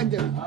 안녕.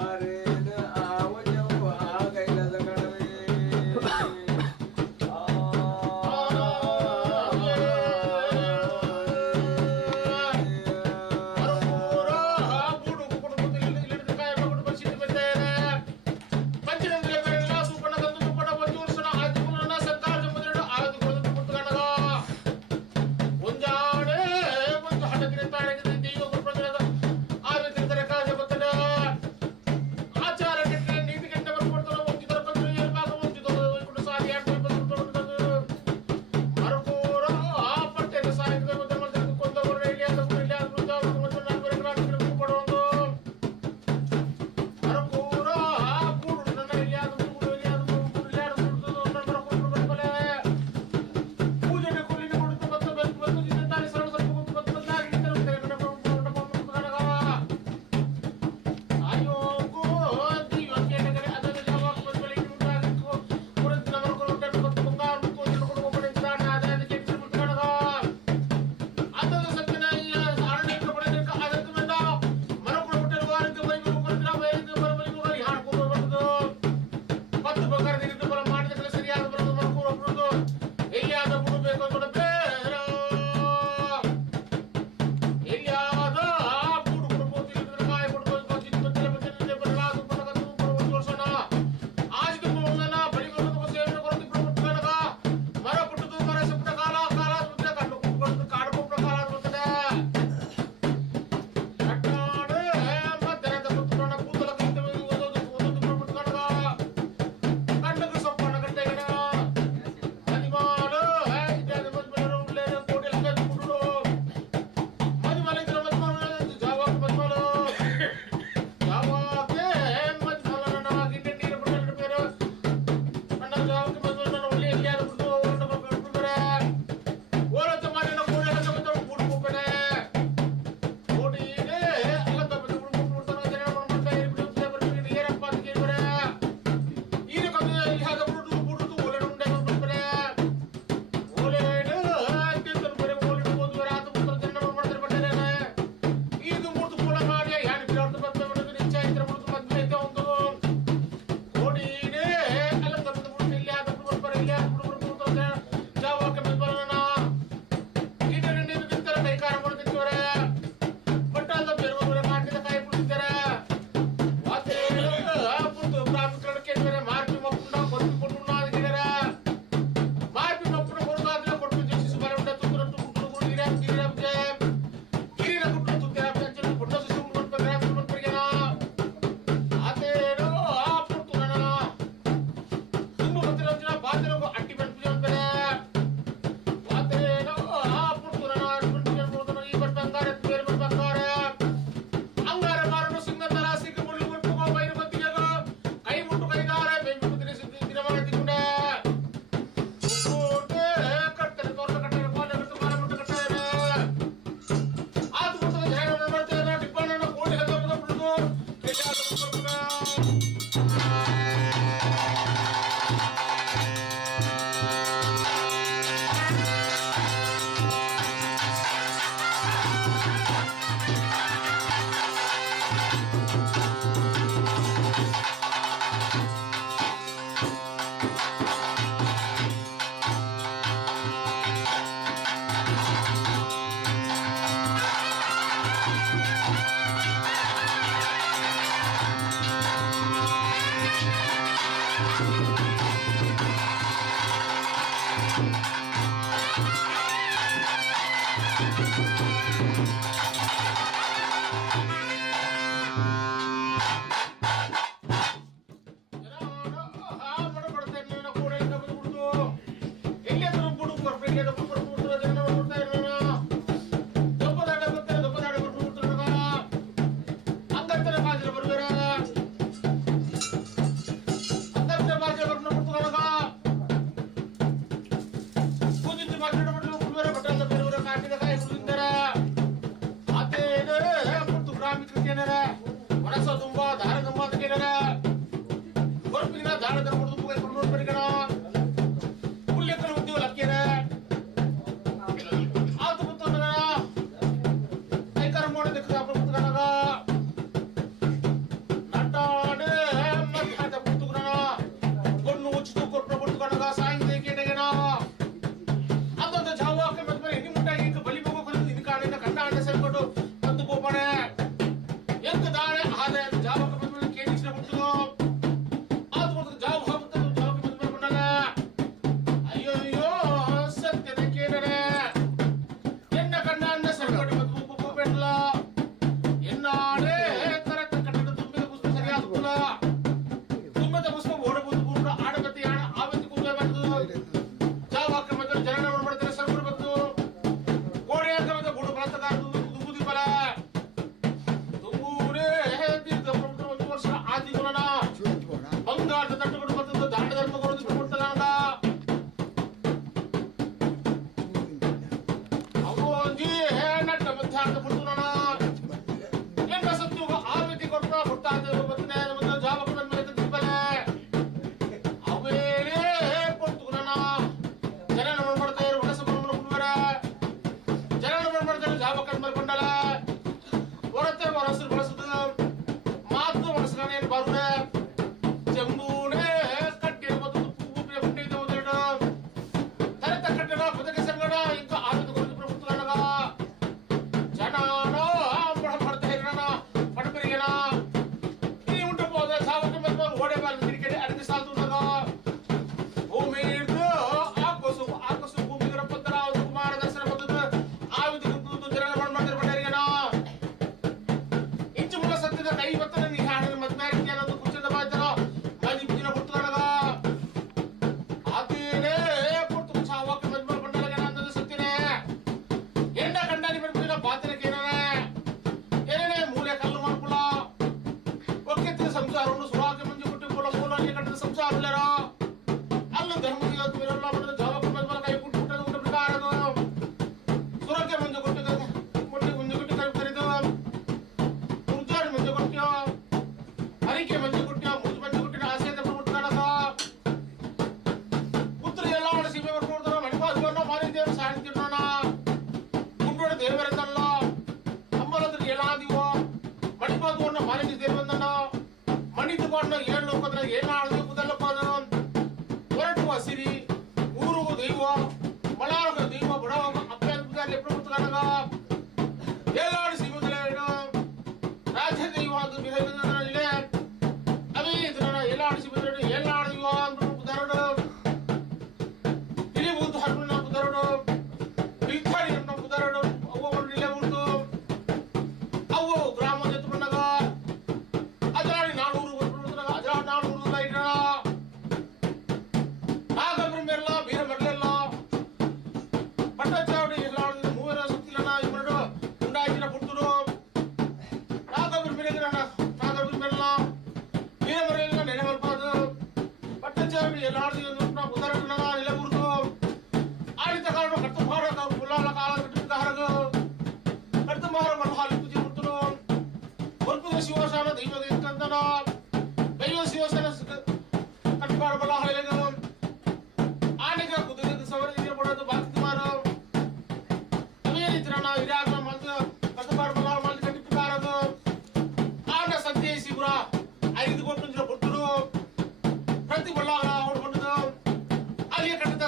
ಪ್ರತಿ ಬಳ್ಳಾಗ ಹೊಡ್ಕೊಂಡು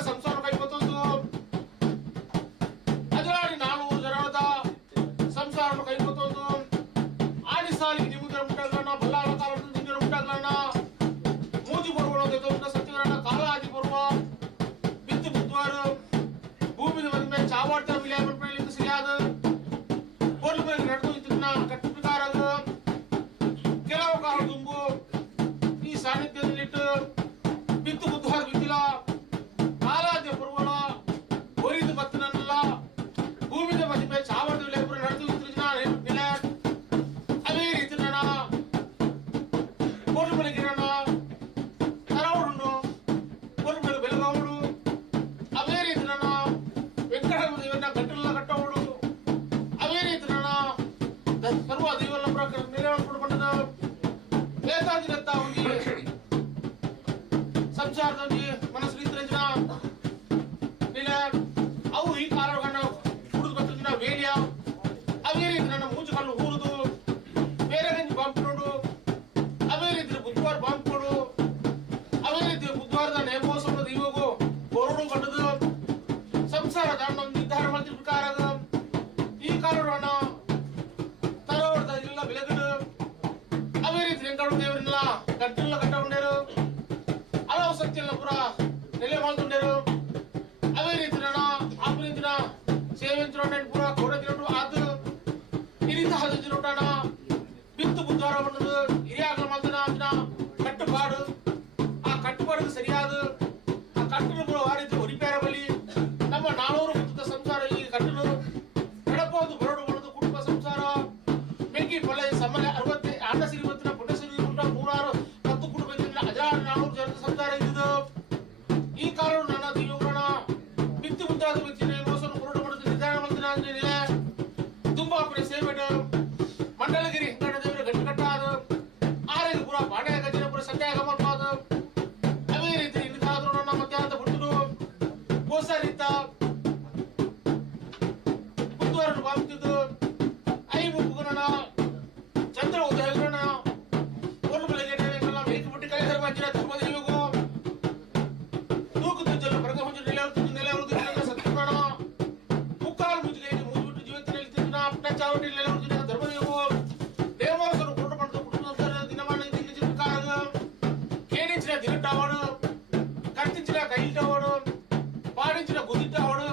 ಸಂಸಾರ ಕೈಗೊತ್ತೊಂದು ಅಜರಾಡಿ 400 ಜನದ ಸಂಸಾರ ಕೈಗೊತ್ತೊಂದು ಆಡಿ ಸಾಲಿಗೆ ನಿಮ್ಮುದರ ಮುಟ್ಟಗಳನ್ನ ಬಲ್ಲಾಳ ಕಾಲದ ನಿಮ್ಮುದರ ಮುಟ್ಟಗಳನ್ನ ಮೂಜಿ ಬರುವುದ ಸತ್ಯವರನ್ನ ಕಾಲ ಆದಿ ಬರುವ ಬಿತ್ತು ಬುದ್ಧವಾರ ಭೂಮಿ ಬಂದ ಚಾವಾಡ್ತ ವಿಲಯ ಸರಿಯಾದ ಬೋಲ್ ಮೇಲೆ ನಡೆದು ಇದನ್ನ ಕಟ್ಟು ಪ್ರಕಾರ ಕೆಲವು ಕಾಲ ತುಂಬು ಈ ಸಾನ್ನಿಧ್ಯದಲ್ಲಿಟ್ಟು ಬಿತ್ತು ಬುದ್ಧವಾರ ಬಿದ್ದಿಲ್ಲ ಕಾಲಾದ್ಯ ಬರುವಳ ಒರಿದು ಬತ್ತನಲ್ಲ ಭೂಮಿದ ಮಧ್ಯೆ ಚಾವಾಡ್ತ ವಿಲಯ ನಡೆದು ನೆಲ ಅದೇ ರೀತಿ ನನ್ನ ಬೋಲ್ ಮೇಲೆ ಗಿರಣ ತರವಡು ಬೋಲ್ ಮೇಲೆ ಬೆಳಗಾವಡು ಅದೇ ರೀತಿ ನನ್ನ ವೆಂಕಟ ದೇವನ ಗಂಟಲ ಕಟ್ಟವಡು ಅದೇ ರೀತಿ ನನ್ನ ಸರ್ವ ದೇವನ ಪ್ರಕಾರ ನಿರ್ವಹಣೆ ವೇದಾಂತ ಹೋಗಿ ಸಂಸಾರದಲ್ಲಿ ಮನಸ್ಸು ನಿಂತಿರಂಜನ ಇಲ್ಲ ಅವು ಈ ಕಾಲಗಳನ್ನ ಹುಡುದು ಬರ್ತಿದ್ದ ವೇಲ್ಯ ಅದೇ ರೀತಿ ನನ್ನ ಮೂಜು ಕಲ್ಲು ಹೂರುದು ಬೇರೆ ಗಂಜಿ ಬಾಂಬ್ ಕೊಡು ಅದೇ ರೀತಿ ಬುಧವಾರ ಬಾಂಬ್ ಕೊಡು ಅದೇ ರೀತಿ ಬುಧವಾರದ ನೇಮೋತ್ಸವದ ಇವಾಗೂ ಹೊರಡು ಕಟ್ಟದು ಸಂಸಾರ ದಾಂಡ ನಿರ್ಧಾರ ಮಾಡ್ತಿರ್ ಪ್ರಕಾರ ಈ ಕಾಲಗಳನ್ನ ತರವರ್ದ ಇಲ್ಲ ಬೆಳಗಡು ಅದೇ ರೀತಿ ವೆಂಕಟ ದೇವರನ್ನ ಗಂಟೆಲ್ಲ ಕಟ್ಟಕೊಂಡರು ಹಲವು ಸತ್ಯಲ್ಲ ಪುರ ನೆಲೆ ಮಾಡ್ಕೊಂಡರು ಅದೇ ರೀತಿ ನನ್ನ ಆಪರಿಂದಿನ ಸೇವೆಂಚು ಪುರ ಕೊಡದಿರೋದು ಆದ ಈ ರೀತಿ 15 ನೋಟಣ ಬಿತ್ತು ಬುದ್ಧವಾರ ಬಂದದು ಹಿರಿಯಾಗಲ ಮಾಡ್ತಾನ ಅದನ್ನ ಕಟ್ಟುಪಾಡು ಆ ಕಟ್ಟುಪಾಡಿಗೆ ಸರಿಯಾದ ಆ ಕಟ್ಟಲು ಪುರ ವಾರಿದ್ದು ರಿಪೇರ ಬಲಿ ನಮ್ಮ 400 ಮುತ್ತದ ಸಂಸಾರ ಈ ಕಟ್ಟಲು ಎಡಪೋದು ಬರೋಡು ಬರೋದು ಕುಟುಂಬ ಸಂಸಾರ ಬೆಂಕಿ ಪೊಲೆ ಸಮಯ 60 ಆಂಡ ಸಿರಿವತ್ತಿನ ಪುಟ್ಟ ಸಿರಿ ಉಂಟ 310 ಕುಟುಂಬದಿಂದ 400 ಜನರ ಸಂಸಾರ ಇದ್ದಿದ್ದು ಈ ಕಾರಣ ನನ್ನ ದೇವರನ್ನ ಬಿತ್ತು ಮುಂತಾದ ವ್ಯಕ್ತಿನ ಮೋಸವನ್ನು ಹೊರಡು ಮಾಡುತ್ತೆ ನಿರ್ಧಾರ ಮಾಡ್ತಾನೆ ಅಂದ್ರೆ ತುಂಬಾಪುರ ಸೇವೆಟ ಮಂಡಲಗಿರಿ ಹಿಂಗಡ ದೇವರ ಗಂಟು ಕಟ್ಟಾದ ಆರೇದು ಪುರ ಬಾಣೆ ಗಜ್ಜನ ಪುರ ಸಂಧ್ಯಾಗ ಮಾಡ್ಪಾದ ಅದೇ ರೀತಿ ಇಲ್ಲಿದ್ದಾದ್ರೂ ನನ್ನ ಮಧ್ಯಾಹ್ನದ ಬಿಟ್ಟು ಕೋಸರಿದ್ದ ಬುದ್ಧವಾರನ್ನು ಬಾಗುತ್ತಿದ್ದು ಐದು ಮುಗುನ ಚಂದ್ರ ಉದಯಗ್ರಹಣ ಒಂದು ಬೆಳಗ್ಗೆ ಬೇಕು ಬಿಟ್ಟು ಕಲೆ ಧರ್ಮಜ್ಜನ ಧರ್ಮದ ಇವಾಗೂ ತೂಕದ ಜಲ ಪ್ರಗ ಮುಂಜು ನೆಲೆ ಸತ್ಯಪ್ರಾಣ ಮುಕ್ಕಾಲು ಮುಜುಗೆ ಮುಗಿಬಿಟ್ಟು ಜೀವಂತನಲ್ಲಿ ತಿನ್ನ ಅಪ್ನ ಚಾವಟಿ ಧರ್ಮದ ಇವಾಗೂ ದೇವಾಸರು ಕೊಂಡು ಪಡೆದು ಕುಟುಂಬ ದಿನಮಾನ ಪ್ರಕಾರ ಕೇಣಿಂಚಿನ ದಿನಟ್ಟಾವಡು ಕಟ್ಟಿಂಚಿನ ಕೈಟಾವಡು ಪಾಡಿಂಚಿನ ಗುದಿಟ್ಟಾವಡು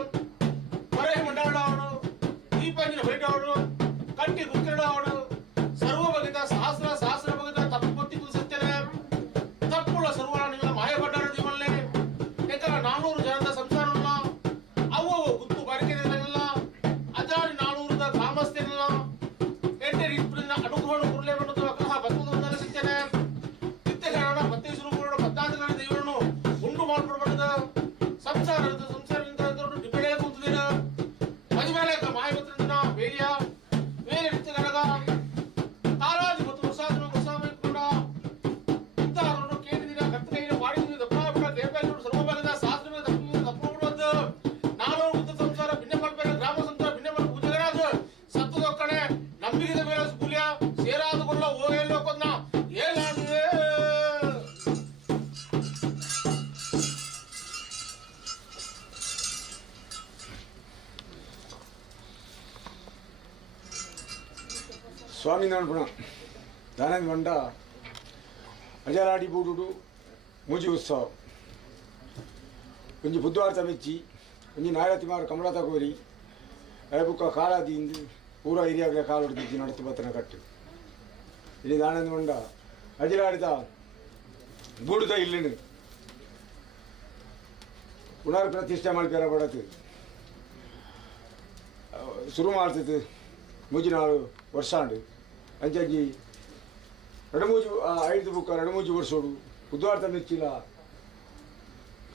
ಹೊರೆ ಮಂಡಾವಡು ದೀಪಂಚಿನ ಬೈಟಾವಡು ಕಟ್ಟಿ ಗುಕ್ಕರಡಾವಡು ಸರ್ವ ಬಗೆದ ಸಹಸ್ರ ಬಗೆದ ತಪ್ಪು ಪೊತ್ತಿದ್ದು ಸತ್ಯನೇ ತಪ್ಪುಳ ಸರ್ವ ನಿಮ್ಮ ಮಾಯಪಟ್ಟಾರ ಜೀವನಲೆ ಯಾಕಂದ್ರೆ 400 ಜನದ ಸಂಸಾರವನ್ನ ಅವು ಗುತ್ತು ಬಾರಿಕೆಲ್ಲ ಅಜಾಡಿ 400ದ ಗ್ರಾಮಸ್ಥರನ್ನ ಎಟ್ಟೆ ರೀತಿಯಿಂದ ಅನುಗ್ರಹವನ್ನು ಕುರುಳೆ ಮಾಡುವುದು ಅಗ್ರಹ ಬರ್ತದ ಸತ್ಯನೇ ನಿತ್ಯಗಾರಣ 15 ರೂಪಾಯಿ 14 ದೇವರನ್ನು ಉಂಡು ಮಾಡಿಬಿಡಬಾರ್ದು ಸಂಸಾರದಿಂದ ಡಿಪೆಂಡ್ ಕೂತಿದ್ದೀರ ಮದುವೆ ಮಾಯಪತ್ರದಿಂದ ಬೇರಿಯ ಬೇರೆ ನಿತ್ಯಗಾರಗ ತಾರಾಜಿ ಮತ್ತು ಹೊಸ ಕೂಡ ಇಂತಹವರನ್ನು ಕೇಂದ್ರದಿಂದ ಕರ್ತಕೈನ ಮಾಡಿದ ದಪ್ಪ ದೇವರ ಸರ್ವಭಾಗದ ಶಾಸ್ತ್ರ ತಪ್ಪು ಬಿಡುವುದು 400 ಮುತ್ತ ಸಂಸಾರ ಭಿನ್ನ ಮಾಡಬೇಕು ಗ್ರಾಮ ಸಂಸಾರ ಭಿನ್ನ ಮಾಡಿ ಪೂಜೆಗರಾಜ ಸತ್ತದ ಕಡೆ ನಂಬಿಕೆದ ಮೇಲೆ ಕೂಲಿಯ ಸೇರಾದುಕೊಳ್ಳ ಹೋಗೆಲ್ಲೋ ಕೊಂದ ಏನಾಗಿದೆ ಸ್ವಾಮಿನಾರಾಯಣ ಪುಣ ದಾನಂದ ಮಂಡ ಅಜರಾಡಿ ಬೂಡುಡು ಮೂಜಿ ಉತ್ಸವ ಒಂಜಿ ಬುಧವಾರ ತಮೆಚ್ಚಿ ಒಂಜಿ ನಾಯತಿಮಾರು ಕಮಲ ತಗೋರಿ ಬುಕ್ಕ ಕಾಲಾದಿಂದ ಪೂರ ಹಿರಿಯಾಗಲೇ ಕಾಲು ಹೊಡೆದಿದ್ದು ನಡತು ಬತ್ತನ ಕಟ್ಟು ಇಲ್ಲಿ ದಾನಂದ ಮಂಡ ಅಜರಾಡಿದ ಬೂಡುದ ಇಲ್ಲಿನ ಪುನರ್ ಪ್ರತಿಷ್ಠೆ ಮಾಡ್ಬೇರ ಬಡತು ಶುರು ಮಾಡ್ತಿತ್ತು ಮೂಜಿ 4 ವರ್ಷ ಅಂಚಾಗಿ ರಡಮೂಜು 5 ಬುಕ್ಕ ರಡಮೂಜು ವರ್ಷೋಡು ಬುಧವಾರ ಮೆಚ್ಚಿಲ್ಲ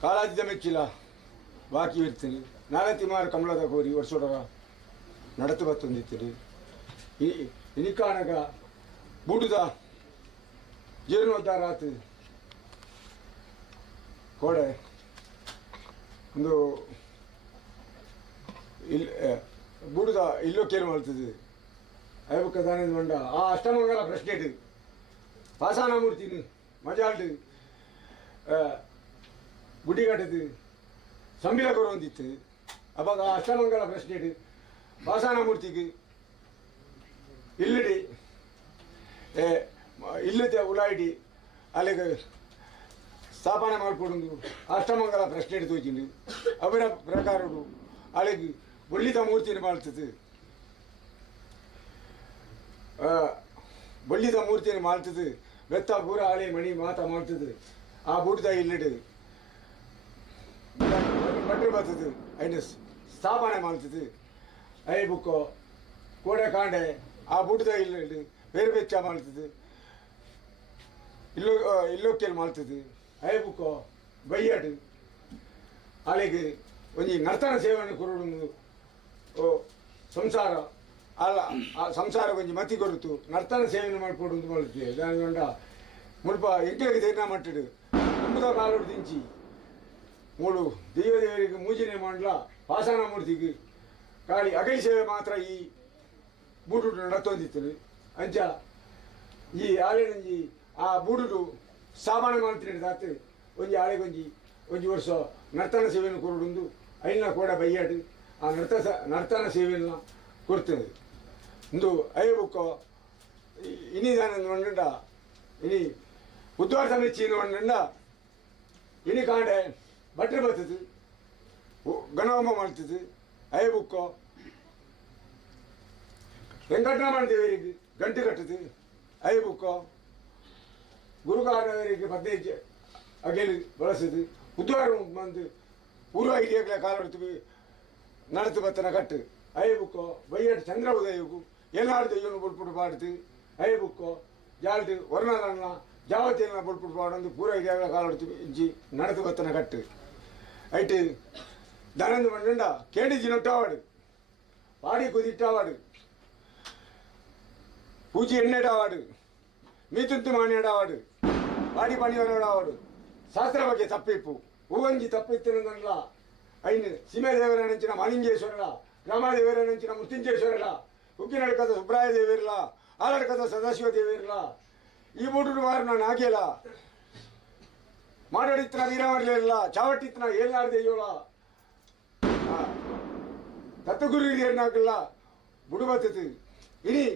ಕಾಲಾಜಿದ ಮೆಚ್ಚಿಲ್ಲ ಬಾಕಿ ಇರ್ತೀನಿ ನಾಳತಿಮಾರು ಕಮಲದ ಕೋರಿ ವರ್ಷೋಡಗ ನಡತು ಬತ್ತೊಂದಿತ್ತೀರಿ ಇನಿಕಾಣಗ ಬೂಡುದ ಜೀರ್ಣೋದ್ಧಾರ ಆತು ಕೋಡೆ ಒಂದು ಬೂಡುದ ಇಲ್ಲೋ ಕೇರು ಮಾಡ್ತದೆ ಅಯ್ಯಕ್ಕ ದಾನದ ಮಂಡ ಆ ಅಷ್ಟಮಂಗಲ ಪ್ರಶ್ನೆಟ್ ಪಾಸಾನ ಮೂರ್ತಿನಿ ಮಜಾಲ್ಟ್ ಗುಡಿ ಕಟ್ಟದು ಸಂಬಿಲ ಕೊರೊಂದಿತ್ತು ಅವಾಗ ಅಷ್ಟಮಂಗಲ ಪ್ರೆಸಿಡೆಂಟ್ ವಾಸನ ಮೂರ್ತಿಗೆ ಇಲ್ಲಡಿ ಇಲ್ಲದೆ ಉಲಾಯಿಡಿ ಅಲ್ಲಿಗೆ ಸ್ಥಾಪನೆ ಮಾಡಿಕೊಡು ಅಷ್ಟಮಂಗಲ ಪ್ರೆಸಿಡೆಂಟ್ ತೋಚಿಂದು ಅವರ ಪ್ರಕಾರಗಳು ಅಲ್ಲಿಗೆ ಬೊಳ್ಳಿದ ಮೂರ್ತಿನ ಮಾಡ್ತದೆ ಬೊಳ್ಳಿದ ಮೂರ್ತಿನ ಮಾಡ್ತದೆ ಬೆತ್ತ ಪೂರ ಹಳೆ ಮಣಿ ಮಾತ ಮಾಡ್ತದೆ ಆ ಬೂಟದ ಇಲ್ಲಡು ಬಟ್ಟೆ ಬರ್ತದೆ ಐನ ಸ್ಥಾಪನೆ ಮಾಡ್ತದೆ ಐ ಬುಕ್ಕು ಕೋಡೆ ಕಾಂಡೆ ಆ ಬೂಟದ ಇಲ್ಲಡು ಬೇರೆ ಬೆಚ್ಚ ಮಾಡ್ತದೆ ಇಲ್ಲೋಕೆಲ್ ಮಾಡ್ತದೆ ಐ ಬುಕ್ಕು ಬೈಯಾಡು ಅಲ್ಲಿಗೆ ಒಂಜಿ ನರ್ತನ ಸೇವೆಯನ್ನು ಕೊರಡು ಸಂಸಾರ ಅಲ್ಲ ಆ ಸಂಸಾರ ಒಂಜಿ ಮತಿ ಕೊರತು ನರ್ತನ ಸೇವೆಯನ್ನು ಮಾಡಿಕೊಡು ಅಂತ ಮಾಡ್ತೀವಿ దాని వల్ల మునుప ఇంటికి తిరిగిన మట్టుడు ముందుగా కాలుడు దించి మూడు దేవదేవుడికి మూజినే మండల పాసానమూర్తికి కాಳಿ ಅಗಲಿ ಸೇವೆ ಮಾತ್ರ ಈ ಬೂಡು ನಡತೊಂದಿತ್ತು ಅಂಚ ಈ ಆಳೆನಂಜಿ ಆ ಬೂಡು ಸಾಮಾನ್ಯ ಮಾಡ್ತೀನಿ ದಾತು ಒಂಜಿ ಆಳೆಗೆ ಒಂಜಿ ವರ್ಷ ನರ್ತನ ಸೇವೆಯನ್ನು ಕೊರಡು ಐನ ಕೂಡ ಬೈಯಾಡು ಆ ನರ್ತನ ಸೇವೆಯನ್ನು ಕೊಡ್ತದೆ ಇಂದು ಐಬುಕ್ಕ ಇನಿದಾನ ಒಂಡ ಇನಿ ಉದ್ವಾರ ಸಮಿತಿಯನ್ನು ಒಂಡ ಇನಿ ಕಾಂಡೆ ಬಟ್ಟೆ ಬರ್ತದೆ ಗಣಹೋಮ ಮಾಡ್ತದೆ ಐಬುಕ್ಕ ವೆಂಕಟರಮಣ ದೇವರಿಗೆ ಗಂಟೆ ಕಟ್ಟದು ಐಬುಕ್ಕ ಗುರುಗಾರವರಿಗೆ 15 ಅಗೆಲು ಬಳಸುದು ಉದ್ವಾರ ಬಂದು ಪೂರ್ವ ಹಿರಿಯಗಳ ಕಾಲಡ್ತೀವಿ நடத்து பத்தின கட்டு ஐபுக்கோ வையட் சந்திர உதயகு ஏழாடு தெய்வம் பொறுப்பு பாடுத்து ஐபுக்கோ ஜால்ட்டு ஒரு நாள் ஜாவத்தியெல்லாம் பொறுப்பு பாடு பூரா இதாக கால எடுத்து இஞ்சி நடத்து பத்தின கட்டு ஐட்டு தனந்து பண்ணா கேடிஜி நொட்டாவாடு பாடி குதிட்டாவாடு பூச்சி எண்ணெடாவாடு மீத்துத்து மானியடாவாடு பாடி பணியோடாவாடு ಶಾಸ್ತ್ರ ಬಗ್ಗೆ ತಪ್ಪಿಪ್ಪು ಹೂವಂಜಿ ತಪ್ಪಿತ್ತಿನಲ್ಲ ಐನು ಸೀಮೆದೇವರ ನೆಂಚಿನ ಮಾಲಿಂಗೇಶ್ವರಲ ರಾಮದೇವರ ನೆಂಚಿನ ಮೃತ್ಯುಂಜೇಶ್ವರಲ ಉಕ್ಕಿನಡ್ಕದ ಸುಬ್ರಾಯ ದೇವಿರಲ ಆಲಡ್ಕದ ಸದಾಶಿವ ದೇವಿರಲ ಈ ಮೂಟರು ವಾರ ನಾನು ಆಗಿಲ್ಲ ಮಾಡಡಿತ್ತಿನ ವೀರಮರಲಿರಲ್ಲ ಚಾವಟ್ಟಿತ್ತಿನ ಏಳ್ನಾಡ್ದೆ ಅಯ್ಯೋಳ ತತ್ತಗುರು ಹಿರಿಯರ್ನಾಗಲ್ಲ ಬುಡು ಬತ್ತದು ಇನಿ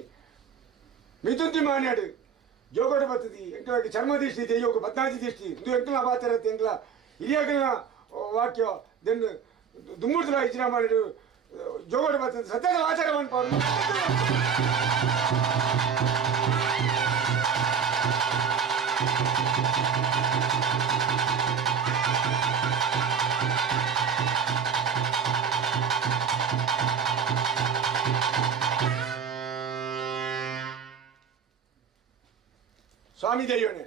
ಮಿತುಂತಿ ಮಾನ್ಯಾಡು ಜೋಗೋಡು ಬರ್ತದೆ ಎಂಕಲಾಗಿ ಚರ್ಮ ದೃಷ್ಟಿ ತೆಯ್ಯೋಗ 14 ದೃಷ್ಟಿ ಇದು ಎಂಕಲ ಬಾತಿರತ್ತೆ ಎಂಕಲ ಹಿರಿಯಾಗಲ ವಾಕ್ಯ ದೆನ್ನು ದುಮ್ಮುಡ್ತಲ ಇಚ್ಚಿನ ಮಾಡಿಡು ಜೋಗೋಡು ಬರ್ತದೆ ಸತ್ಯದ ಆಚಾರ ಮಾಡ್ಕೊಂಡು ಸ್ವಾಮಿ ದೈವನೇ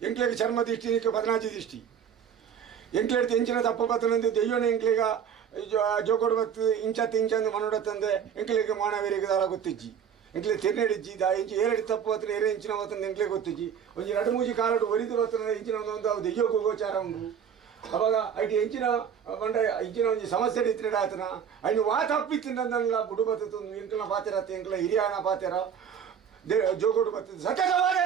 ಎಂಕ್ಲೆಗೆ ಚರ್ಮ ದೃಷ್ಟಿ 14 ದೃಷ್ಟಿ ಎಂಕ್ಲೆಡ್ದು ಎಂಚಿನ ತಪ್ಪ ಬತ್ತನಂದು ದೈವನೇ ಎಂಕ್ಲೆಗ ಜೋಗೋಡು ಬತ್ತು ಇಂಚತ್ತು ಇಂಚಂದು ಮನೋಡತ್ತಂದೆ ಎಂಕ್ಲೆಗೆ ಮಾನವರಿಗೆ ದಾರ ಗೊತ್ತಿಜ್ಜಿ ಎಂಕ್ಲೆ ತೆನ್ನೆಡಿಜ್ಜಿ ದಾ ಇಂಚು ಏರಡಿ ತಪ್ಪು ಬತ್ತನ ಏರೆ ಇಂಚಿನ ಬತ್ತಂದು ಎಂಕ್ಲೆ ಗೊತ್ತಿಜ್ಜಿ ಒಂಜಿ 2-3 ಕಾಲಡು ಒರಿದು ಬತ್ತನ ಇಂಚಿನ ಒಂದು ಅವು ದೆಯ್ಯೋಗ ಗೋಚಾರ ಉಂಡು ಅವಾಗ ಐಟಿ ಎಂಚಿನ ಬಂಡ ಇಂಚಿನ ಒಂಜಿ ಸಮಸ್ಯೆ ಇತ್ತಿನ ಆತನ ಐನು ವಾ ತಪ್ಪಿತ್ತಿನಲ್ಲ ಬುಡು ಬತ್ತದು ಎಂಕ್ಲ ಪಾತೆರತ್ತೆ ಎಂಕ್ಲ ಹಿರಿಯಾಣ ಪಾತೆರ ಜೋಗೋಡು ಬರ್ತದೆ ಸತ್ಯದ ವಾದ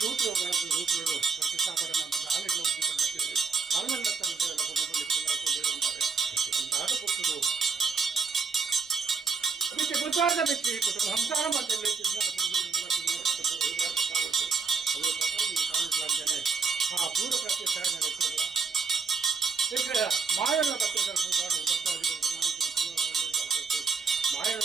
ರೂಪಗಳು ಪ್ರತಿಷ್ಠಾಪನೆ ಮಾಡ್ತಾರೆ ಹಾಲಿಗೆ ಹೋಗಿಕೊಂಡಾರೆ ಕಾಲ್ಮಂಡತ್ತಂತೆಲ್ಲ ಕೊಂಡುಕೊಳ್ಳಿದ್ದಾರೆ ಕೊಟ್ಟರು ಅದಕ್ಕೆ ಗೊತ್ತಾದ ವ್ಯಕ್ತಿ ಕುಟುಂಬ ಸಂಸಾರ ಮಧ್ಯದಲ್ಲಿ ಆ ದೂರ ಪ್ರತ್ಯೇಕ ನಡೆಸೋದು ಈಗ ಮಾಯನ ಪ್ರತ್ಯೇಕ ಮಾಯನ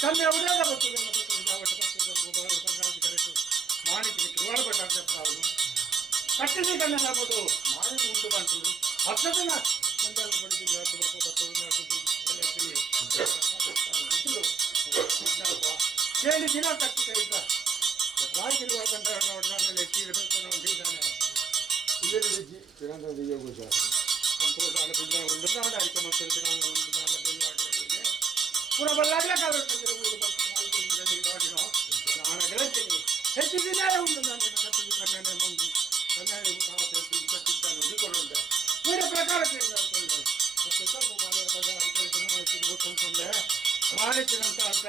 ತನ್ನ ಅವರೇದ ಬರ್ತದೆ ಮಾಣಿಕೆ ತಿರುವಾಡಪಟ್ಟ ಪ್ರಾಬ್ಲಮ್ ಕಟ್ಟಿಗೆ ಕಣ್ಣಾಗ್ಬೋದು ಮಾಯನ ಉಂಟು ಮಾಡ್ತಿದ್ರು ಹತ್ತದನ್ನ ಕೇಳಿ ದಿನ ಕಟ್ಟಿಗೆ ಈಗ ರಾಜ ತಿರುವಾಡಪಟ್ಟ ತೀರಬೇಕಾನೆ ಪುರ ಬಲ್ಲಾಗಲೇ ನಾನು ಗೆಳತೀನಿ ಹೆಚ್ಚು ದಿನ ಉಂಟು ನಾನು ಕಟ್ಟಿಗೆ ಮುಂದೆ ಕಟ್ಟಿದ್ದಾನೆ ಪೂರ ಪ್ರಕಾರ ಮಾಡಿದ್ದೀನಂತ ಅಂತ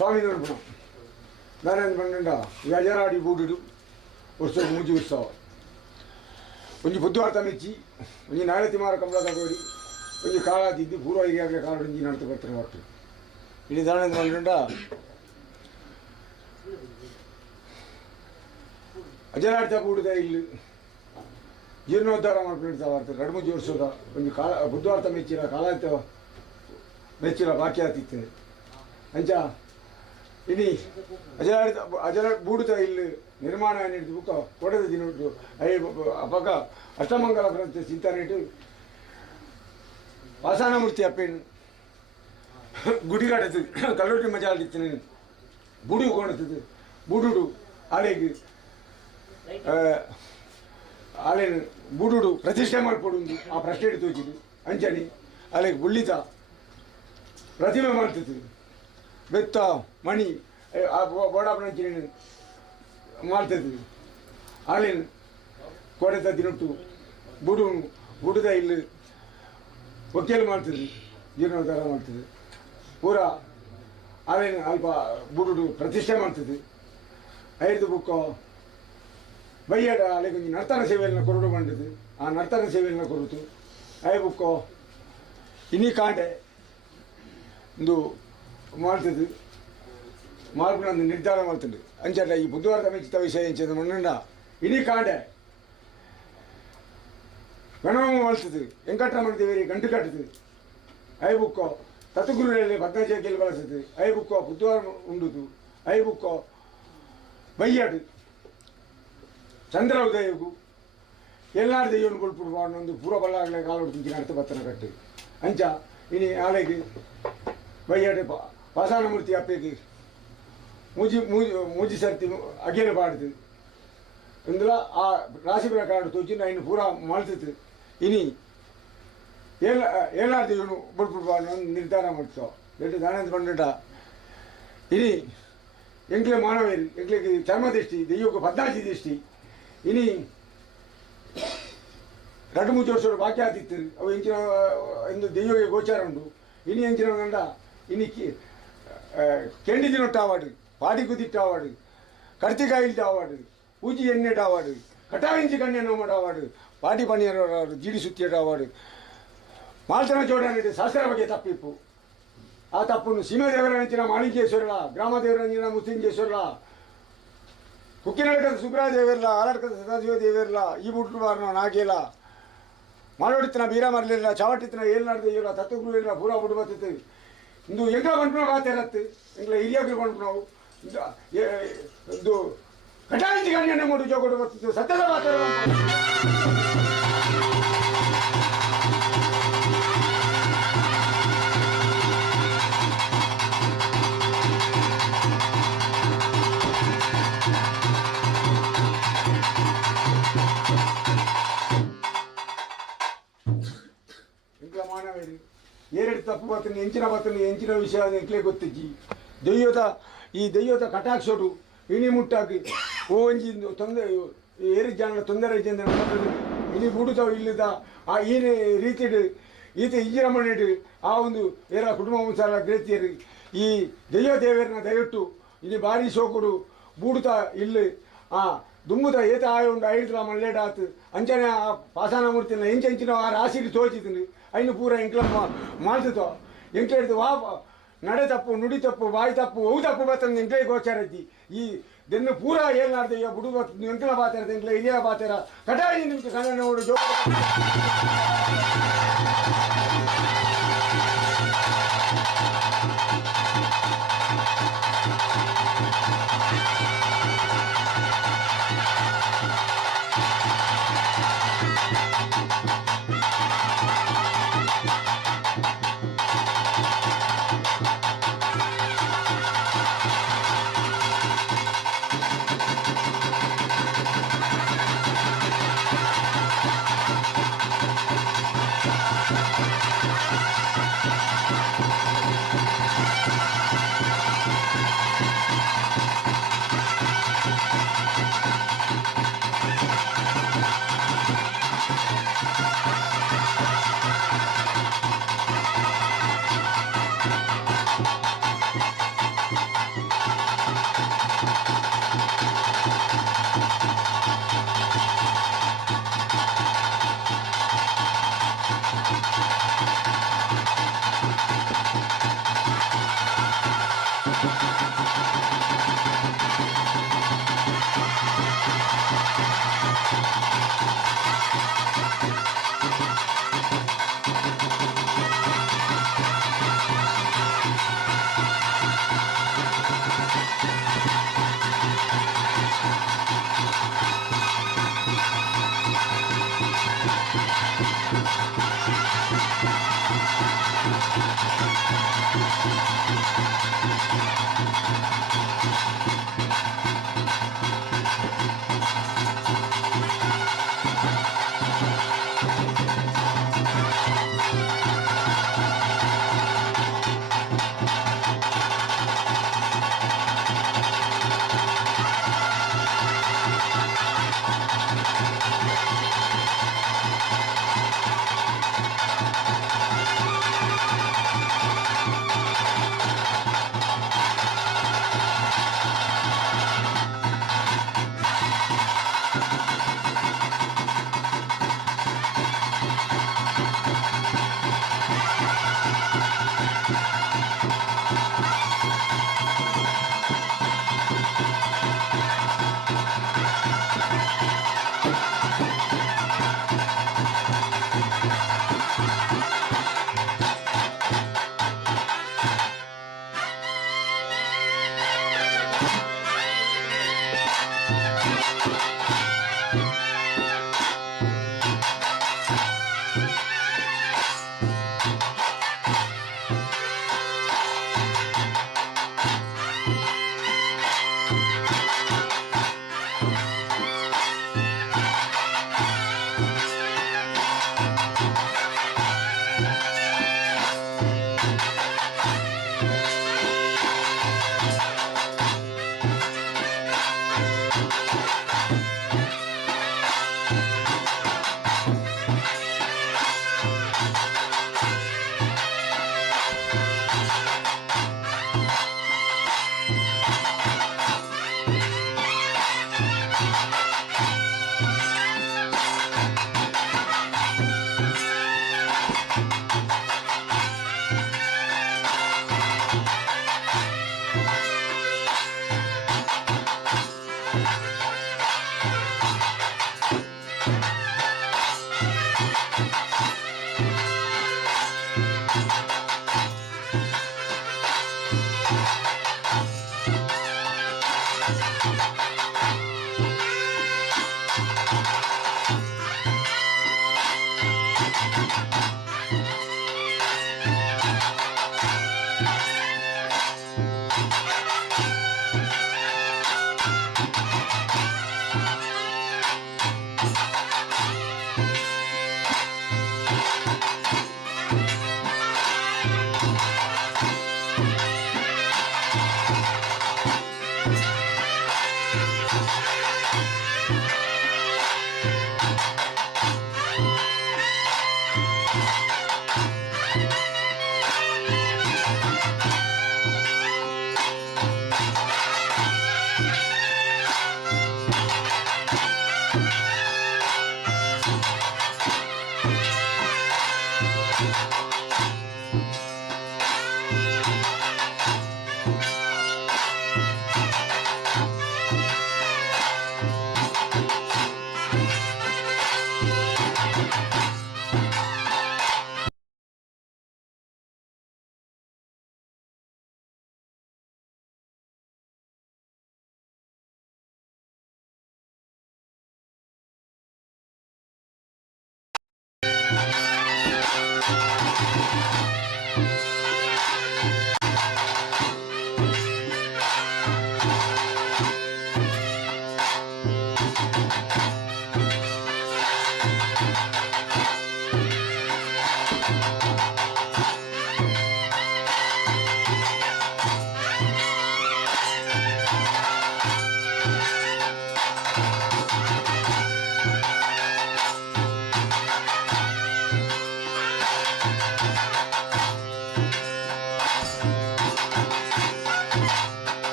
ಸ್ವಾಮಿ ನೋಡ್ಬಿಡ ನಾನೇನು ಬಂಡ ಯಜರಾಡಿ ಬೂಡಿಡು ವರ್ಷ ಮೂಜಿ ಉತ್ಸವ ಒಂಜಿ ಬುದ್ಧವಾರ್ತ ಮೆಚ್ಚಿ ಒಂಜಿ ನಾಳೆ ತಿಮಾರ ಕಂಬಳ ತಗೋರಿ ಒಂಜಿ ಕಾಲಾದಿದ್ದು ಪೂರ್ವ ಹಿರಿಯಾಗಲೇ ಕಾಲು ಒಂಜಿ ನಡ್ತು ಬರ್ತಾರೆ ಹೊಟ್ಟು ಇಡೀ ದಾನೇಂದ್ರ ಬಂಡ ಅಜರಾಡ್ತಾ ಬೂಡಿದ ಇಲ್ಲಿ ಜೀರ್ಣೋದ್ಧಾರ ಮಾಡ್ಕೊಂಡಿರ್ತಾವ ಎರಡು ಮೂಜಿ ವರ್ಷದ ಒಂದು ಕಾಲ ಬುದ್ಧವಾರ್ತ ಮೆಚ್ಚಿಲ್ಲ ಕಾಲಾಂತ ಮೆಚ್ಚಿಲ್ಲ ಬಾಕಿ ಆಗ್ತಿತ್ತು ಅಂಚ ಇಡೀ ಅಜರ ಬೂಡುತ್ತ ಇಲ್ಲಿ ನಿರ್ಮಾಣ ಏನಿಟ್ಟು ಬುಕ್ಕ ಕೊಡದ ದಿನ ಉಂಟು ಅಪಕ ಅಷ್ಟಮಂಗಲ ಗ್ರಂಥ ಚಿಂತನೆಟ್ಟು ಪಾಸಾನ ಮೂರ್ತಿ ಅಪ್ಪೇನು ಗುಡಿ ಕಾಟದ್ದು ಕಲ್ಲೊಟ್ಟಿ ಮಜಾ ಆಡಿತ್ತು ಬುಡಿ ಕೊಡುತ್ತದೆ ಬುಡುಡು ಆಳೆಗೆ ಆಳೆನು ಬುಡುಡು ಪ್ರತಿಷ್ಠೆ ಮಾಡಿಕೊಡುದು ಆ ಪ್ರಶ್ನೆ ತೋಚಿದು ಅಂಚನಿ ಆಳೆಗೆ ಬುಳ್ಳಿತ ಪ್ರತಿಮೆ ಮಾಡ್ತದೆ ಬೆತ್ತ ಮಣಿ ಬೋಡಾಪಣಂಚಿನ ಮಾಡ್ತದೆ ಆಳೆನು ಕೊಡೆತ ದಿನಟ್ಟು ಬುಡುದ ಇಲ್ಲಿ ಒಕ್ಕೇಲು ಮಾಡ್ತದೆ ಜೀರ್ಣೋದ್ಧಾರ ಮಾಡ್ತದೆ ಪೂರ ಆಳೆನು ಅಲ್ಪ ಬುಡುಡು ಪ್ರತಿಷ್ಠೆ ಮಾಡ್ತದೆ ಐದು ಬುಕ್ಕ ಬೈಯಡ ಅಲ್ಲಿಗೆ ನರ್ತನ ಸೇವೆಯನ್ನು ಕೊರಡು ಬಂದಿದ್ದು ಆ ನರ್ತನ ಸೇವೆಯನ್ನು ಕೊರತು ಐ ಬುಕ್ಕ ಇನ್ನಿ ಕಾಂಡೆ ಒಂದು ಮಾಡ್ತದೆ ಮಾಡ್ಕೊಂಡು ನಿರ್ಧಾರ ಮಾಡ್ತದೆ ಅಂಚಲ್ಲ ಈ ಬುಧವಾರದ ಮೆಚ್ಚಿತ ವಿಷಯ ಎಂಚದ ಮಣ್ಣಂಡ ಇನ್ನಿ ಕಾಂಡೆ ಗಣಮ ಮಾಡ್ತದೆ ವೆಂಕಟರಮಣ ದೇವರಿಗೆ ಗಂಟು ಕಟ್ಟುತ್ತದೆ ಐ ಬುಕ್ಕ ತತ್ಗುರುಗಳಲ್ಲಿ ಭದ್ರಾಚೇರಿಯಲ್ಲಿ ಬಳಸುತ್ತದೆ ಐ ಬುಕ್ಕ ಬುಧವಾರ ಉಂಡುದು ಐ ಬುಕ್ಕ ಬೈಯಾಡು ಚಂದ್ರ ಉದಯಗೂ ಎಲ್ಲಾರು ದೆಯ್ಯವನ್ನು ಕೊಳ್ಬಿಡುವ ಅನ್ನೊಂದು ಪೂರ್ವ ಬಲ್ಲಾಗಲೇ ಕಾಲು ಹೊಡ್ತೀನಿ ಅರ್ಥ ಬತ್ತನ ಕಟ್ಟಿ ಅಂಚ ಇನಿ ಆಲೆಗೆ ಬೈಯಾಡೆ ಪಾಸಾನ ಮೂರ್ತಿ ಅಪ್ಪೆಗೆ ಮೂಜಿ ಸರ್ತಿ ಅಗೇನು ಪಾಡ್ದು ಅಂದ್ರ ಆ ರಾಶಿ ಪ್ರಕಾರ ತೋಚಿನ ಇನ್ನು ಪೂರ ಮಾಡ್ತಿತ್ತು ಇನಿ ಏನಾರು ದೆಯ್ಯವನ್ನು ಬಡ್ಬಿಡುವ ಅನ್ನೋ ನಿರ್ಧಾರ ಮಾಡ್ತಾವ ಎಷ್ಟು ದಾನಂದ ಬಂಡ ಇನಿ ಎಂಕ್ಲೆ ಮಾನವೇರಿ ಎಂಕ್ಲೆಗೆ ಚರ್ಮ ದೃಷ್ಟಿ ದೆಯ್ಯಕ್ಕೆ 14 ದೃಷ್ಟಿ ಇನಿ 2-3 ವರ್ಷ ಬಾಕಿ ಆಗ್ತಿತ್ತು ಅವು ಎಂಚಿನ ಎಂದು ದೆಯ್ಯಗೆ ಗೋಚಾರ ಉಂಟು ಇನಿ ಎಂಚಿನ ಗಂಡ ಇನಿ ಕೆಂಡಿದಿನೊಟ್ಟು ಆವಾಡು ಪಾಡಿ ಕುದಿಟ್ಟು ಆವಾಡು ಕರ್ತಿಕಾಯಿಲ್ಟ ಆವಾಡು ಪೂಜಿ ಎಣ್ಣೆಟ ಆವಾಡು ಕಟಾವಿಂಚಿ ಕಣ್ಣೆಣ್ಣು ಮಾಡ ಆವಾಡು ಪಾಟಿ ಪಣಿಯರ ಜೀಡಿ ಸುತ್ತಿಯಟ ಆವಾಡು ಮಾಲ್ತನ ಜೋಡಣೆ ಶಾಸ್ತ್ರ ಬಗ್ಗೆ ತಪ್ಪಿಪ್ಪು ಆ ತಪ್ಪನ್ನು ಸೀಮಾದೇವರ ನೆಂಚಿನ ಮಾಣಿಕೇಶ್ವರಲ ಗ್ರಾಮದೇವರ ನೆಂಚಿನ ಮುಸ್ಲಿಂಗೇಶ್ವರಲ ಕುಕ್ಕಿನಡ್ಕದ ಸುಬ್ರಾಯ ದೇವಿರಲ್ಲ ಆಲಡ್ಕದ ಸದಾಶಿವ ದೇವಿರಲ್ಲ ಈ ಬುಟ್ಟು ಬಾರನ ನಾಗೇಲ ಮಾಡೋಡಿತ್ತಿನ ಬೀರ ಮರಲಿಲ್ಲ ಚಾವಟ್ಟಿತ್ತಿನ ಏಲ್ ನಡೆದ ಇಲ್ಲ ತತ್ವಗುರು ಇಲ್ಲ ಪೂರ ಬುಟ್ಟು ಬರ್ತೈತೆ ಇಂದು ಎಂಗ ಬಂದ್ಬಿಡೋ ಮಾತಾಡತ್ತೆ ಎಂಗ್ಲ ಹಿರಿಯಾಗಿ ಬಂದ್ಬಿಟ್ಟು ನಾವು ಇದು ಕಟಾಂಚಿ ಗಣ್ಯನ ಮೂಡು ಜೋಗೊಡು ಬರ್ತಿತ್ತು ಸತ್ಯದ ಮಾತಾಡ ಮಾನವೇರಿ ಏರೆಡು ತಪ್ಪು ಬರ್ತನೆ ಎಂಚಿನ ವಿಷಯ ಎಂಕ್ಲೆ ಗೊತ್ತಿಜ್ಜಿ ದೆಯ್ಯದ ಕಟಾಕ್ಷೋಡು ಇನಿ ಮುಟ್ಟಾಕಿ ಒಂಜಿ ತೊಂದರೆ ಏರಿ ಜನ ತೊಂದರೆ ಇದ್ದ ಇನಿ ಬುಡುತ್ತಾವ ಇಲ್ಲದ ಆ ಏನೇ ರೀತಿಡು ಈತ ಇಜ್ಜಿರಮಣಿಡು ಆ ಒಂದು ಏರ ಕುಟುಂಬ ಮುಂಸಾರ ಗ್ರೇತಿಯರು ಈ ದೆಯ್ಯ ದೇವರನ್ನ ದಯವಿಟ್ಟು ಇನಿ ಭಾರಿ ಸೋಕುಡು ಬೂಡುತ್ತಾ ಇಲ್ಲಿ ಆ ದುಮ್ಮುದ ಏತ ಆಯ ಉಂಡು ಐಡ್ತಲ ಮಲ್ಲೇಡ ಆತು ಅಂಚನೆ ಆ ಪಾಸಾನ ಮೂರ್ತಿನ ಎಂಚಿನ ಆ ರಾಶಿಲಿ ತೋಚಿತೀನಿ ಐನು ಪೂರ ಎಂಕ್ಲ ಮಾಡ್ತಿತ್ತು ಎಂಕ್ಲೆ ಹಿಡಿದು ವಾ ನಡೆ ತಪ್ಪು ನುಡಿ ತಪ್ಪು ಬಾಯಿ ತಪ್ಪು ಅವು ತಪ್ಪು ಬರ್ತಂದು ಎಂಕ್ಲೆ ಗೋಚಾರ ಐತಿ ಈ ದೆನ್ನು ಪೂರ ಏನು ಮಾಡ್ದೆ ಬುಡು ಬರ್ತದೆ ಎಂಕ್ಲ ಬಾತಾರ ಎಂಕ್ಲೆ ಹಿರಿಯ ಬಾತಾರ ಕಟಾಯಿ ನಿಮ್ಗೆ ಕಣ್ಣ ನೋಡು ಜೋ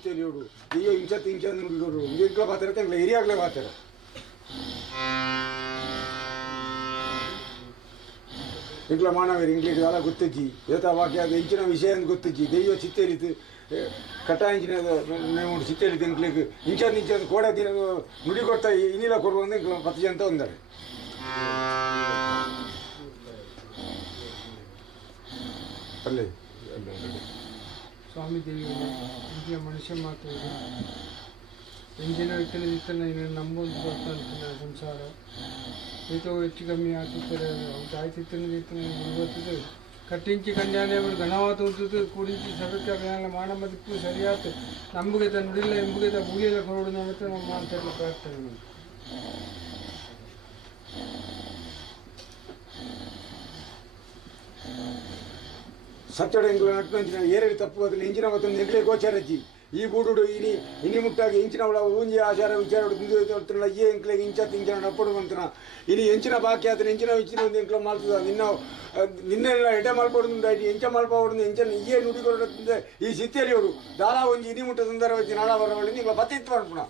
ಚಿತ್ತೇಲಿಯೋಡು ಅಯ್ಯೋ ಇಂಚ ನುಡಿಯೋರು ಇಂಗ್ಲ ಪಾತ್ರ ಇಂಗ್ಲ ಏರಿಯಾಗಲೇ ಪಾತ್ರ ಇಂಗ್ಲ ಮಾನವರು ಇಂಗ್ಲಿಗೆ ಎಲ್ಲ ಗೊತ್ತಿಜ್ಜಿ ಏತ ವಾಕ್ಯ ಅದು ಇಂಚಿನ ವಿಷಯ ಅಂತ ಗೊತ್ತಿಜ್ಜಿ ದೆಯ್ಯೋ ಚಿತ್ತೇಲಿತು ಕಟ್ಟಾಂಚಿನ ನೋಡಿ ಚಿತ್ತೇಲಿತು ಇಂಗ್ಲಿಗೆ ಇಂಚ ಕೋಡ ದಿನ ನುಡಿ ಕೊಡ್ತಾ ಇನ್ನಿಲ್ಲ ಕೊಡುವಂದು ಇಂಗ್ಲ 10 ಜನ ಒಂದರೆ ಅಲ್ಲೇ ಸ್ವಾಮಿ ದೇವಿಗಳು ಇಂದಿನ ಮನುಷ್ಯ ಮಾತು ಎಂಜಿನ ಇತ್ತನ ನಂಬೊಂದು ಬರ್ತಾನೆ ಸಂಸಾರ ಏತೋ ಹೆಚ್ಚು ಕಮ್ಮಿ ಆಗ್ತಿರ್ತಾರೆ ಆಯ್ತಿತ್ತನ ಇವತ್ತು ಕಟ್ಟಿಂಚಿ ಕನ್ಯಾನೆ ಘನವಾತ ಉಂಟು ಕುಡಿಂಚಿ ಸಭೆಗೆ ಅಭಿಯಾನ ಮಾನ ಮದಿಪ್ಪು ಸರಿಯಾತು ನಂಬುಗೆ ನುಡಿಲ್ಲ ಎಂಬುಗೆ ಬುಗಿಯೆಲ್ಲ ಕೊರೋಡು ನಮ್ಮ ನಾವು ಮಾಡ್ತಾ ಪ್ರಾರ್ಥನೆ ಮಾಡಿ ಸಚ್ಚಡ ಎಂಗ್ಲ ನಟ್ಪಂಚಿನ ಏರಡಿ ತಪ್ಪು ಅದ್ರಲ್ಲಿ ಇಂಚಿನ ಮತ್ತೊಂದು ಎಂಗ್ಲೇ ಗೋಚಾರಜ್ಜಿ ಈ ಗೂಡು ಇನಿ ಮುಟ್ಟಾಗಿ ಇಂಚಿನ ಅವಳ ಊಂಜಿ ಆಚಾರ ವಿಚಾರ ತಿಂಗಳ ಈ ಎಂಕ್ಲೆಗೆ ಇಂಚಿನ ನಪ್ಪಡು ಬಂತನ ಇನಿ ಎಂಚಿನ ಬಾಕಿ ಆದ್ರೆ ಇಂಚಿನ ಒಂದು ಎಂಕ್ಲ ಮಾಡ್ತದ ನಿನ್ನೆಲ್ಲ ಎಡೆ ಮಾಡ್ಕೊಡುದು ಎಂಚ ಮಾಡ್ಬೋದು ಎಂಚನ ಈಯೇ ನುಡಿಕೊಡದಿಂದ ಈ ಸಿತ್ತಿಯಲ್ಲಿ ಅವರು ದಾಲಾ ಒಂಜಿ ಇನಿ ಮುಟ್ಟ ಸುಂದರ ವಚ್ಚಿ ನಾಳ ಬರವಳಿ ನಿಂಗಳ ಬತ್ತಿತ್ತು ಮಾಡ್ಕೊಣ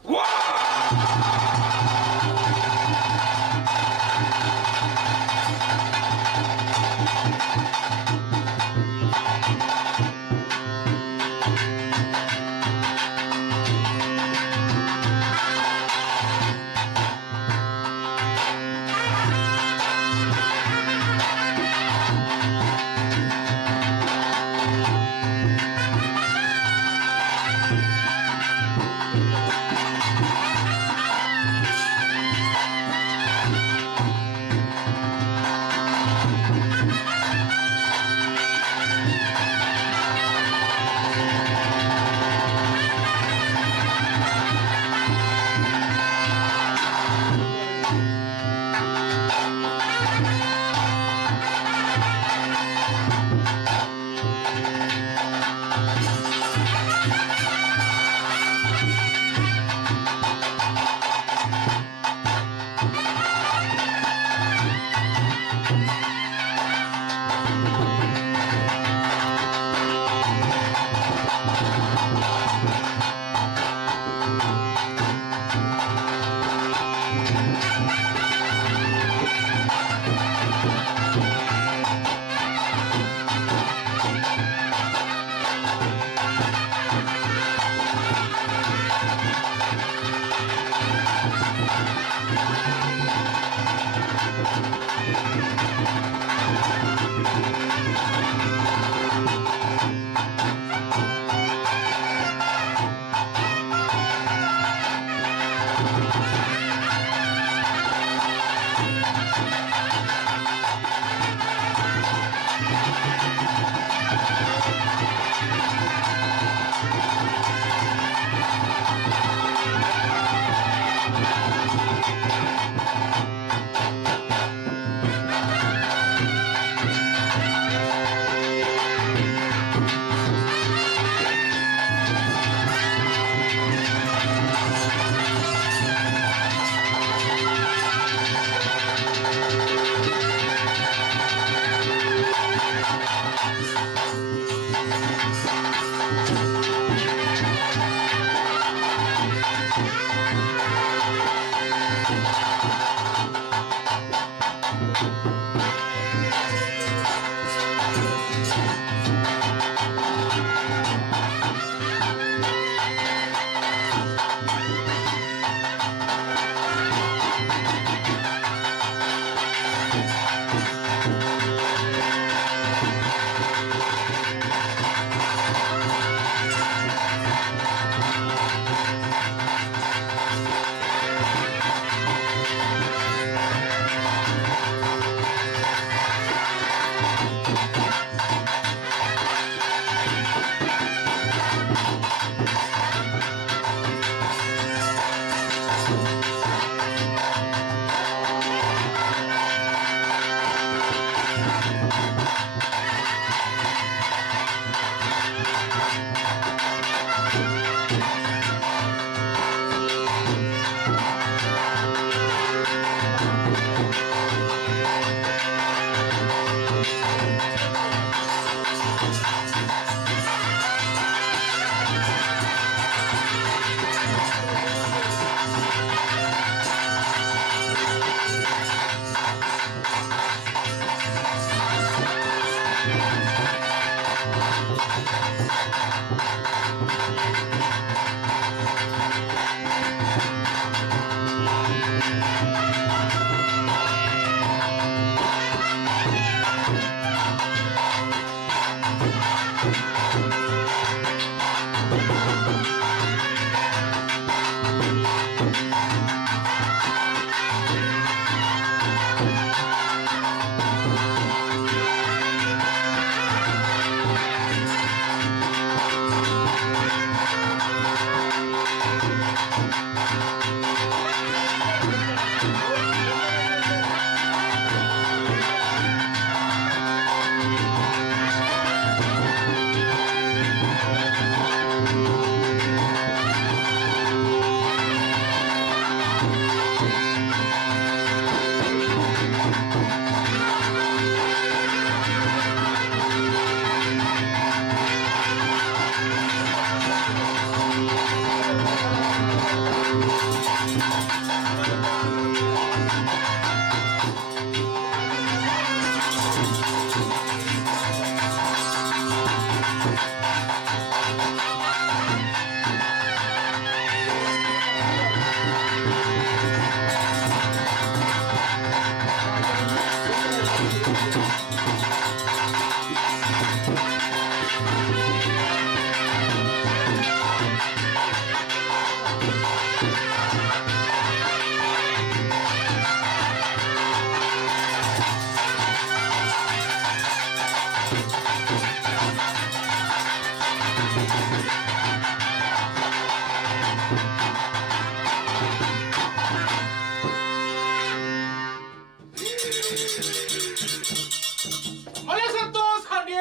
ಮಳೆ ಸಂತೋಷ ಹಾಗೆ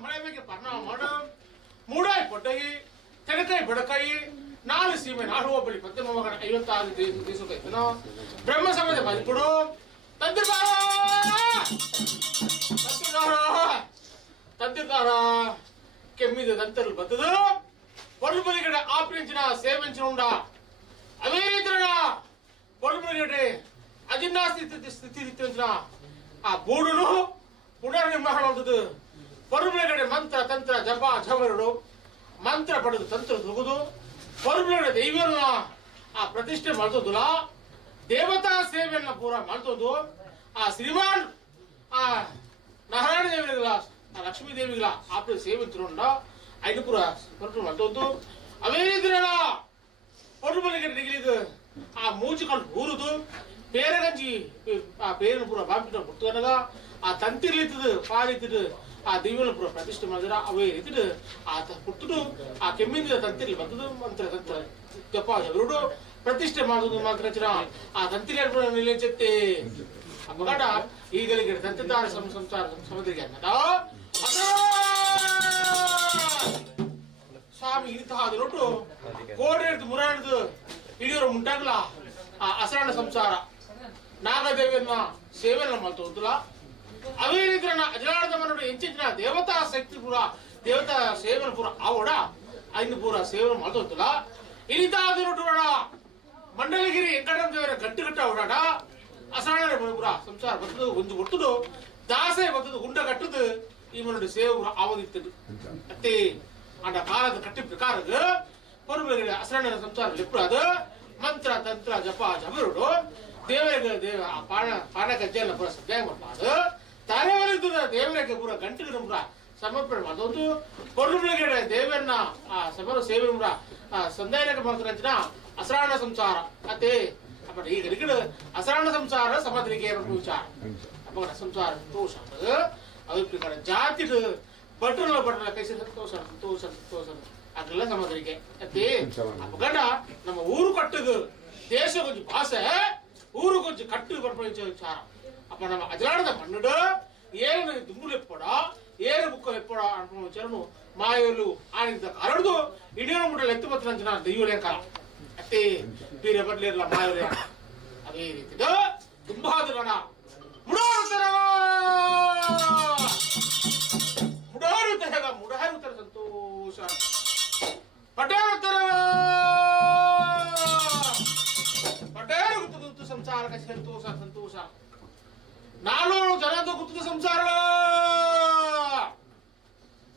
ಮಳೆ ಬಗ್ಗೆ ಪರಿಣಾಮ ಮಾಡು ಮೂಡಾಯಿ ಪೊಡ್ಡಗಿ ತೆನಕಾಯಿ ಬಡಕಾಯಿ ನಾಳು ಸೀಮೆ ನಾಡು ಒಬ್ಬಳಿ ಪತ್ತೆ ಮೊಮ್ಮಗನ 56 ದಿವಸ ಇದ್ದನು ಬ್ರಹ್ಮ ಸಮಾಜ ಬದುಕೊಡು ತಂತಿರ್ದಾರ ಕೆಮ್ಮಿದ ದಂತರ್లు ಬತ್ತದು పొడుపులిగడ ఆపరించిన సేవించిన ఉండ అవే రీతిన పొడుపులిగడ అజిన్నా స్థితి ఆ బూడును పునర్నిర్మాణం అవుతుంది పొడుపులిగడ మంత్ర తంత్ర జప ఝవరుడు ಮಂತ್ರ ಪಡೆದು ತಂತ್ರ ದುಗುದು ಪರಬ್ರಹ್ಮ ದೈವರನ್ನ ಆ ಪ್ರತಿಷ್ಠೆ ಮಾಡ್ತೋದುಲ ದೇವತಾ ಸೇವೆಯನ್ನ ಪೂರ ಮಾಡ್ತೋದು ಆ ಶ್ರೀಮಾನ್ ಆ ನಾರಾಯಣ ದೇವರಿಗಳ ಆ ಲಕ್ಷ್ಮೀ ದೇವಿಗಳ ಆಪ್ತ ಸೇವಿಂಚುಂಡ ಐದು ಪೂರ ಪರಬ್ರಹ್ಮ ಮಾಡ್ತೋದು ಅವೇ ರೀತಿಯ ಪರಬ್ರಹ್ಮನಿಗೆ ನಿಗಿಲಿದು ಆ ಮೂಚುಕೊಂಡು ಊರುದು పేరగంజి ఆ పేరును పూర బాంపిన పుట్టుకనగా ఆ తంతిర్లితుడు పాలితుడు ఆ దివ్యుల పూర ప్రతిష్ఠ మధ్య అవే రీతిడు ఆ పుట్టుడు ಆ ಕೆಮ್ಮಿಂದ ತಂತಿರ್ಲಿ ಬರ್ತದು ಮಂತ್ರ ತಂತ್ರ ಜಪ ಜಗರುಡು ಪ್ರತಿಷ್ಠೆ ಮಾಡುದು ಮಾತ್ರ ರಚನ ಆ ತಂತಿರಿ ನಿಲ್ಲಿಸುತ್ತೆ ಅಮ್ಮಗಡ ಈಗಲಿಗೆ ತಂತಿದ್ದಾರ ಸಂಸಾರ ಸಮುದ್ರಿಗೆ ಅನ್ನದ ಸ್ವಾಮಿ ಇಂತಹ ನೋಟು ಕೋಡೆಡ್ದು ಮುರಾಡ್ದು ಹಿಡಿಯೋರು ಮುಂಟಾಗ್ಲ ಆ ಅಸರಣ ಸಂಸಾರ ನಾಗದೇವಿಯನ್ನ ಸೇವೆಯನ್ನ ಮಾಡ್ತೋದಿಲ್ಲ ಅವೇ ರೀತಿಯ ಅಜಲಾಳದ ಮನೋಡು ಹೆಚ್ಚಿನ ದೇವತಾ ಶಕ್ತಿ ಪೂರ ದೇವತಾ ಸೇವೆನ ಪೂರ ಆವೋಡ ಐದು ಪೂರ ಸೇವೆನ ಮಾಡ್ತೋದಿಲ್ಲ ಇನಿತಾದ ನೋಟೋಡ ಮಂಡಲಗಿರಿ ವೆಂಕಟರಮ ದೇವರ ಗಂಟು ಗಟ್ಟ ಓಡಾಡ ಅಸರಣ ಪೂರ ಸಂಸಾರ ಬರ್ತದು ಒಂದು ಒಟ್ಟುದು ದಾಸೆ ಬರ್ತದು ಗುಂಡ ಕಟ್ಟದು ಈ ಮನೋಡು ಸೇವೆ ಪೂರ ಆವದಿರ್ತದು ಅತ್ತೆ ಅಂಡ ಕಾಲದ ಕಟ್ಟಿ ಪ್ರಕಾರದ ಪರಮೇಶ್ವರ ಅಸರಣ ಸಂಸಾರ ಲೆಪ್ಪುರಾದ ಮಂತ್ರ ತಂತ್ರ ಜಪ ಜಬರುಡು ದೇವರಿಗೆ ದೇವ ಪಾನ ಗಜ್ಜೆಲ್ಲ ಪೂರ ಸದ್ಯಾಗ ಮಾಡ್ಬಾರ್ದು ತಲೆವರಿದ್ದು ದೇವರಿಗೆ ಪೂರ ಗಂಟೆಗೆ ಪೂರ ಸಮರ್ಪಣೆ ಮಾಡೋದು ಪರಮೇಶ್ವರ ದೇವರನ್ನ ಆ ಸಮರ ಸೇವೆ ಪೂರ ಸಂದಾಯಕ ಮಾಡ್ತಾರ ಅಸರಾಣ ಸಂಸಾರ ಅದೇ ಅಪ್ಪ ಈಗ ಅಸರಾಣ ಸಂಸಾರ ಸಮಾಧಿಗೆ ವಿಚಾರ ಅಪ್ಪ ಸಂಸಾರ ಸಂತೋಷ ಅದ್ರ ಪ್ರಕಾರ ಜಾತಿ ಬಟ್ರಲ್ಲ ಬಟ್ರಲ್ಲ ಕೈ ಸಂತೋಷ ಸಂತೋಷ ಸಂತೋಷ ಅದೆಲ್ಲ ಸಮಾಧಿಗೆ ಅದೇ ಅಪ್ಪಗಂಡ ನಮ್ಮ ಊರು ಕಟ್ಟದು ದೇಶ ಕೊಂಚ ಭಾಷೆ ಊರು ಕೊಂಚ ಕಟ್ಟು ಬರ್ಪಡಿಸೋ ವಿಚಾರ ಅಪ್ಪ ನಮ್ಮ ಅಜಲಾಡದ ಮಣ್ಣುಡು ಏನು ದುಂಗುಲು ಎಪ್ಪಡ ಏನು ಬುಕ್ಕ ಎಪ್ಪಡ ಅನ್ಕೊಂಡ ವಿಚಾರನು ಮಾಯಲು ಆನಿದ್ದ ಕಾರಡ್ದು ಇಡೀ ಮುಟ್ಟಲ್ಲಿ ಎತ್ತು ಬತ್ತ ಜನ ದೈವಲೇ ಕಾಲ ಅತ್ತೆ ಬೇರೆ ಬರ್ಲಿರಲ್ಲ ಮಾಯವರೇ ಅದೇ ರೀತಿದ ತುಂಬಾ ಜನ ಮುಡಾರುತ್ತರ ಮುಡಾರುತ್ತರ ಸಂತೋಷ ಪಟೇರುತ್ತರ ಪಟೇರು ಗುತ್ತು ಸಂಸಾರ ಸಂತೋಷ ಸಂತೋಷ ನಾನೂರು ಜನದ ಗುತ್ತದ ಸಂಸಾರ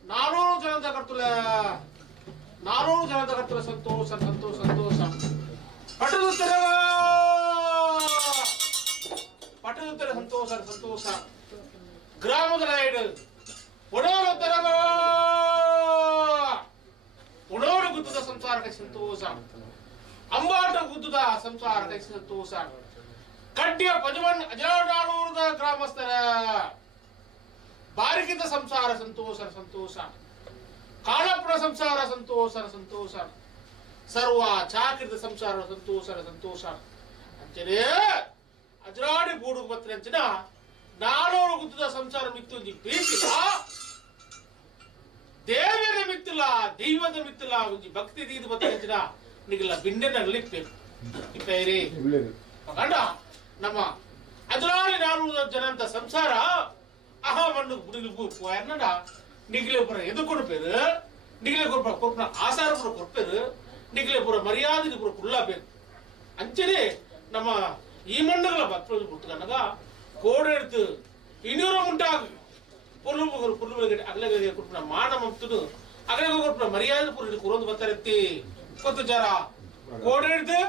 ನಾನೂರು ಜನ ಜನದ ಕರ್ತುಲ 400 ಜನದ ಕರ್ತುಲ ಸಂತೋಷ ಸಂತೋಷ ಸಂತೋಷ ಪಟ್ಟದುತ್ತರ ಸಂತೋಷ ಸಂತೋಷ ಗ್ರಾಮದ ಲೈಡ್ ಒಣೋರು ಗುದ್ದದ ಸಂಸಾರಕ್ಕೆ ಸಂತೋಷ ಅಂಬಾಟ ಗುದ್ದದ ಸಂಸಾರಕ್ಕೆ ಸಂತೋಷ ಕಡ್ಡಿಯ ಪಜವನ್ ಅಜರಾಡೂರದ ಗ್ರಾಮಸ್ಥರ ಬಾರಿಕಿದ ಸಂಸಾರ ಸಂತೋಷ ಸಂತೋಷ ಕಾಳಪ್ಪನ ಸಂಸಾರ ಸಂತೋಷ ಸಂತೋಷ ಸರ್ವ ಚಾಕಿದ ಸಂಸಾರ ಸಂತೋಷ ಸಂತೋಷ ಅಂಚನೆ ಅಜರಾಡಿ ಬೂಡು ಬತ್ರೆ ಅಂಚನ 400 ಗುದ್ದದ ಸಂಸಾರ ಮಿತ್ತು ಬೇಕಿಲ್ಲ ದೇವರ ಮಿತ್ತಿಲ್ಲ ದೈವದ ಮಿತ್ತಿಲ್ಲ ಒಂಜಿ ಭಕ್ತಿ ದೀದ ಬತ್ರೆ ಅಂಚನ ನಿಗಲ ಬಿಂಡೆನಲ್ಲಿ ಇಪ್ಪೇರಿ ಗಂಡ ನಮ್ಮ ಅಜರಾಡಿ 400 ಜನಂತ ಸಂಸಾರ ಆಹಾ ಮಣ್ಣು ಬುಡಿಲಿಗೂ ಪೋಯನ್ನಡ ನಿಗಲೆ ಪುರ ಎದು ಕೊಡ್ಪೇರು ನಿಗಲೆ ಕೊರ್ಪನ ಆಸಾರ ಪುರ ಕೊಡ್ಪೇರು ನಿಗಲೆ ಪುರ ಮರ್ಯಾದೆ ಪುರ ಕುಳ್ಳಬೇಕು ಅಂಚನೆ ನಮ್ಮ ಈ ಮಣ್ಣಗಳ ಭಕ್ತರು ಬಿಟ್ಟುಕನಗ ಕೋಡೆ எடுத்து 200 ಮುಂಟಾಗ ಪುಲ್ಲು ಅಗಲಗೆ ಕೊಡ್ಪನ ಮಾನ ಮಮ್ತುದು ಅಗಲಗೆ ಕೊಡ್ಪನ ಮರ್ಯಾದೆ ಪುರ ಕುರಂದು ಬತ್ತರೆತ್ತಿ ಕೊತ್ತು ಜರ ಕೋಡೆ எடுத்து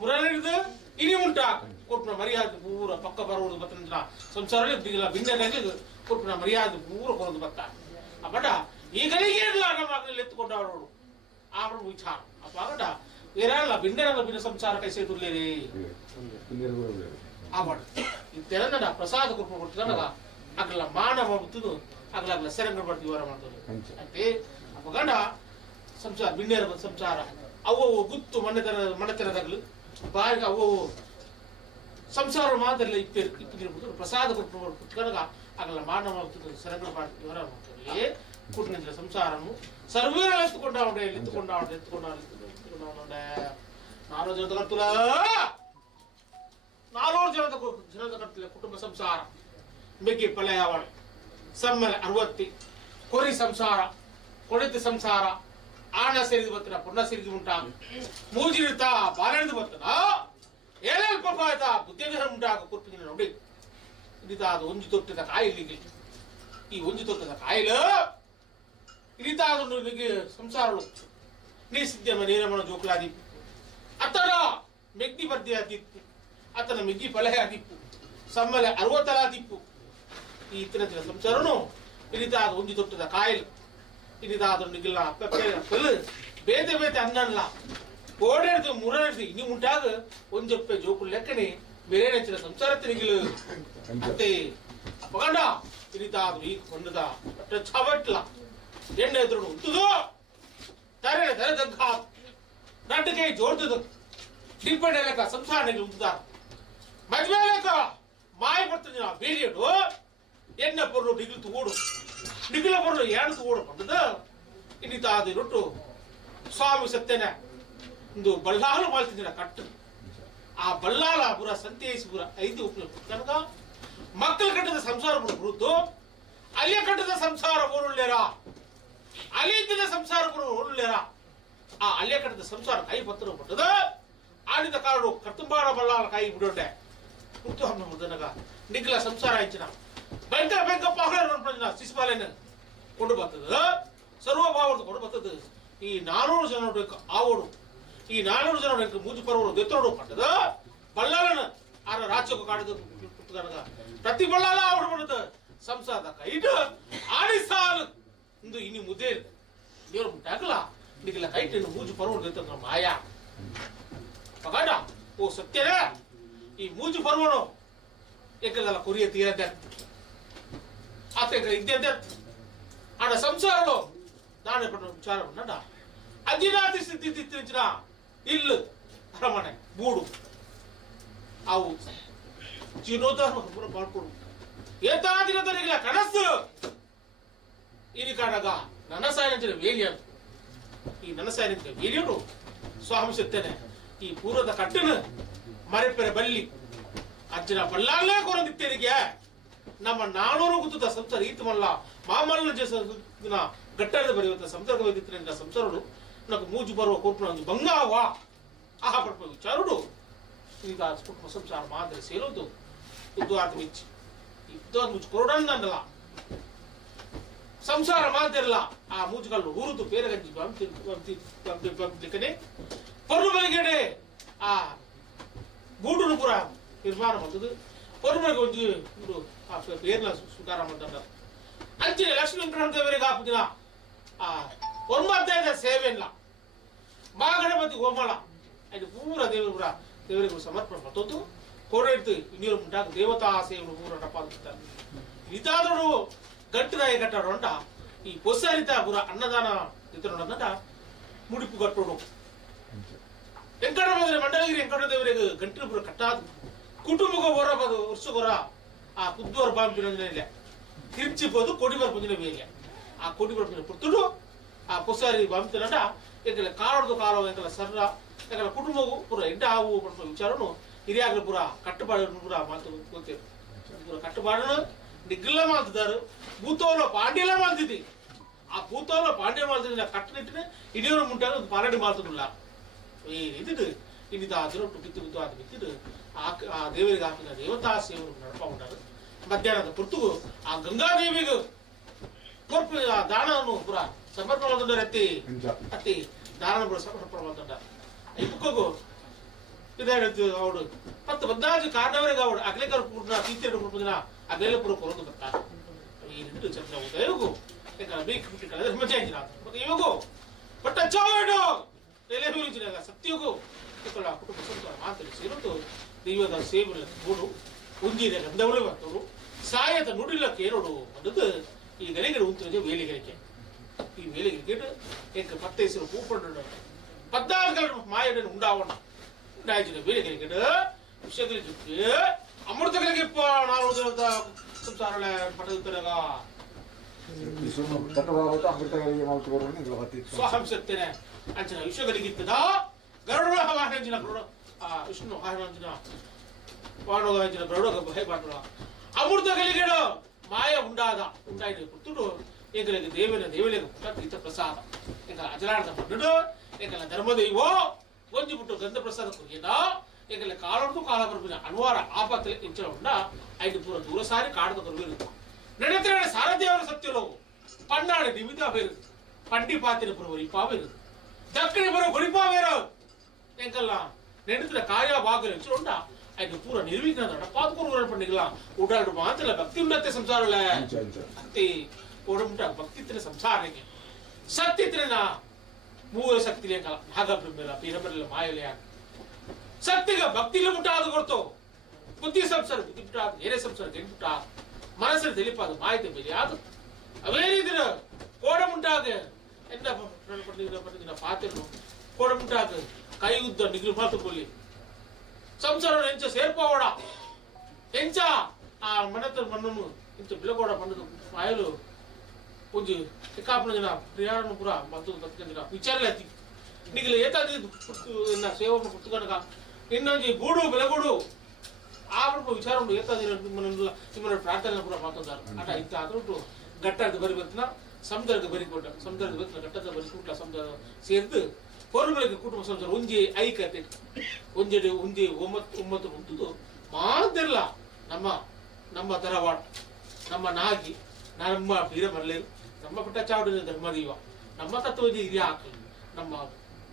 ಮುರಲ್ எடுத்து ಇನಿ ಮುಂಟಾಗ ಕೊಡ್ಪನ ಮರ್ಯಾದೆ ಪೂರ ಪಕ್ಕ ಬರುವುದು ಬತ್ತಂದ್ರ ಸಂಸಾರದಲ್ಲಿ ಬಿಗಿಲ ಬಿಂದೆನಾಗಿ ಕೊಡ್ಪನ ಮರ್ಯಾದೆ ಪೂರ ಕುರಂದು ಬತ್ತ ಅಪ್ಪಟ ಈ ಕಡೆಗೆ ಇಲ್ಲ ನಮ್ಮ ಮಕ್ಕಳಲ್ಲಿ ಎತ್ತುಕೊಂಡವರು ಆವರ ವಿಚಾರ ಅಪ್ಪಗಡ ಏರಲ್ಲ ಬಿಂದೆನ ಬಿನ ಸಂಸಾರ ಕೈಸೆ ತುಲ್ಲೇರಿ ಆವಡ ಇದೆಲ್ಲನ ಪ್ರಸಾದ ಕೊಡ್ಪ ಕೊಡ್ತನಗ ಅಗಲ ಮಾನವ ಮುತ್ತುದು ಅಗಲ ಸೆರಂಗ ಬರ್ತಿ ವರ ಮಾಡ್ತದೆ ಅಂತೆ ಅಪ್ಪಗಡ ಸಂಸಾರ ಬಿಂದೆರ ಸಂಸಾರ ಅವು ಗುತ್ತು ಮನೆತನದಾಗಲು ಬಾಯಿಗೆ ಅವು ಸಂಸಾರ ಮಾದರಿ ಇಪ್ಪಿದ್ರು ಪ್ರಸಾದ ಕೊಟ್ಟ ಅಗಲ ಮಾನವ ಸರಂಗ ವರ ಮಾಡ್ತಾರೆ ಕೂಟಿನ ಸಂಸಾರನು ಸರ್ವೇರ ಎತ್ತುಕೊಂಡ ಎತ್ತುಕೊಂಡ 400 ಜನದ ಕರ್ತುಲ 400 ಜನದ ಕರ್ತುಲ ಕುಟುಂಬ ಸಂಸಾರ ಬೆಗ್ಗಿ ಪಲಯಾವಳ ಸಮ್ಮಲ 60 ಕೊರಿ ಸಂಸಾರ ಕೊಡಿತ ಸಂಸಾರ ಆಣ ಸೇರಿದು ಬರ್ತನ ಪುಣ್ಣ ಸೇರಿದು ಉಂಟಾ ಮೂಜಿರ್ತಾ ಬಾಲೆದು ಬರ್ತನ ಏನೇನು ಪಾಪ ಆಯ್ತಾ ಬುದ್ಧಿಗ್ರಹ ಉಂಟಾಗ ಕುರ್ಪಿನ ನೋಡಿ ಇದಿತಾದ ಒಂಜಿ ತೊಟ್ಟದ ಕಾಯಿಲಿಗೆ ಈ ಒಂಜಿ ತೊಟ್ಟದ ಕಾಯಿಲು ಇದಿತಾದ ಸಂಸಾರಗಳು ನೀ ಸಿದ್ಧಮ ನೇರಮಣ ಜೋಕುಲಾದಿಪ್ಪು ಅತನ ಮೆಗ್ಗಿ ಬರ್ದಿಯಾದಿಪ್ಪು ಅತನ ಮೆಗ್ಗಿ ಪಲಹೆಯಾದಿಪ್ಪು ಸಮ್ಮಲೆ 60 ಆದಿಪ್ಪು ಈ ಇತ್ತಿನ ಸಂಸಾರನು ಇದಿತಾದ ಒಂಜಿ ತೊಟ್ಟದ ಕಾಯಿಲು ಇದಿತಾದ ನಿಗಿಲ್ಲ ಪೆಲ್ಲು ಬೇತೆ ಬೇತೆ ಅನ್ನಲ್ಲ ಕೋಡೆಡ್ದು ಮುರಡ್ದು ಇನಿ ಉಂಟಾಗ ಒಂಜಪ್ಪೆ ಜೋಕು ಲೆಕ್ಕನೆ ಬೇರೆ ನೆಚ್ಚಿನ ಸಂಸಾರತ್ತೆ ನಿಗಿಲು ಅಂತೆ ಅಪ್ಪಗಂಡ ಇದಿತಾದ ಈ ಕೊಂಡದ ಛವಟ್ಲ ಎಣ್ಣೆ ಎದುರು ಉಂಟುದು ತರೆ ದಗ್ಗ ನಡ್ಗೆ ಜೋಡ್ತದ ಡಿಪ್ಪಣೆ ಲೆಕ್ಕ ಸಂಸಾರ ಉಂಟುದಾರ ಮದ್ವೆ ಲೆಕ್ಕ ಮಾಯ ಬರ್ತದೆ ನಾ ಬೇರಿಯಡು ಎಣ್ಣೆ ಪೊರ್ಲು ಡಿಗಿಲು ತಗೋಡು ಡಿಗಿಲ ಪೊರ್ಲು ಎರಡು ತಗೋಡು ಬಂದದ ಇನ್ನಿತಾದ ರೊಟ್ಟು ಸ್ವಾಮಿ ಸತ್ಯನ ಒಂದು ಬಳ್ಳಾಲು ಮಾಡ್ತಿದ್ದೀರ ಕಟ್ಟು ಆ ಬಳ್ಳಾಲ ಪುರ ಸಂತೇಸಿ ಪುರ 5 ಕನಕ ಮಕ್ಕಳ ಕಟ್ಟದ ಸಂಸಾರ ಪುರ ಬರುತ್ತು ಅಲ್ಲಿಯ ಕಟ್ಟದ ಸಂಸಾರ ಊರುಳ್ಳೇರ ಅಲ್ಲಿ ಇದ್ದ ಸಂಸಾರ ಪುರ ಊರುಳ್ಳೇರ ಆ ಅಲ್ಲಿಯ ಕಟ್ಟದ ಸಂಸಾರ ಕೈ ಪತ್ರ ಪಟ್ಟದ ಆಡಿದ ಕಾರಡು ಕರ್ತುಂಬಾಡ ಬಳ್ಳಾಲ ಕೈ ಬಿಡೋಡೆ ಹುಟ್ಟು ಹಣ್ಣು ಮುದನಗ ನಿಗ್ಲ ಸಂಸಾರ ಆಯ್ತಿನ ಬೆಂಕ ಪಾಹಳ ಶಿಶುಪಾಲನ ಕೊಂಡು ಬರ್ತದ ಸರ್ವಭಾವದ ಕೊಂಡು ಬರ್ತದ ಈ 400 ಜನ ಆವೋಡು ಈ 400 ಜನ ಮೂಜು ಪರ್ವರು ದೆತ್ತೋಡು ಪಟ್ಟದ ಬಳ್ಳಾಲನ ಆರ ರಾಜ್ಯಕ ಕಾಡದ ಪುಟ್ಟದನಗ ಪ್ರತಿ ಬಳ್ಳಾಲ ಆವಡು ಬರ್ತದ ಸಂಸಾರದ ಕೈಟ ಆಡಿ ಸಾಲು ಇಂದು ಇನಿ ಮುದ್ದೆ ದೇವ್ರ ಮುಟ್ಟಾಗಲ್ಲ ನಿಗಲ ಕೈಟನ್ನು ಮೂಜು ಪರ್ವರು ದೆತ್ತಂದ್ರ ಮಾಯಾ ಪಗಾಡ ಓ ಸತ್ಯನೇ ಈ ಮೂಜು ಪರ್ವನು ಏಕದಲ್ಲ ಕೊರಿಯ ತೀರದ್ದೆ ಆತ ಇದ್ದೆ ಆಡ ಸಂಸಾರಗಳು ನಾನೇ ಪಟ್ಟ ವಿಚಾರ ನಡ ಅಜ್ಜಿನಾತಿ ಸ್ಥಿತಿನ ಇಲ್ಲು ಅರಮನೆ ಬೂಡು ಅವು ಜೀರ್ಣೋದ್ಧಾರ ಮಾಡ್ಕೊಡು ಏತಾದಿನದರಿಗಿಲ್ಲ ಕನಸು ಇನಿ ಕಾಣಗ ನನ್ನ ಸಾಯನಿಂದ ವೇಲಿ ಅಂತ ಈ ನನ್ನ ಸಾಯನಿಂದ ವೇಲಿಯರು ಸ್ವಾಮಿ ಸತ್ತೇನೆ ಈ ಪೂರ್ವದ ಕಟ್ಟನ ಮರೆಪೆರೆ ಬಲ್ಲಿ ಅಜ್ಜನ ಬಳ್ಳಾಲೇ ಕೊರಂದಿತ್ತೇನಿಗೆ ನಮ್ಮ 400 ಗುತ್ತದ ಸಂಸಾರ ಈತಮಲ್ಲ ಮಾಮಲ್ಲ ದಿನ ಗಟ್ಟರದ ಬರೆಯುವಂತ ಸಂಸರ್ಗ ವೈದ್ಯರಿಂದ ಸಂಸಾರಗಳು నాకు ಮೂಜು ಬರುವ ಕೋರ್ಪುನ ಬಂಗಾವ ಆಹಾ ಪಡ್ಪ ವಿಚಾರುಡು ಈಗ ಕುಟುಂಬ ಸಂಸಾರ ಮಾದರಿ ಸೇರೋದು ಉದ್ವಾದ ಮಿಚ್ಚಿ ಈ ಉದ್ವಾದ ಮುಚ್ಚಿ ಕೊರಡಂದಲ್ಲ ಸಂಸಾರ ಮಾತಿರಲ್ಲ ಆ ಮೂಜುಕಲ್ಲು ಊರುದು ಬೇರೆ ಗಂಜಿ ಬಂತಿಕ್ಕನೆ ಪೊರ್ಲು ಮನೆಗಡೆ ಆ ಗೂಡುನು ಪುರ ನಿರ್ಮಾಣ ಮಾಡ್ತದೆ ಪೊರ್ಲು ಮನೆಗೆ ಒಂದು ಆ ಪೇರ್ನ ಸ್ವೀಕಾರ ಮಾಡ್ತಾರೆ ಅಂಚೆ ಲಕ್ಷ್ಮೀ ವೆಂಕಟರಮಣದೇವರಿಗೆ ಹಾಕುದಿನ ಆ ಒಂಬತ್ತೈದ ಸೇವೆ ಇಲ್ಲ ಮಹಾಗಣಪತಿ ಹೋಮಳ ಅದು ಪೂರ ದೇವರಿಗೆ ಸಮರ್ಪಣೆ ಮಾಡ್ತದ್ದು ಕೋಡ ಇಡ್ತು ಇನ್ನೂರು ಮುಂಟಾಗ ದೇವತಾ ಸೇವೆ ಪೂರ ನಪಾಲ್ತಾರೆ ಇದಾದ್ರೂ ಗಟ್ಟಿದಾಯಿ ಕಟ್ಟೋಣ ಈ ಪೊಸ್ಸರಿತ ಪುರ ಅನ್ನದಾನ ಇದ್ರೋಣ ಮುಡಿಪು ಕಟ್ಟೋಣ వెంకటరమణ మండలగిరి వెంకటదేవರಿಗೆ ಗಂಟಿನ ಪುರ ಕಟ್ಟಾದ ಕುಟುಂಬಕ್ಕೆ ಹೊರಬದು ವರ್ಷಗೊರ ಆ ಕುದ್ದೋರ ಬಾಂಬಿನ ತಿರ್ಚಿಬೋದು ಕೋಟಿ ಬರ್ಪಂಜಿನ ಬೇಲೆ ಆ ಕೋಟಿ ಬರ್ಪಂಜಿನ ಪುರ್ತುಡು ಆ ಪೊಸಾರಿ ಬಾಂಬಿನಂಡ ಎಂಕಲ ಕಾಲೋಡ್ದು ಕಾಲೋ ಎಂಕಲ ಸರ್ರ ಎಂಕಲ ಕುಟುಂಬವು ಪುರ ಎಡ್ಡ ಹಾವು ಪಡ್ಪ ವಿಚಾರನು ಹಿರಿಯಾಗಲ ಪುರ ಕಟ್ಟುಪಾಡು ಪುರ ಮಾತು ಗೊತ್ತೇರು ಪುರ ಕಟ್ಟುಪಾಡನು ನಿಗ್ಲ ಮಾಲ್ತಿದಾರು ಭೂತೋಲ ಪಾಂಡ್ಯಲ ಮಾಲ್ತಿದ್ದಿ ಆ ಭೂತೋಲ ಪಾಂಡ್ಯ ಮಾಲ್ತಿದ್ದ ಕಟ್ಟನಿಟ್ಟಿನ ಇಡಿಯೋರ ಮುಂಟಾಗ ಒಂದು ಪಾಲಡಿ ಮಾಲ್ತುಲ್ಲ ಇದು ಇನ್ನಿದಾದರೂ ಬಿತ್ತು ಅದು ಬಿತ್ತಿದ್ದು ಆ ದೇವರಿಗೆ ಹಾಕಿನ ದೇವತಾ ಸೇವರು ನಡ್ಕೊಂಡು ಮಧ್ಯಾಹ್ನದ ಪುರ್ತುಗು ಆ ಗಂಗಾದೇವಿಗೂ ಕೊರ್ಪು ಆ ದಾನವನ್ನು ಪುರ ಸಮರ್ಪಣೆ ಮಾಡ್ತಾರೆ ಅತ್ತಿ ದಾನ ಪುರ ಸಮರ್ಪಣೆ ಮಾಡ್ತಾರೆ ಇಪ್ಪಕ್ಕೂ ಇದೇ ಅವಡು ಮತ್ತು ಬದ್ದಾಜು ಕಾರಣವರಿಗೆ ಅವಡು ಅಗ್ಲೇಕರ ಪೂರ್ಣ ತೀರ್ಥರು ಪುರ್ಪದಿನ ಅಗ್ಲೆಲ್ಲ ಪುರ ಕೊರೋದು ಬರ್ತಾರೆ ಈ ನಿಂತು ಚಂದ್ರ ಉದಯಗೂ ಯಾಕಂದ್ರೆ ಬೇಕು ಬಿಟ್ಟು ಕಳೆದ್ರೆ ಮಜಾ ಇದ್ದಿಲ್ಲ ಮತ್ತೆ ಇವಾಗೂ ಬಟ್ ಅಚ್ಚೋಡು ಎಲೆಹುರಿಜಿನಾಗ ಸತ್ಯಗೂ ಕುಟುಂಬ ಸಂಸಾರ ಮಾತಲ್ಲಿ ಸೇರುವುದು ದೈವದ ಸೇವೆ ಗೂಡು ಉಂಜಿದ ಗಂಧವಳು ಬರ್ತವರು ಸಾಯದ ನುಡಿಲ ಕೇರೋಡು ಅನ್ನೋದು ಈ ಗರಿಗಡೆ ಉಂಟು ವೇಲಿಗರಿಕೆ ಈ ವೇಲಿಗರಿಕೆ ಎಂಕ ಪತ್ತೆ ಹೆಸರು ಕೂಪಂಡು 14 ಮಾಯಡನ್ನು ಉಂಡಾವಣ ಉಂಡಾಯಿಸಿದ ವೇಲಿಗರಿಕೆ ವಿಷಯಗಳಿಗೆ ಅಮೃತಗಳಿಗೆ ನಾವು ಸಂಸಾರ ಪಡೆದುತ್ತರಾಗ ಸ್ವಹಂಸತ್ತೇನೆ ಅಂಚನ ವಿಷಯಗಳಿಗಿತ್ತದ ಗರುಡ ವಾಹನಂಜಿನ ಗರುಡ ವಿಷ್ಣು ವಾಹನಂಜಿನ ವಾಹನಂಜಿನ ಗರುಡ ಭಯಪಡ ಅಮೃತಗಳಿಗೆಡು ಮಾಯ ಉಂಡಾಯಿತು ಪುತ್ತುಡು ಎಂಕಲಿಗೆ ದೇವಲಿಗೆ ಪುಟ್ಟ ಪ್ರಸಾದ ಎಂಕಲ ಅಜಲಾಡದ ಪಡ್ಡು ಎಂಕಲ ಧರ್ಮದೈವೋ ಗೊಂಜಿ ಬಿಟ್ಟು ಗಂಧ ಪ್ರಸಾದ ಕುರಿಯದ ಎಂಕಲ ಕಾಲೊಡ್ದು ಕಾಲ ಬರ್ಬಿನ ಅನ್ವಾರ ಆಪತ್ತಲೆ ಇಂಚಲ ಉಂಡ ಐದು ಪೂರ ದೂರ ಸಾರಿ ಕಾಡದ ಬರಬೇಕು ನಡೆದ್ರೆ ಸಾರಥಿಯವರ ಸತ್ಯಲೋವು ಪನ್ನಾಡು ನಿಮಿದ ಬೇರು ಪಂಡಿ ಪಾತಿನ ಪುರ ಒರಿಪಾವೇರು ದಕ್ಷಿಣ ಬರೋ ಒರಿಪಾವೇರು ಎಂಕಲ್ಲ ನೆನೆದ್ರೆ ಕಾರ್ಯ ಭಾಗಗಳು ಇಂಚಲ ಐದು ಪೂರ ನಿರ್ವಿಘ್ನ ಪಾತ್ಕೊಂಡು ಪಂಡಿಗಳ ಊಟಾಡು ಮಾತಲ್ಲ ಭಕ್ತಿ ಉನ್ನತೆ ಸಂಸಾರಲ್ಲ ಭಕ್ತಿ ಓಡಮುಟ್ಟ ಭಕ್ತಿತ್ತಿನ ಸಂಸಾರಕ್ಕೆ ಸತ್ಯತ್ತಿನ ಮೂಲ ಶಕ್ತಿ ನಾಗಬ್ರಹ್ಮೆಲ್ಲ ಪೀರಬರಲ್ಲ ಮಾಯಲೆಯ ಸತ್ಯಗ ಭಕ್ತಿಲ ಮುಟ್ಟಾದ ಕೊಡ್ತು ಬುದ್ಧಿ ಸಂಸಾರ ಬುದ್ಧಿ ಬಿಟ್ಟಾದ ಏನೇ ಸಂಸಾರ ಗೆಂಟುಟ ಮನಸ್ಸಿನ ತಿಳಿಪಾದ ಮಾಹಿತಿ ಬೇರೆ ಅದು ಅವೇ ರೀತಿಯ ಕೋಡಮುಂಟಾಗ ಎಂದ ಪಟ್ಟಿನ ಪಾತ್ರನು ಕೋಡಮುಂಟಾಗ ಕೈ ಉದ್ದ ನಿಗ್ಲು ಮಾತುಕೊಳ್ಳಿ ಸಂಸಾರ ಎಂಚ ಸೇರ್ಪೋಡ ಎಂಚ ಆ ಮನತ್ರ ಮಣ್ಣನ್ನು ಇಂಚ ಬಿಲಗೋಡ ಪಂಡದು ಮಾಯಲು ಒಂಜಿ ಎಕ್ಕಾಪನ ಜನ ಪ್ರಿಯಾರನ್ನು ಪುರ ಮತ್ತು ಜನ ವಿಚಾರಲತಿ ನಿಗಲು ಏತಾದಿ ಎನ್ನ ಸೇವವನ್ನು ಪುಸ್ತಕನಗ ಇನ್ನೊಂಜಿ ಗೂಡು ಬೆಲಗೂಡು ಆ ವಿಚಾರ ಉಂಟು ಏತಾದಿ ನಿಮ್ಮನ್ನ ಪ್ರಾರ್ಥನೆ ಪುರ ಮಾತಾಡ್ತಾರೆ ಅಟ ಇಂತ ಆದ್ರೂ ಗಟ್ಟದ ಬರಿಬತ್ತಿನ ಸಮುದ್ರದ ಬರಿಕೊಟ್ಟ ಸಮುದ್ರದ ಬತ್ತಿನ ಗಟ್ಟದ ಬರಿಕೊಟ್ಟ ಸಮುದ್ರ ಸೇರ್ದು ಪೊರ್ಗಳಿಗೆ ಕುಟುಂಬ ಸಂಸಾರ ಒಂಜಿ ಐಕ್ಯತೆ ಒಂಜಿ ಒಮ್ಮತ್ತು ಉಂಟು ಮಾತಿರಲ್ಲ ನಮ್ಮ ತರವಾಡ ನಮ್ಮ ನಾಗಿ ನಮ್ಮ ಬೀರ ಮಲ್ಲೇರು ನಮ್ಮ ಪುಟ್ಟ ಚಾವಡಿನ ಧರ್ಮದೀವ ನಮ್ಮ ತತ್ವದ ಹಿರಿಯ ಹಾಕಲು ನಮ್ಮ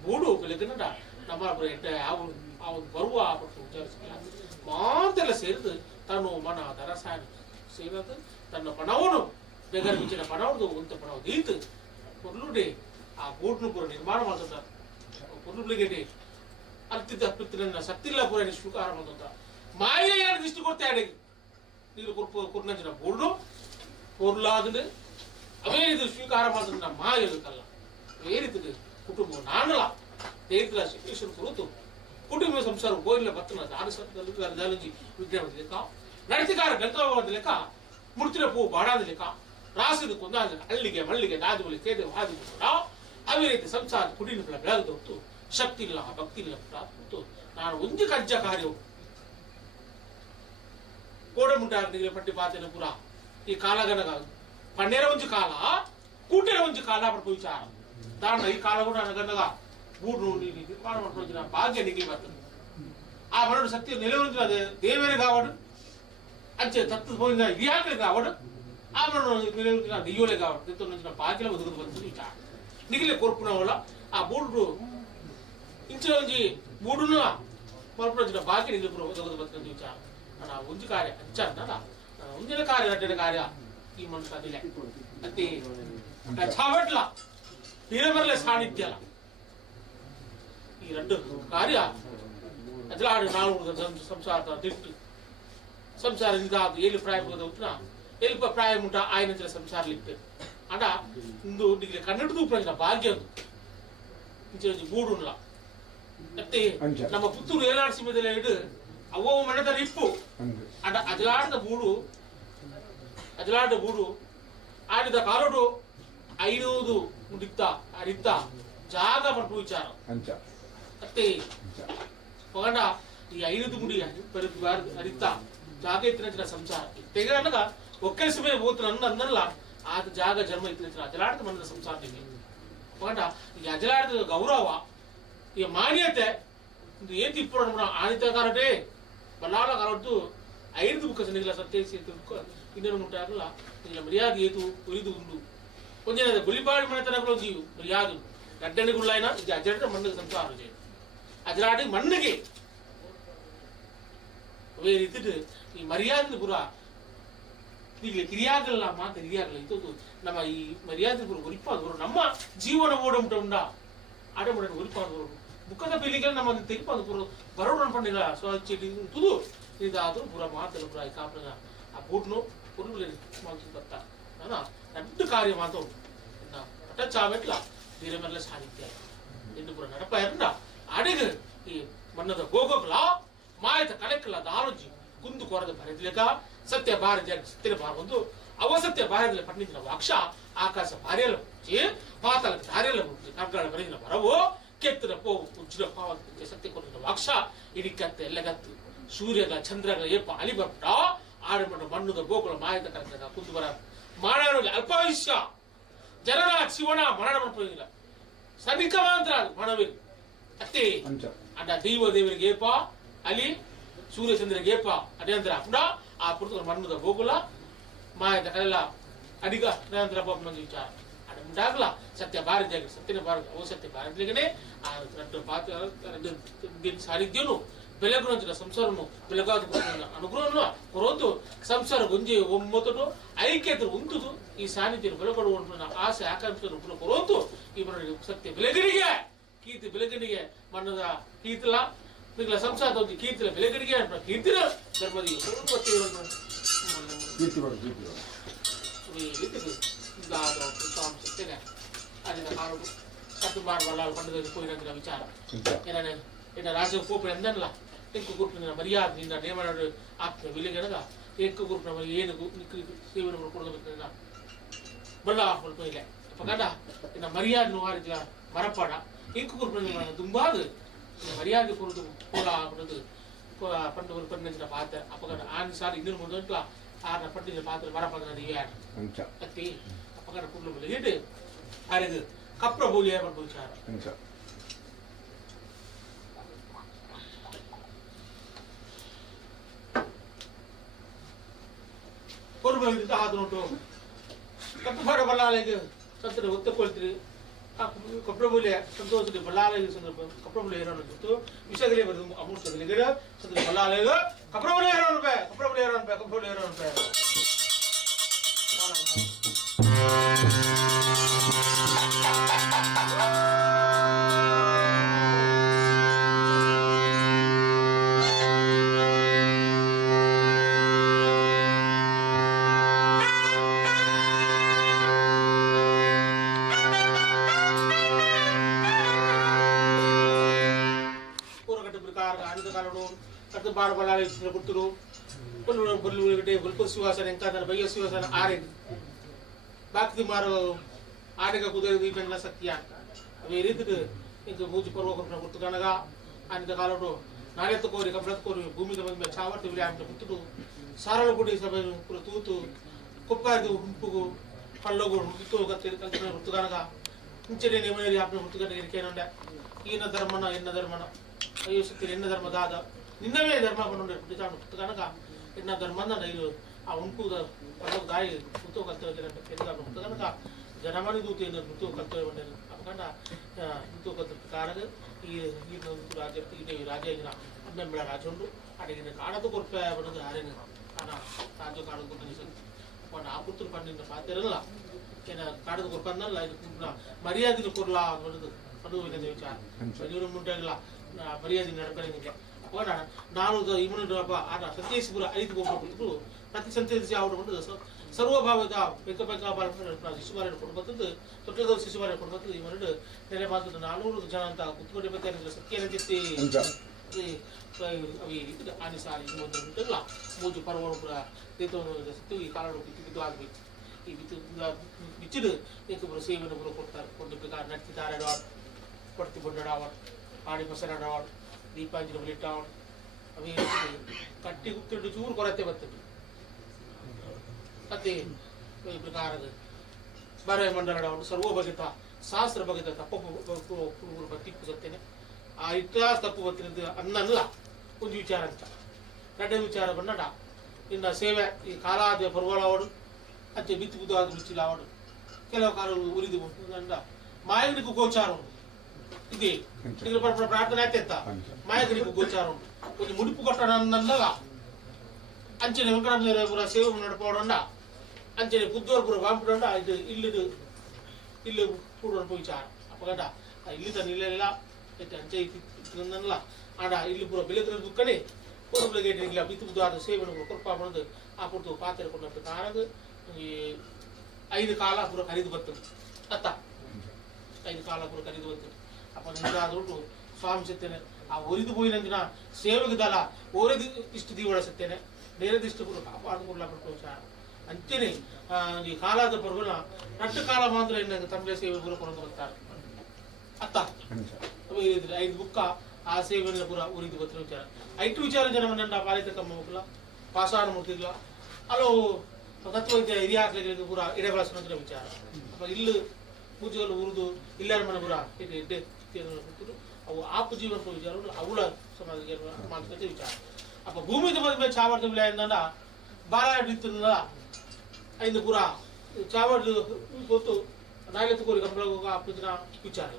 ಗೂಡು ಬೆಳಗಿನ ನಮ್ಮ ಯಾವ ಬರುವ ವಿಚಾರಿಸಿಲ್ಲ ಮಾತೆಲ್ಲ ಸೇರಿದು ತಾನು ಮನ ದರಸಾಯನ ಸೇರದು ತನ್ನ ಪಣವನ್ನು ಬೆಗರ್ ಮಿಂಚಿನ ಪಣವದು ಒಂತ ಪಣವು ದೀತು ಕೊರ್ಲುಡೆ ಆ ಗೂಡ್ನು ಪುರ ನಿರ್ಮಾಣ ಮಾಡ್ತಾರೆ ಕೊರ್ಲುಗಳಿಗೆ ಅರ್ತಿದ್ದ ಅಪ್ಪಿತ್ತಿನ ಸತ್ತಿಲ್ಲ ಪುರ ಸ್ವೀಕಾರ ಮಾಡ್ತ ಮಾಯ ಯಾರು ದೃಷ್ಟಿ ಕೊಡ್ತಾ ಅಡಿಗೆ ನೀರು ಕುರ್ನಂಚಿನ ಗೂಡ್ನು ಕೊರ್ಲಾದ್ರೆ ಅವೇ ರೀತಿ ಸ್ವೀಕಾರ ಮಾಡಿದ್ರೆ ಮಾಯ ಇರುತ್ತಲ್ಲ ಅವೇ ರೀತಿ ಕುಟುಂಬ ನಾನಲ್ಲ ದೇವರ ಶಿಕ್ಷಣ ಕುರಿತು ಕುಟುಂಬ ಸಂಸಾರ ಗೋಯಿಲ್ಲ ಬತ್ತನ ದಾನಜಿ ವಿಜ್ಞಾನ ಲೆಕ್ಕ ನಡತಿಕಾರ ಗಂಗಾವಾದ ಲೆಕ್ಕ ಮುಡ್ತಿನ ಪೂ ಬಾಡಾದ ಲೆಕ್ಕ ರಾಸಿದ ಕೊಂದಾದ ಲೆಕ್ಕ ಹಳ್ಳಿಗೆ ಮಳ್ಳಿಗೆ ದಾದುವಲಿ ಕೇದೆ ಹಾದಿ ಅವೇ ರೀತಿ ಸಂಸಾರ ಕುಡಿನ ಬೆಳಗದ ಹೊತ್ತು ಶಕ್ತಿ ಇಲ್ಲ ಭಕ್ತಿ ಇಲ್ಲ ಹೊತ್ತು ನಾನು ಒಂಜಿ ಕಜ್ಜ ಕಾರ್ಯವು ಕೋಡಮುಂಟಾಗ ಪಟ್ಟಿ ಪಾತಿನ ಪುರ ಈ ಕಾಲಗನಗ ಪನ್ನೇರ ಒಂಜಿ ಕಾಲ ಕೂಟೆರ ಒಂಜಿ ಕಾಲ ಪಡ್ಕೊ ವಿಚಾರ ದಾಂಡ ಈ ಕಾಲ ಕೂಡ ಗಂಡಗ ಗೂಡು ನಿರ್ಮಾಣ ಮಾಡ್ಕೊಳ್ಳೋದಿನ ಭಾಗ್ಯ ನಿಗಿ ಬರ್ತದೆ ಆ ಮರಡು ಸತ್ಯ ನೆಲೆವೊಂದಿನ ದೇವರಿಗೆ ಆವಡು ಅಂಚೆ ತತ್ವ ಹೋಗಿನ ಇರಿಯಾಕರಿಗೆ ಆವಡು దియ్యోలే కాబట్టి నుంచి పాకిల ఒదుగుతూ వచ్చింది నిగిలే కొరుపున వల్ల ఆ బూడు ఇంచులోంచి బూడున్న కొరుపున వచ్చిన బాకి నిగిలి ఒదుగుతూ వచ్చిన చూచా నా ఉంచి కార్య అంచారు ఉంచిన కార్య అడ్డ కార్య ఈ మనుషులు అదిలే అంతే చావట్ల తీరమరలే సాన్నిధ్యాల ఈ రెండు కార్య అదిలాడు నాలుగు సంసార తిట్టు ಸಂಸಾರ ಇದಾದ ಎಲ್ಲಿ ಪ್ರಾಯಬಹುದು ಎಲ್ಪ ಪ್ರಾಯ ಮುಟ್ಟ ಆಯ್ನ ಸಂಸಾರ ಲಿಪ್ತೆ ಅಡ ಇಂದು ನಿಮಗೆ ಕನ್ನಡ ತೂಪ್ರ ಭಾಗ್ಯ ಇಂಚೆ ಗೂಡುಲ್ಲ ಮತ್ತೆ ನಮ್ಮ ಪುತ್ತೂರು ಏನಾಡು ಸಿಂಹದಲ್ಲಿ ಇಡು ಅವ್ವ ಮನೆದ ಇಪ್ಪು ಅಡ ಅಜಲಾಡದ ಗೂಡು ಆಡಿದ ಕಾಲೋಡು 5 ಮುಡಿತ್ತ ಅರಿತ್ತ ಜಾಗ ಪಟ್ಟು ವಿಚಾರ ಮತ್ತೆ ಪಗಂಡ ಈ 5 ಮುಡಿ ಅರಿತ್ತ ಜಾಗ ಇತ್ತಿನ ಸಂಸಾರ ತೆಗ ಅನ್ನಗ ಒಕ್ಕಲಿಸಮೇ ಹೋಗ್ತಾನ ಅಂದಲ್ಲ ಆದ ಜಾಗ ಜನ್ಮ ಇತ್ತಿನ ಅಜಲಾಡದ ಮನದ ಸಂಸಾರಕ್ಕೆ ಪಗಂಡ ಈ ಅಜಲಾಡದ ಗೌರವ ಈ ಮಾನ್ಯತೆ ಇದು ಏತಿ ಇಪ್ಪು ಆನಿತ ಕಾರಟೆ ಬಲ್ಲಾಳ ಕಾರಟ್ಟು 5 ಬುಕ್ಕ ಸನಿಗಳ ಸತ್ಯಸಿ ಇನ್ನೇನು ಮುಟ್ಟಾಗಲ್ಲ ಇಲ್ಲ ಮರ್ಯಾದೆ ಏತು ಉರಿದು ಉಂಡು కొంచెం గులిపాడి మణితనకులో జీవు మర్యాదు గడ్డని గుళ్ళైనా ఇది అజలాడ మಣ್ಣుకి సంసారం చేయదు అజలాడి మಣ್ಣుకి வேறு ಈ ಮರ್ಯಾದೆ ಪುರ ಈಗ ಕ್ರಿಯಾಗಲ್ಲ ಮಾತ್ರ ಕ್ರಿಯಾಗಲ್ಲ ಇದು ನಮ್ಮ ಈ ಮರ್ಯಾದೆ ಪುರ ಒಲಿಪಾದ ನಮ್ಮ ಜೀವನ ಓಡಂಟ ಉಂಡ ಆಡಮಡ ಒಲಿಪಾದ ಮುಖದ ಪೀಳಿಗೆ ನಮ್ಮ ತೆಲಿಪಾದ ಪುರ ಬರೋಣ ಪಂಡಿಗ ಸ್ವಚ್ಛ ತುದು ಇದಾದ್ರೂ ಪುರ ಮಾತಲ್ಲ ಪುರ ಈ ಕಾಪನ ಆ ಬೂಟ್ನು ಪುರುಗಳು ಮಾತು ಬತ್ತ ಅಲ್ಲ ನಡ್ಡು ಕಾರ್ಯ ಮಾತು ಅಟ ಚಾವೆಟ್ಲ ಬೇರೆ ಮೇಲೆ ಸಾಹಿತ್ಯ ಎಂದು ಪುರ ನಡಪ ಎರಡ ಅಡಿಗ ಈ ಮನ್ನದ ಹೋಗೋಗ್ಲ ಮಾಯತ ಕಲೆಕ್ಕಲ್ಲ ದಾರುಜಿ ಕುಂದು ಕೊರದ ಬರೆದ್ಲೇಕ ಸತ್ಯ ಭಾರತ ಸತ್ಯ ಭಾರವಂದು ಅವಸತ್ಯ ಭಾರತದಲ್ಲಿ ಪಂಡಿತಿನ ವಾಕ್ಷ ಆಕಾಶ ಭಾರ್ಯಲ ಪಾತಾಳ ದಾರ್ಯಲ ಕರ್ಗಾಳ ಬರೆದಿನ ಬರವು ಕೆತ್ತನ ಪೋವು ಉಜ್ಜಿನ ಪಾವಂತ ಸತ್ಯ ಕೊಟ್ಟಿನ ವಾಕ್ಷ ಇಡಿಕತ್ತೆ ಎಲ್ಲಗತ್ತು ಸೂರ್ಯಗ ಚಂದ್ರಗ ಏಪ ಅಲಿ ಬರ್ಬಿಟ್ಟ ಆಡಮಣ್ಣ ಮಣ್ಣುದ ಗೋಕುಲ ಮಾಯತ ಕಲೆಕ್ಕ ಕುಂದು ಬರ ಮಾನವ ಅಲ್ಪಾಯುಷ್ಯ ಜನರ ಶಿವನ ಮರಣ ಮಾಡ್ಬೋದಿಲ್ಲ ಸನಿಕಮಾಂತರ ಮನವಿಲ್ಲ ಅತ್ತೆ ಅಡ್ಡ ದೈವ ದೇವರಿಗೆ ಏಪ ಅಲ್ಲಿ ಸೂರ್ಯಚಂದ್ರ ಗೇಪ ಅಡ್ಯಂತರ ಅಪ್ಪಡ ಆ ಪುರ್ತಕ ಮಣ್ಣದ ಗೋಕುಲ ಮಾಯದ ಕಲೆಲ್ಲ ಅಡಿಗ ಅಡ್ಯಂತರ ಪಾಪ ಮಂದಿ ವಿಚಾರ ಅಡ ಮುಂಡಾಗಲ ಸತ್ಯ ಭಾರತ ಸತ್ಯನ ಭಾರತ ಅವ ಸತ್ಯ ಭಾರತಲಿಗನೆ ಆ రెండు ಪಾತ್ರ ಸಾರಿದ್ಯನು ಬೆಳಗುವಂತ ಸಂಸಾರನು ಬೆಳಗಾದ ಅನುಗ್ರಹವನ್ನು ಕೊರೋದು ಸಂಸಾರ ಗೊಂಜಿ ಒಮ್ಮೊತ್ತಟು ಐಕ್ಯತೆ ಉಂಟುದು ಈ ಸಾನ್ನಿಧ್ಯ ಬೆಳಗೊಡುವ ಆಸೆ ಆಕಾಂಕ್ಷೆಯನ್ನು ಕೊರೋದು ಇವರ ಸತ್ಯ ಬೆಳಗರಿಗೆ ಕೀರ್ತಿ ಬೆಳಗರಿಗೆ ಮಣ್ಣದ ಕೀರ್ತಿಲ ನಿಗಳ ಸಂಸಾರ ಒಂದು ಕೀರ್ತಿಲ ಬೆಳಗರಿಗೆ ಕೀರ್ತಿನ ಧರ್ಮದಿ పోయిన విచారం ఏదైనా రాజు కోపం ఎందనలా ఎక్కువ కూర్పున మర్యాద నిన్న నేమన్నాడు ఆత్మ విలుగనగా ఎక్కువ కూర్పున మరి ఏనుగు సేవన కొడుకుగా ಬಲ್ಲ ಹೋಯ್ಲೆ ಪಗಡ ಇನ್ನ ಮರ್ಯಾದೆ ನೋಡಿದ ಮರಪಾಡ ಇಂಕು ಕೂರ್ಪನ ದುಂಬಾದ ಮರ್ಯಾದೆ ಕೊರದು ಕೋಲ ಆಗ್ಬಿಡೋದು ಪಂಡು ಒಂದು ಪಂಡಿನ ಪಾತ್ರ ಅಪಗಡ ಆನ್ ಸಾರಿ ಇನ್ನೂ ಮುಂದೊಂಟ್ಲ ಆನ ಪಂಡಿನ ಪಾತ್ರ ಮರಪಾದ ಯಾರು ಅತ್ತಿ ಅಪಗಡ ಕುರ್ಲು ಬಲ್ಲ ಹೇಳಿ ಆರಿದು ಕಪ್ರ ಬೋಲಿ ಮಾಡ್ಬೋದು ವಿಚಾರ ಕೊರ್ಬಂದಿದ್ದ ಆದ ನೋಟು ಕಪ್ಪು ಬಾಡ ಬಲ್ಲಾಲೆಗೆ ಸತ್ತರೆ ಒತ್ತುಕೊಳ್ತೀರಿ ಕಪ್ರಬುಲೆ ಸಂತೋಷದ ಬಲ್ಲಾಲೆಗೆ ಸಂದರ್ಭ ಕಪ್ರಬುಲೆ ಇರೋನು ಗೊತ್ತು ವಿಷಯಗಳೇ ಬರೋದು ಅಮೂರ್ತದಲ್ಲಿ ಗಿಡ ಸತ್ತರೆ ಬಲ್ಲಾಲೆಗೆ ಕಪ್ರಬುಲೆ ಇರೋನು ರೂಪಾಯಿ ಕಪ್ರಬುಲೆ ಇರೋನು ರೂಪಾಯಿ ಕಪ್ರಬುಲೆ ಇರೋನು ರೂಪಾಯಿ ಬಾಡ ಬಲ್ಲಾಲೆ ಕೊಡ್ತರು ಬಲ್ಲು ಬಲ್ಲು ಬಲ್ಪು ಶಿವಾಸನ ಎಂಕಾದನ ಬಯ್ಯ ಶಿವಾಸನ ಆರೆದು ಬಾಕ್ತಿ ಮಾರು ಆಡಿಗ ಕುದುರೆ ಬೆಂಗ್ಲ ಸತ್ಯ ಅವೇ ರೀತಿ ಇಂಕ ಮೂಜಿ ಪರ್ವಕರನ ಗುರ್ತಗನಗ ಆನಿದ ಕಾಲಡು ನಾಳೆತ್ತ ಕೋರಿ ಕಬ್ರತ್ ಕೋರಿ ಭೂಮಿದ ಬಂದ ಚಾವರ್ತಿ ವಿಲೆ ಅಂತ ಗುರ್ತದು ಸಾರಳ ಗುಡಿ ಸಭೆ ಪುರ ತೂತು ಕೊಪ್ಪಾದು ಹುಂಪುಗು ಕಳ್ಳಗು ಹುಟ್ಟು ಗತ್ತೆ ಕಲ್ತನ ಗುರ್ತಗನಗ ಇಂಚನೆ ನೇಮನೇರಿ ಆಪ್ನ ಗುರ್ತಗನಗ ಇರಿಕೇನಂಡ ಈನ ಧರ್ಮನ ಎನ್ನ ಧರ್ಮನ ಅಯ್ಯೋ ಶಕ್ತಿ ಎನ್ನ ಧರ್ಮದಾದ ನಿನ್ನವೇ ಧರ್ಮ ಬಂದು ಕನಕ ಎನ್ನ ಧರ್ಮನ ಇದು ಆ ಉಂಟು ದಾಯಿ ಮುತ್ತು ಕಲ್ತೇವೆ ಜನ ಎದುರಾಗ ಕనుక ಜನಮನಿ ದೂತಿ ಮುತ್ತು ಕಲ್ತೇವೆ ಬಂದಿರು ಅಪ್ಪಕಂಡ ಮುತ್ತು ಕಲ್ತ ಕಾರಣ ಈ ರಾಜ್ಯ ಇದು ರಾಜ್ಯ ಅಮ್ಮೆ ರಾಜ್ಯ ಉಂಟು ಅಡಿಗೆ ಕಾಣದು ಕೊರಪೆ ಬರೋದು ಯಾರೇನು ಕಾಣ ರಾಜ್ಯ ಕಾಣದು ಕೊಟ್ಟು ಒಂದು ಆ ಪುತ್ರ ಪಂಡಿನ ಪಾತಿರಲ್ಲ ಏನ ಕಾಣದು ಕೊರಪಂದಲ್ಲ ಇದು ಮರ್ಯಾದೆ ಕೊಡ್ಲಾ ಅನ್ನೋದು ಅದು ಇದೆ ವಿಚಾರ ಇವರು ಮುಂಟಾಗಲ್ಲ ಮರ್ಯಾದೆ ನಡ್ಕೊಳ್ಳೋದಕ್ಕೆ ಅಪ್ಪಕಂಡ ನಾನು ಇಮ್ಮನ ಆಟ ಸತ್ಯೇಶ್ವರ 5 ಹೋಗ್ಬಿಟ್ಟು ಪ್ರತಿ ಸಂತೇಸಿ ಆವಡ್ಕೊಂಡು ಸರ್ವಭಾವದ ಶಿಶುಮಾರ ಕೊಡ್ಬತ್ತದು ತೊಟ್ಟದ ಶಿಶುಮಾರ ಕೊಡ್ಬತ್ತದು ಈ ಮರಡು ನೆಲೆ ಮಾತದ 400 ಜನ ಅಂತ ಕುತ್ಕೊಂಡು ಬರ್ತಾರೆ ಸತ್ಯನ ಜೊತೆ ಅవి ಆನಿಸಾರಿ ಉಂಟಲ್ಲ ಮೂಜು ಪರ್ವ ಪುರ ಸತ್ತು ಈ ಕಾಲ ಬಿತ್ತು ಆಗ್ಬೇಕು ಈ ಬಿತ್ತು ಬಿಚ್ಚಿಡು ಏಕ ಪುರ ಸೇವೆನ ಪುರ ಕೊಡ್ತಾರೆ ಕೊಂಡು ನಡ್ತಿದ್ದಾರೆ ಕೊಡ್ತಿ ಬಂಡಾವಟ್ ಆಡಿ ಮೊಸರಾಡಾವಟ್ ದೀಪಾಂಜಲಿ ಬಲಿಟ್ಟಾವಟ್ ಅవి ಕಟ್ಟಿ ಗುತ್ತಿಟ್ಟು ಚೂರು ಕೊರತೆ ಬರ್ತದೆ ಮತ್ತೆ ಈ ಪ್ರಕಾರದ ಬರೆ ಮಂಡಲ ಸರ್ವ ಬಗೆತ ಶಾಸ್ತ್ರ ಬಗೆತ ತಪ್ಪು ಟಿಪ್ಪು ಸತ್ತೇನೆ ಆ ಇತಿಹಾಸ ತಪ್ಪು ಗೊತ್ತಿರೋದು ಅನ್ನಲ್ಲ ಒಂದು ವಿಚಾರ ಅಂತ ನಡೆ ವಿಚಾರ ಬಂದಡ ಇನ್ನು ಸೇವೆ ಈ ಕಾಲಾದ ಪರ್ವಳಾವಡು ಅಂಚೆ ಬಿತ್ತು ಬುದ್ದು ಆದ ರುಚಿಲಾವಡು ಕೆಲವು ಕಾಲ ಉರಿದು ಅಂದ ಮಾಯಗನಿಗೂ ಗೋಚಾರ ಉಂಟು ಇದೆ ಪ್ರಾರ್ಥನೆ ಆಯ್ತ ಮಾಯಗನಿಗೂ ಗೋಚಾರ ಉಂಟು ಒಂದು ಮುಡಿಪು ಕೊಟ್ಟ ನನ್ನಲ್ಲ ಅಂಚನೆ ವೆಂಕಟಪುರ ಸೇವೆ ನಡ್ಪೋಡಂಡ ಅಂಚನೆ ಬುದ್ಧವರ್ಪುರ ಬಾಂಬಿಡಂಡ ಇದು ಇಲ್ಲಿ ಕೂಡ ವಿಚಾರ ಅಪ್ಪಗಂಡ ಇಲ್ಲಿ ತನ್ನ ಇಲ್ಲೆಲ್ಲ ಅಂಚೆ ಇತ್ತಿಲ್ಲ ಆಡ ಇಲ್ಲಿ ಪುರ ಬೆಳೆದ್ರೆ ದುಃಖನೇ ಪೂರ್ವ ಬೆಳಗ್ಗೆ ಇಲ್ಲ ಬಿತ್ತು ಬುದ್ದು ಆದ ಸೇವೆ ಕೊರಪ ಮಾಡೋದು ಆ ಪುರ್ತು ಪಾತ್ರೆ ಕೊಂಡ ಕಾರಣ ಈ 5 ಕಾಲ ಪುರ ಕರಿದು ಬರ್ತದೆ ಅತ್ತ 5 ಕಾಲ ಪುರ ಕರಿದು ಬರ್ತದೆ ಅಪ್ಪ ನಿಂದಾದ್ಬಿಟ್ಟು ಸ್ವಾಮಿ ಸತ್ತೇನೆ ಆ ಒರಿದು ಹೋಯಿನ ಸೇವೆಗೆ ದಲ ಓರದಿ ಇಷ್ಟು ದೀವಳ ಸತ್ತೇನೆ ನೇರದಿಷ್ಟು ಪುರ ಕಾಪಾಡಿಕೊಳ್ಳ ವಿಚಾರ ಅಂಚೆನೆ ಈ ಕಾಲದ ಪರ್ವನ ನಟ್ಟು ಕಾಲ ಮಾತ್ರ ಏನಾಗ ತಂಬೆ ಸೇವೆ ಪುರ ಕೊಂಡು ಬರ್ತಾರೆ ಅತ್ತ 5 ಬುಕ್ಕ ಆ ಸೇವೆನ ಪುರ ಉರಿದು ಬತ್ತಿನ ವಿಚಾರ 5 ವಿಚಾರ ಜನವನ್ನ ಪಾಲಿತ ಕಮ್ಮ ಮಕ್ಕಳ ಪಾಸಾಣ ಮುಟ್ಟಿಲ್ಲ ಹಲವು ತತ್ವೈದ್ಯ ಹಿರಿಯ ಹಾಕ್ಲಿಕ್ಕೆ ಪುರ ಎಡೆ ಬಳಸಿನ ವಿಚಾರ ಅಪ್ಪ ಇಲ್ಲಿ ಪೂಜೆಗಳು ಉರಿದು ಇಲ್ಲರ ಮನೆ ಪುರ ಎಡ್ಡೆ ಕೊಟ್ಟರು ಅವು ಆಪು ಜೀವನ ವಿಚಾರಗಳು ಅವಳ ಸಮಾಜ ಮಾತುಕತೆ ವಿಚಾರ ಅಪ್ಪ ಭೂಮಿ ಮೇಲೆ ಚಾವರ್ದ ವಿಲಯ ಎಂದ ಬಾಲ ಇತ್ತಲ್ಲ 5 ಪುರ ಚಾವರ್ದು ಗೊತ್ತು ನಾಗತ್ತು ಕೋರಿ ಕಂಬಳ ಆಪು ಜನ ವಿಚಾರ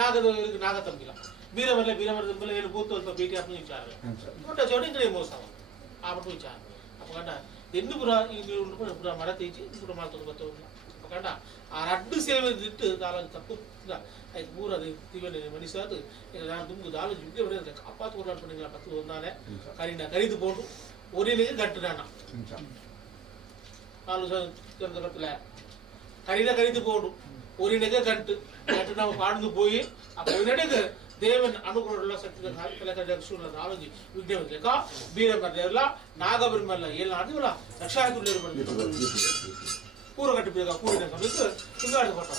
ನಾಗ ತಂಬಿಲ್ಲ ಬೀರಮರ ತಂಬಿಲ್ಲ ಏನು ಗೋತು ಅಲ್ಪ ಭೇಟಿ ಆಪನ ವಿಚಾರ ದೊಡ್ಡ ಚೌಡಿ ಮೋಸ ಆಪಟ್ಟು ವಿಚಾರ ಅಪ್ಪಗಂಡ ಎಂದು ಪುರ ಇಲ್ಲಿ ಪುರ ಮರ ತೀಜಿ ಪುರ ಮಾಡ್ಕೊಂಡು ಬರ್ತವೆ ಅಪ್ಪಗಂಡ ಆ ರಡ್ಡು ಸೇವೆ ಇಟ್ಟು ದಾಲ ತಪ್ಪು ಆಯ್ತು ಮೂರದು ತಿವನೆ ಮನಿಸಾದು ನಾನು ತುಂಬು ದಾಲ ಜಿಗ್ಗೆ ಬರೆದ ಕಾಪಾತು ಕೊಡ್ಲಾಡ್ಕೊಂಡಿಲ್ಲ ಪತ್ತು ಒಂದಾನೆ ಕರಿದು போட்டு ஒரே கட்டு நானா 4 கட்டுல கரிது போடும் ஒரு நெக கட்டு நம்ம பாடுந்து போய் அப்ப ஒரு தேவன் ಅನುಗ್ರಹ ಸತ್ಯದ ಕೆಲಸ ನಾಲಜಿ ವಿಜ್ಞಾನ ಲೆಕ್ಕ ಬೀರಮಲ್ಲ ನಾಗಬರಿಮಲ್ಲ ಎಲ್ಲ ಆದಿವಲ್ಲ ರಕ್ಷಾಯತುಲ್ಯರು ಬಂದಿದ್ರು ಪೂರ ಕಟ್ಟಿಬೇಕ ಕೂಡಿನ ಸಮೇತ ಹಿಂಗಾಡಿ ಕೊಟ್ಟ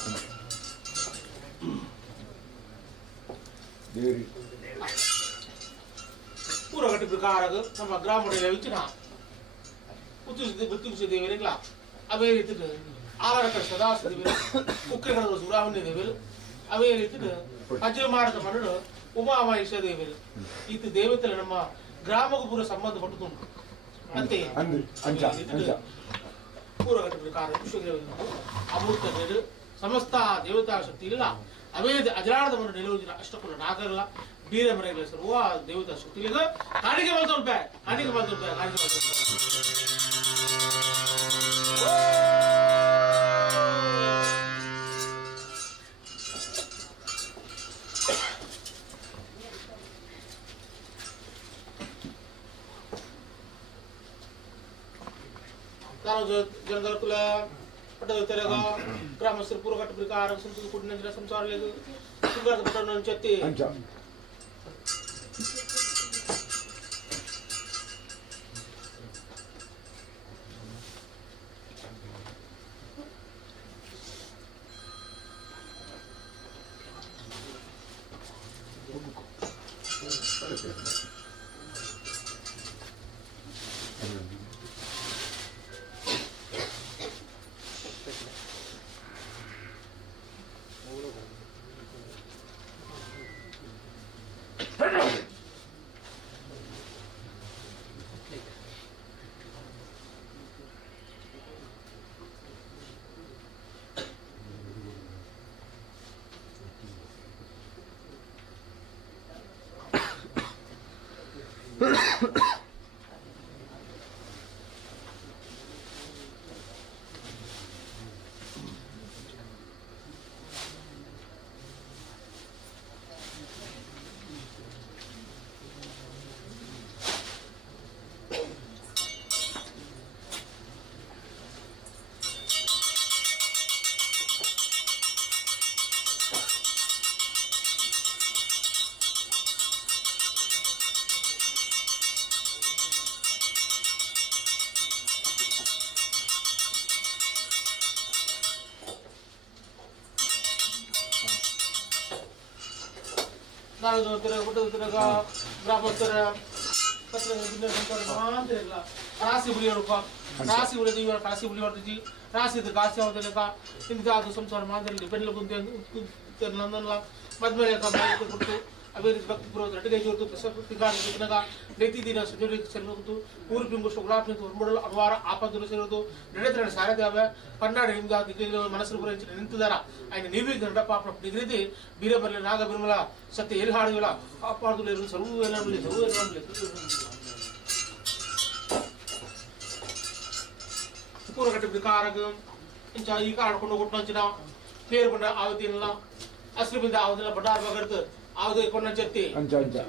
ಪೂರ ಕಟ್ಟಿಬೇಕಾಗ ನಮ್ಮ ಗ್ರಾಮದಲ್ಲಿ ವಿಚಿನ ಬುತ್ತಿಸಿ ದೇವರಿಲ್ಲ ಅವೇ ರೀತಿ ಆರಾಧಕ ಸದಾಸ ದೇವರು ಕುಕ್ಕೆಗಳು ಸುರಾವಣ್ಯ ದೇವರು ಅವೇ ರೀತಿ ಅಜಮಾನದ ಮರಳು ಉಮಾಮಹೇಶ ದೇವರು ಈತ ದೇವತೆಲ್ಲ ನಮ್ಮ ಗ್ರಾಮಕ್ಕೂ ಪೂರ ಸಂಬಂಧಪಟ್ಟುದುಂಟು ಅಂತೆ ಪೂರ ಕಟ್ಟಬೇಕಾದ ವಿಶ್ವದೇವರು ಅಮೃತ ದೇವರು ಸಮಸ್ತ ದೇವತಾ ಶಕ್ತಿ ಇಲ್ಲ ಅವೇ ಅಜರಾಳದ ಮರ ನಿಲುವುದಿನ ಅಷ್ಟಕ್ಕೂ ನಾಗರಲ್ಲ ಬೀರ ಮರೆಗಳ ಸರ್ವ ದೇವತಾ ಶಕ್ತಿ ಇಲ್ಲ ಕಾಣಿಗೆ ಬಂದ ಕಾಣಿಗೆ ಜನಗಳ ಪಟ್ಟದ ಗ್ರಾಮಸ್ಥರು ಪೂರ್ವ ಕಟ್ಟ ಪ್ರಕಾರ ಸಂತದ ಕುಡಿನ ಸಂಸಾರ ಚತ್ತಿ ನಾಳೆ ಊಟದ ಗ್ರಾಮಸ್ಥರ ರಾಸಿ ಉಳಿಯೋಕ ರಾಸಿ ಉಳಿದು ಇವಾಗ ಕಾಸಿ ಉಳಿ ಮಾಡ್ತಿದ್ವಿ ರಾಸಿ ಇದು ಕಾಸಿ ಆಗೋದಿಲ್ಲ ಇಂಥ ಅದು ಸಂಸಾರ ಮಾದರಿ ಬೆಲ್ಲ ಕುಂತೆ ನಂದಲ್ಲ ಮದ್ಮೇಲೆ ಕೊಟ್ಟು ಅವೇ ರೀತಿ ಭಕ್ತಿ ಪೂರ್ವಕ ಅಡುಗೆ ಜೋರ್ತು ಪ್ರಸಕ್ತಿಗಾಗ ನೆತ್ತಿ ದಿನ ಸಜೋರಿಗೆ ಸೇರಿರೋದು ಊರು ಪಿಂಗುಷ್ಟು ಗುಲಾಬಿ ಹೊರಬಡಲು ಅನುವಾರ ಆಪತ್ತಲು ಸೇರೋದು ನಡೆದ್ರೆ ಸಾರಥ್ಯಾವ ಪನ್ನಾಡು ಹಿಂಗ ದಿಗ್ಗಜ ಮನಸ್ಸು ಪುರ ನಿಂತಿದಾರ ఆయన ನೀವೀಗ ನಡಪ ನಿಗದಿ ಬೀರೆ ಬರಲಿ ನಾಗ ಬಿರ್ಮಲ ಸತ್ಯ ಎಲ್ಲಿ ಹಾಡುವಿಲ್ಲ ಆಪಾಡುದು ಇರು ಸರ್ವ ಎಲ್ಲ ಪೂರ ಕಟ್ಟಿ ಬಿಕಾರಗ ಇಂಚ ಈ ಕಾಡ್ಕೊಂಡು ಕೊಟ್ಟು పేరు పడ్డ ఆవతిల అసలు మీద ఆవతిల బడార్ బగర్త ఆవది కొన్న చెత్తి అంచా అంచా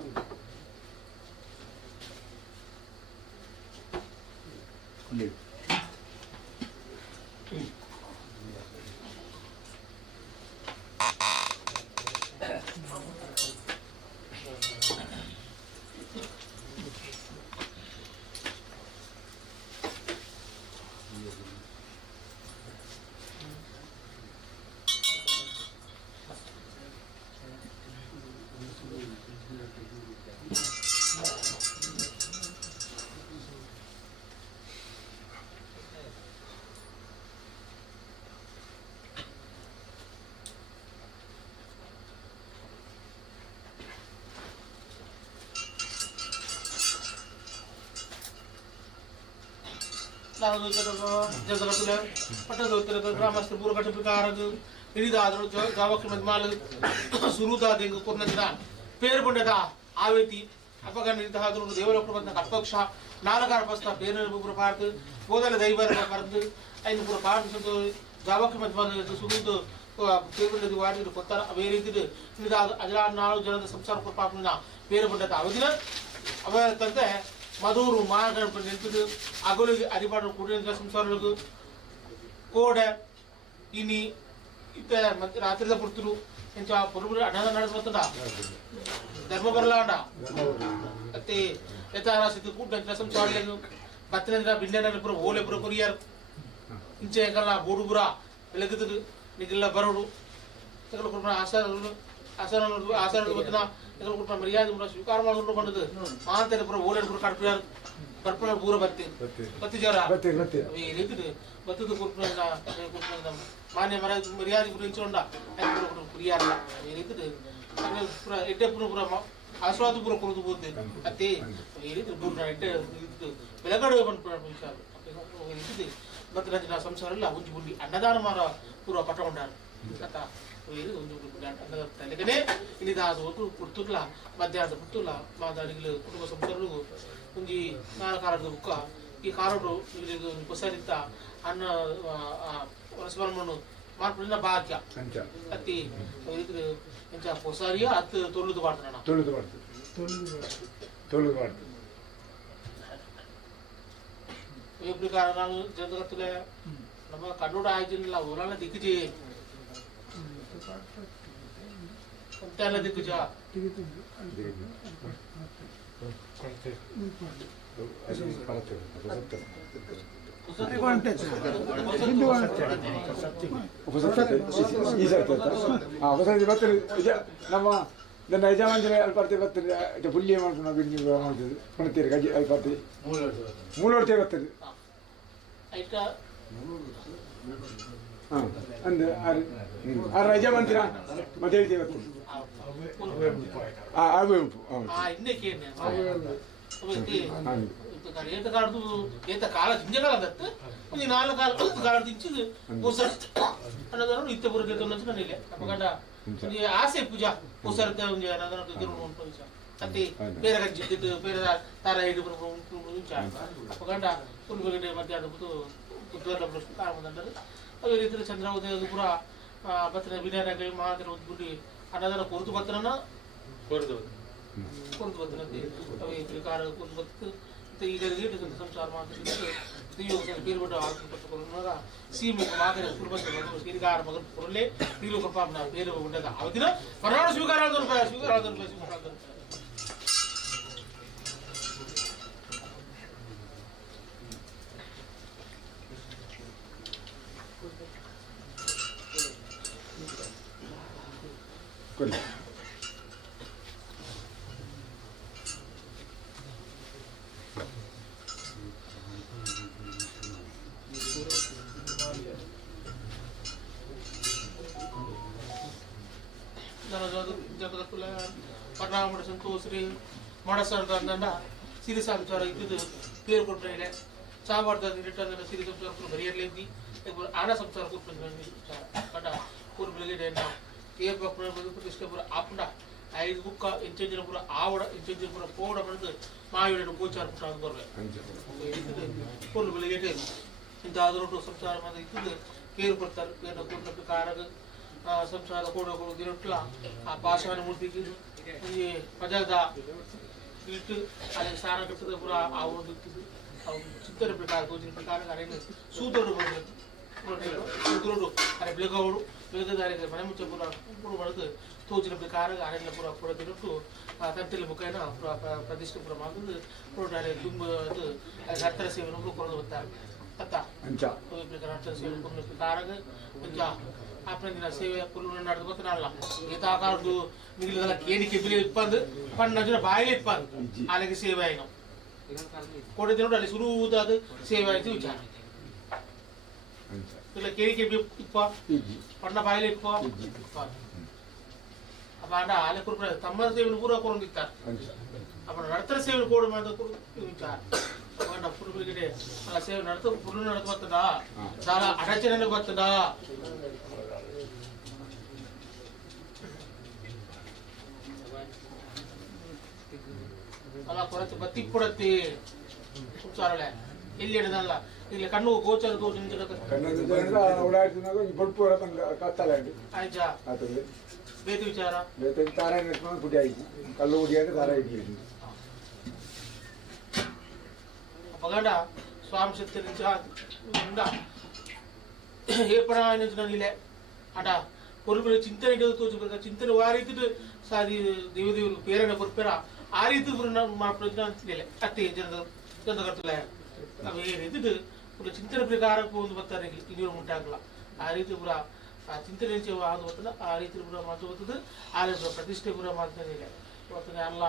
जगतुले पटदोत्तर ग्रामस्थ पूर्वकट प्रकार हिरिदादर गावक मधमाल सुरुदा देंग कोर्नदिನ పేరు ಬಂಡದ ಆವೇತಿ ಅಪಗ ನಿರ್ಧಾದರು ದೇವಲೋಕ ಬಂದ ಅಪಕ್ಷ ನಾಲಗಾರ ಪಸ್ತ ಬೇರೆ ಪೂರ ಪಾರ್ತ ಬೋದಲ ದೈವರ ಕರೆದು ಐದು ಪೂರ ಪಾರ್ತ ಸಂತ गावक ಮಧಮಾಲ ಸುರುದ పేరుండది వాడి కొత్త అవే ರೀತಿ ನಿರ್ಧಾರ ಅಜಲ ನಾಳು ಜನದ ಸಂಸಾರ ಪಾಪನ పేరు ಬಂಡದ ಅವದಿನ ಅವತಂತೆ ಮಧೂರು ಮಾಗಣಪ ನಿಂತದು ಅಗಲಿಗೆ ಅಡಿಪಾಡು ಕುಡಿಯ ಸಂಸಾರಗಳು ಕೋಡ ಇನಿ ಇತ್ತ ಮತ್ತೆ ರಾತ್ರಿದ ಪುರ್ತರು ಎಂಚ ಪುರುಬರು ಅಣ್ಣದ ನಡೆಸತ್ತದ ಧರ್ಮ ಬರಲಾಂಡ ಮತ್ತೆ ಎತಾರ ಸಿದ್ದು ಕೂಟ ಸಂಸಾರಗಳು ಬತ್ತನೆಂದ್ರ ಬಿಂಡೆನ ಪುರ ಓಲೆ ಪುರ ಕುರಿಯರ್ ಇಂಚೆ ಕಲ್ಲ ಬೋಡುಬುರ ಬೆಳಗಿದ್ದು ನಿಗೆಲ್ಲ ಬರೋಡು ತಗಲು ಕೊಡ್ರ ಆಸನ ಬತ್ತನ ಕೂಡ ಮರ್ಯಾದೆ ಸ್ವೀಕಾರ ಮಾಡಿಕೊಂಡು ಬಂದದ್ದು ಮಾಂತರ ಪುರ ಓಲೆ ಪುರ ಕಡ್ಪಿಯಾರ ಕಡ್ಪನ ಪೂರ ಬತ್ತಿ ಬತ್ತಿ ಜರ ಬತ್ತದ ಕುರ್ಪನ ಮಾನ್ಯ ಮರ್ಯಾದೆ ಪುರ ಇಂಚೊಂಡ ಕುರಿಯಾರಲ್ಲ ಈ ರೀತಿ ಪುರ ಎಡ್ಡೆ ಪುರ ಆಸ್ವಾದ ಪುರ ಕೊಡುದು ಬೋದ್ದೆ ಅತ್ತೆ ಈ ರೀತಿ ಪೂರ್ಣ ಎಡ್ಡೆ ಬೆಳಗಡೆ ಬಂದು ಮತ್ತೆ ನನ್ನ ಸಂಸಾರ ಎಲ್ಲ ಉಂಜಿ ಬುಂಡಿ ಅನ್ನದಾನ ಮಾರ ಪೂರ್ವ ಪಟ ಉಂಡಾರು ಕಥ ತಲೆಗನೆ ಇಲ್ಲಿದಾದ ಪುರ್ತುರ್ಲ ಮಧ್ಯಾಹ್ನದ ಪುರ್ತುರ್ಲ ಮಾದಾಡಿಗಳು ಕುಟುಂಬ ಸಂಸಾರಗಳು ಒಂಜಿ ನಾಲ್ಕಾರದ ಬುಕ್ಕ ಈ ಕಾರೋಡು ಹೊಸರಿತ್ತ ಅನ್ನ ಸ್ಮರಣವನ್ನು ಮಾರ್ಪಡಿನ ಭಾಗ್ಯ ಅತ್ತಿ ಎಂಚ ಹೊಸಾರಿಯ ಅತ್ತು ತೊಳುದು ಮಾಡ್ತಾನ ಈ ಪ್ರಕಾರ ನಾನು ಜಗತ್ತಲೆ ನಮ್ಮ ಕನ್ನಡ ಆಯ್ತಿಲ್ಲ ಊರನ್ನ ದಿಕ್ಕಿಜಿ त्याला दे तुझ्या ನಮ್ಮ ನನ್ನ ಯಜಮಾನ ಅಲ್ಪಾರ್ತಿ ಬರ್ತಾರೆ ಹುಲ್ಲಿಯ ಮಾಡ್ಕೊಂಡು ಬಿಂಡಿ ಮಾಡ್ತದೆ ಕೊಡ್ತೀರಿ ಗಜಿ ಅಲ್ಪಾರ್ತಿ ಮೂಲೋಡ್ತೇವೆ ಬರ್ತದೆ ಹಾಂ ಅಂದ್ರೆ ಆ ರಜೆ ಬಂತೀರಾ ಮತ್ತೆ ಹೇಳ್ತೀವಿ ಆಗುಂಪು ఎంత కాదు ఎంత కాల దించగలదత్త ఇది నాలుగు కాల దించి ఒకసారి అన్నదానం ఇత్త పురగత నుంచి నన్ను అప్పగంట ఆసే పూజ ఒకసారి అన్నదానం దగ్గర ఉంటుంది tapi pera kan gitu pera tara itu berpunca apa kan dah pun begitu mati ada betul ada terus kamu dan tapi itu Chandra Uday itu pura batera bina ada kayak mah terus budi ada kurtu batera na kurtu batera tapi itu cara kurtu batera itu ikan gitu kan samsar mah itu yo kan pera benda alat kurtu kurtu na si muka makan kurtu batera itu kiri kar makan kurle kilo kapap na pera benda dah awal tidak pernah harus juga ada rupiah Good. ಪಟ್ಟಣ ಸಂತೋಷರಿ ಮಾಡಸಂದ ಸಿರಿ ಸಂಚಾರ ಇದ್ದು ಪೇರು ಕೊಟ್ಟರೆ ಚಾವಾರ್ದ return ಸಿರಿ ಸಂಚಾರ ಬರಿಯರ್ಲೇದಿ ಆನ ಸಂಚಾರ ಕೊಟ್ಟು ಕಟ ಕೂರ್ ಬೆಳಗ್ಗೆ ಏ ಪಕ್ಕಡ ಪ್ರತಿಷ್ಠೆ ಪೂರ ಆಪುಂಡ ಐದು ಬುಕ್ಕ ಇಂಚೆಂಜಿನ ಪೂರ ಆವಡ ಇಂಚೆಂಜಿನ ಪೂರ ಪೋಡ ಬಂದು ಮಾವಿಡ ಗೋಚಾರ ಪುಟ್ಟ ಅಂತ ಬರ್ಬೇಕು ಕೂರ್ ಬೆಳಗ್ಗೆ ಇಂಥ ಅದರೊಟ್ಟು ಸಂಚಾರ ಮಾಡಿ ಇದ್ದು ಪೇರು ಕೊಡ್ತಾರೆ ಪೇರು ಕೊಟ್ಟ ಕಾರಾಗ ಸಂಸಾರ ಕೂಡ ದಿನಟ್ಲ ಆ ಪಾಶಾನ ಮೂರ್ತಿಗೆ ಈ ಪಜದ ಇಟ್ಟು ಅಲ್ಲಿ ಸ್ನಾನ ಕಟ್ಟದ ಪುರ ಆ ಒಂದು ಚಿತ್ತರ ಪ್ರಕಾರ ತೋಚಿನ ಪ್ರಕಾರ ಅರೇನು ಸೂತರು ಬರ್ತದೆ ಸೂತರು ಅರೆ ಬೆಳಗವರು ಬೆಳಗದಾರಿಗೆ ಮನೆ ಮುಚ್ಚ ಪುರ ಪುರ ಬರ್ತದೆ ತೋಚಿನ ಪ್ರಕಾರ ಅರೆಲ್ಲ ಪುರ ಪುರ ದಿನಟ್ಟು ತಂತಿಲಿ ಮುಖೇನ ಪುರ ಪ್ರತಿಷ್ಠೆ ಪುರ ಮಾಡಿದ್ದು ಪುರ ತುಂಬ ಅದು ಹತ್ತರ ಸೇವೆಯನ್ನು ಕೊಡೋದು ಬರ್ತಾರೆ ಅತ್ತ ಪ್ರಕಾರ ಹತ್ತರ ಸೇವೆ ಕೊಡೋ ಪ್ರಕಾರ ಕೊಂಚ आपने दिन सेवे पुल्लू नड़ तो बतना ला ये तो आकार जो मिल गया केनी के बिले इप्पंद पण नजर बाइल इप्पंद आले की सेवा है ना कोड़े दिनों डाले शुरू होता है सेवा है तो विचार तो ले केनी के बिले इप्पा पढ़ना बाइल इप्पा अब आना आले कुछ तम्मर सेवन पूरा कौन दिखता अपन नड़तर सेवन कोड में तो विचार अपन पुल्लू बिले आला सेवन नड़तर पुल्लू नड़तर बतना साला अटैचने ने बतना ಅಲ್ಲ ಕೊರತೆ ಬತ್ತಿ ಕೊಡತ್ತೆ ಉಚ್ಚಾರಳೆ ಇಲ್ಲಿ ಹಿಡಿದಲ್ಲ ಇಲ್ಲಿ ಕಣ್ಣು ಗೋಚರ ತೋಜು ನಿಂತಿರ ಕಣ್ಣು ಓಡಾಡ್ತಿನಾಗ ಈ ಬಡ್ಪು ಕತ್ತಲಾಂಡಿ ಆಯ್ತಾ ಆತದೆ ಬೇತು ವಿಚಾರ ಬೇತು ತಾರ ನೆಟ್ಕೊಂಡು ಪುಡಿ ಆಯ್ತು ಕಲ್ಲು ಉಡಿಯಾಗ ತಾರ ಇಡ್ಲಿ ಅಪಗಂಡ ಸ್ವಾಮಿ ಶಕ್ತಿ ನಿಂದ ಏಪಣ ನಿಂತಿಲ್ಲ ಅಟ పొరుగు చింతన తోచు చింతన వారైతే సాది దేవదేవులు పేరైన పొరుపేర ఆ ರೀತಿ మన ಪ್ರಜ್ಞೆ ಅತ್ತೆ ಜನಗರ್ತಲ್ಲ ಅವು ಏ ರೀತಿ ಪುರ ಚಿಂತನೆ ಪ್ರಕಾರ ಒಂದು ಬರ್ತಾರೆ ಇದು ಉಂಟಾಗಲ್ಲ ಆ ರೀತಿ ಪುರ ಆ ಚಿಂತನೆ ಆದು ಬರ್ತದೆ ಆ ರೀತಿ ಪುರ ಮಾತು ಬರ್ತದೆ ಆ ರೀತಿ ಪ್ರತಿಷ್ಠೆ ಪುರ ಮಾಡ್ತಾನೆ ಇಲ್ಲ ಇವತ್ತಿನ ಅಲ್ಲ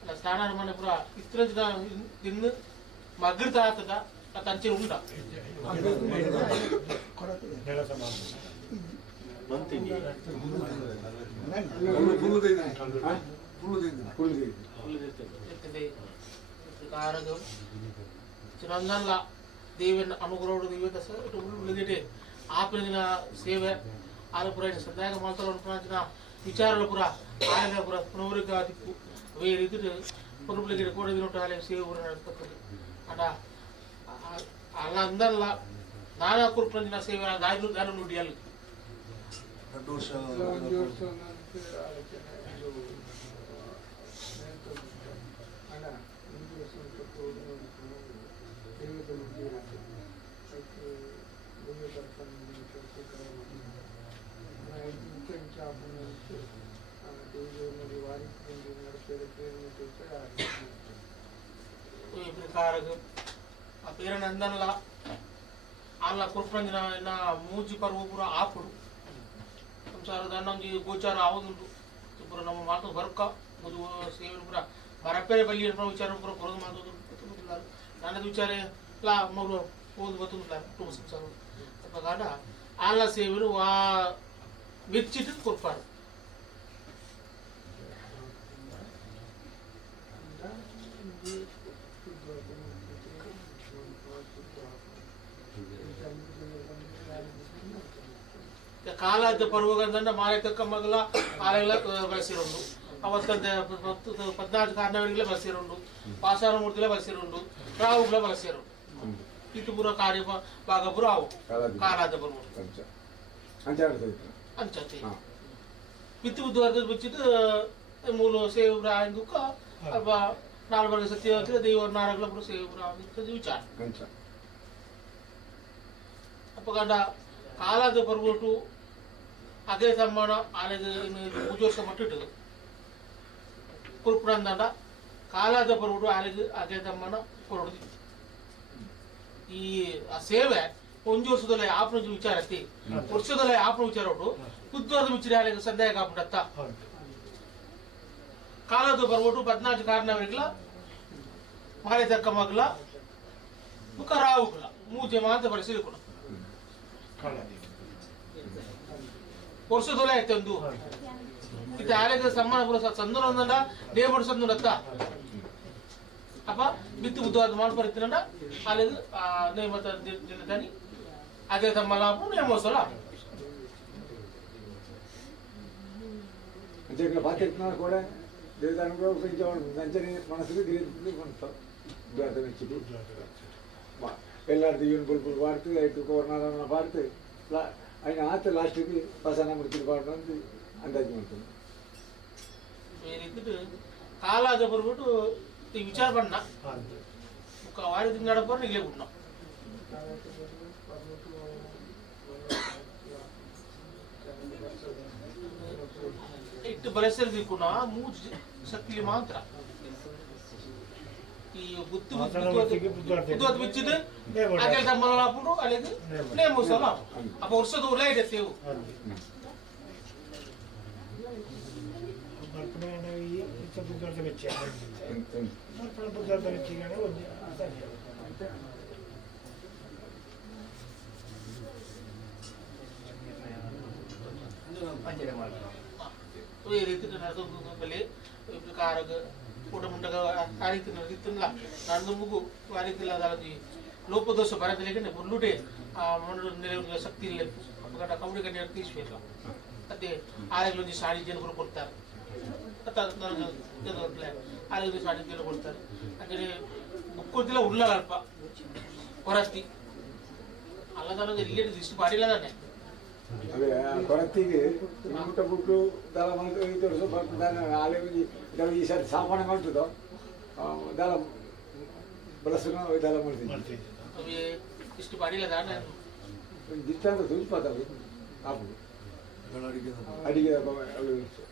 ಅಲ್ಲ ಸ್ನಾನ ಮನೆ ಪುರ ಇತರ ದಿನ ಮಗ್ಗರ್ತ ಆಗ್ತದ ಅದು ಅಂಚೆ ಉಂಟ ಚಿರಂದಲ್ಲ ದೇವನ ಅನುಗ್ರಹ ದೇವತ ಉಳಿದಿದೆ ಆಪದಿನ ಸೇವೆ ಆಲಪುರ ಸದ್ಯಾಗ ಮಾತಾಡೋಣ ವಿಚಾರಲ ಪುರ ಆಲದ ಪುರ ಪುನವರಿಕ ದಿಕ್ಕು ಅವೇ ರೀತಿ ಪುರುಗಳಿಗೆ ಕೂಡ ದಿನೊಟ್ಟು ಆಲಯ ಸೇವೆ ಪುರ ನಡೆಸ್ತಕ್ಕಂಥ ಅಡ ಅಲ್ಲ ಅಂದಲ್ಲ ನಾನಾ ಕುರುಪ್ರಂಜಿನ ಸೇವೆ ದಾರಿ ನುಡಿಯಲ್ಲ ఆ పేరు నందన్లా అలా కుర్పంజన మూజి పరువు పూర ఆపుడు ಸಂಸಾರ ದಂಡಿ ಗೋಚಾರ ಆವುದುಂಟು ಪುರ ನಮ್ಮ ಮಾತು ಬರ್ಕ ಮುದು ಸೇವನ ಪುರ ಬರಪ್ಪೆ ಬಲ್ಲಿ ವಿಚಾರ ಪುರ ಕೊರದು ಮಾತು ನನ್ನದು ವಿಚಾರ ಲಾ ಮಗಳು ಓದು ಬತ್ತುಂಟ್ಲ ಕುಟುಂಬ ಸಂಸಾರ ಕಾರಣ ಆಲ ಸೇವನು ವಾ ಮೆಚ್ಚಿಟ್ಟು ಕೊಡ್ಪಾರು ಕಾಲದ ಪರ್ವಗಂದ ಮಾಲೆ ತಕ್ಕ ಮಗಲ ಆಲೆಲ್ಲ ಬಳಸಿರೋದು ಅವತ್ತಂತೆ 14 ಕಾರ್ನವರಿಗೆಲ್ಲ ಬಳಸಿರುಂಡು ಪಾಸಾರಮೂರ್ತಿಲೆ ಬಳಸಿರುಂಡು ರಾವುಗಳ ಬಳಸಿರು ಇದು ಪೂರ ಕಾರ್ಯ ಭಾಗ ಪೂರ ಅವು ಕಾಲಾದ ಬರ್ಬೋದು ಅಂಚತೆ ಬಿತ್ತು ಬುದ್ಧವಾದ ಬಿಚ್ಚಿದ್ದು ಮೂಲ ಸೇವ್ ರಾಯಂದುಕ ಅಲ್ವಾ 4 वर्ग सत्य देव नारगला पुरो सेव विचार अपगंड कालाद परबोटु अगे सम्मान आलेद उजोस मट्टिटु पुरुपुरंदंड कालाद परबोटु आलेद अगे सम्मान कोरडु ಈ ಸೇವೆ ಒಂದು ವರ್ಷದಲ್ಲೇ ಆಪನ ವಿಚಾರತಿ ವರ್ಷದಲ್ಲೇ ಆಪನ ವಿಚಾರೋಟು ಕುದ್ದೋದ ವಿಚಾರ ಆಲೆಗೆ ಸಂದೇಹ ಕಾಪುಡತ್ತ ಕಾಲದ ಬರ್ಬಿಟ್ಟು 14 ಕಾರಣವರಿಗಲ ಮಾಲೆ ತಕ್ಕ ಮಗಲ ಮುಖ ರಾವುಗಳ ಮೂಜೆ ಮಾತ ಬಳಸಿರುಕೊಂಡು ವರ್ಷದೊಲೆ ಆಯ್ತಂದು ಇದು ಆಲೆಗೆ ಸಮ್ಮಾನ ಪುರ ಸಂದನೊಂದಂಡ ದೇವರ ಸಂದನತ್ತ ಅಪ್ಪ ಬಿತ್ತು ಬುದ್ಧವಾದ ಮಾಡ್ಪರಿತಿನಂಡ ಆಲೆಗೆ ನೇಮತ ದಿನದಾನಿ ಅದೇ ತಮ್ಮಲಾಪು ನೇಮೋಸಲ ಅಂಚೆಗಳ ಬಾತೆಟ್ನ ಕೂಡ ದೇವದಾನಗಳು ನಂಚನೆ ಮನಸ್ಸಿಗೆ ದಿರಿದು ಬಂತು ದ್ವಾರ ವೆಚ್ಚಿದ್ದು ಎಲ್ಲಾರ್ದು ಇವನು ಬುಲ್ಬುಲ್ ಬಾರ್ತು ಆಯ್ತು ಕೋರ್ನಾರನ್ನ ಬಾರ್ತು ఆయన ఆత లాస్ట్కి పసానా ముడికి పాడడానికి అందాజు ఉంటుంది ಕಾಲಾದ ಬರ್ಬಿಟ್ಟು ವಿಚಾರ ಬಣ್ಣ ವಾರ ತಿಂಗಳ ನಿಗ್ಲೇ ಬಿಟ್ಟ ಇಟ್ಟು ಬಳಸಿರ್ಬೇಕು ಮೂಜ್ ಶಕ್ತಿ ಮಾತ್ರ ಈ ಗುತ್ತು ಬುದ್ಧವಾದ ಬಿಚ್ಚಿದ್ದು ಅದೇ ತಮ್ಮಲ್ಲ ಹಾಕೊಂಡು ಅಲ್ಲಿಗೆ ನೇಮೋಸಲ್ಲ ಅಪ್ಪ ವರ್ಷದ ಉಲ್ಲ ಇಡತ್ತೇವು ಈ ರೀತಿ ಬೆಲೆ ಕಾರಗ ಊಟ ಮುಂಡಗ ಆ ರೀತಿ ನಡೆದಿತ್ತಿಲ್ಲ ನಂದು ಮುಗು ಆ ರೀತಿ ಅದಾಗಿ ಲೋಪದೋಷ ಬರದಲ್ಲಿಗೆ ಬುರ್ಲುಟೆ ಆ ಮಣ್ಣು ನೆಲೆ ಶಕ್ತಿ ಇಲ್ಲ ಅಪಘಾತ ಕೌಡಿ ಗಣ್ಯ ತೀಸ್ಬೇಕು ಅದೇ ಆರೆಗ್ಲೊಂದು ಸಾಡಿ ಜನರು ಕೊಡ್ತಾರೆ ಆರೆಗ್ಲೊಂದು ಸಾಡಿ ಜನ ಕೊಡ್ತಾರೆ ಹಾಗೆ ಬುಕ್ಕೊಡ್ತಿಲ್ಲ ಉಳ್ಳಲ್ಲ ಅಲ್ಪ ಹೊರಸ್ತಿ ಅಲ್ಲದ ಇಲ್ಲೇ ಇಷ್ಟು ಮಾಡಿಲ್ಲ ನಾನೇ ಅದೇ ಕೊರತಿಗೆ ಊಟ ಬಿಟ್ಟು ದಳ ತೋರಿಸು ಬರ್ತಾನೆ ಆಲೆ ಈ ಸರಿ ಸಾಮಾನ್ಯ ಮಾಡ್ತದೋ ದಳ ಬಳಸೋ ದಳ ಮಾಡ್ತೀವಿ ಇಷ್ಟು ಮಾಡಿಲ್ಲ ನಾನೇ ದಿಟ್ಟಾಂತ ಸುಲ್ಪದವು ಆಪು ಅಡಿಗೆ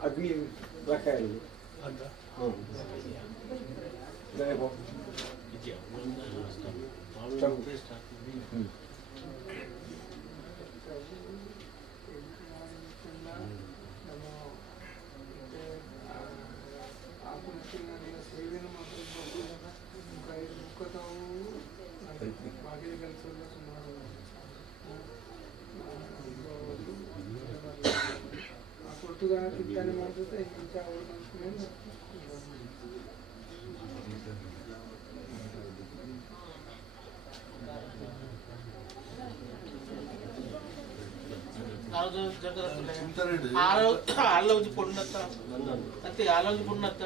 ಅಗ್ನಿ ಲೆಕ್ಕ ಇರಲಿ ಹ್ಞೂ ಸೇವೆಯನ್ನು ಮುಖತಾವು ಬಾಗಿಲು ಕೆಲಸಲ್ಲ ಸುಮಾರು ಆ ಕೊಟ್ಟುಗಾರ ಚಿಂತನೆ ಮಾಡ್ತದೆ ಇಂಥ ಅವ್ರ ಮನಸ್ಸಿನಲ್ಲಿ ఆలోచి పొన్నత్త అంతే ఆలోచి పొన్నత్త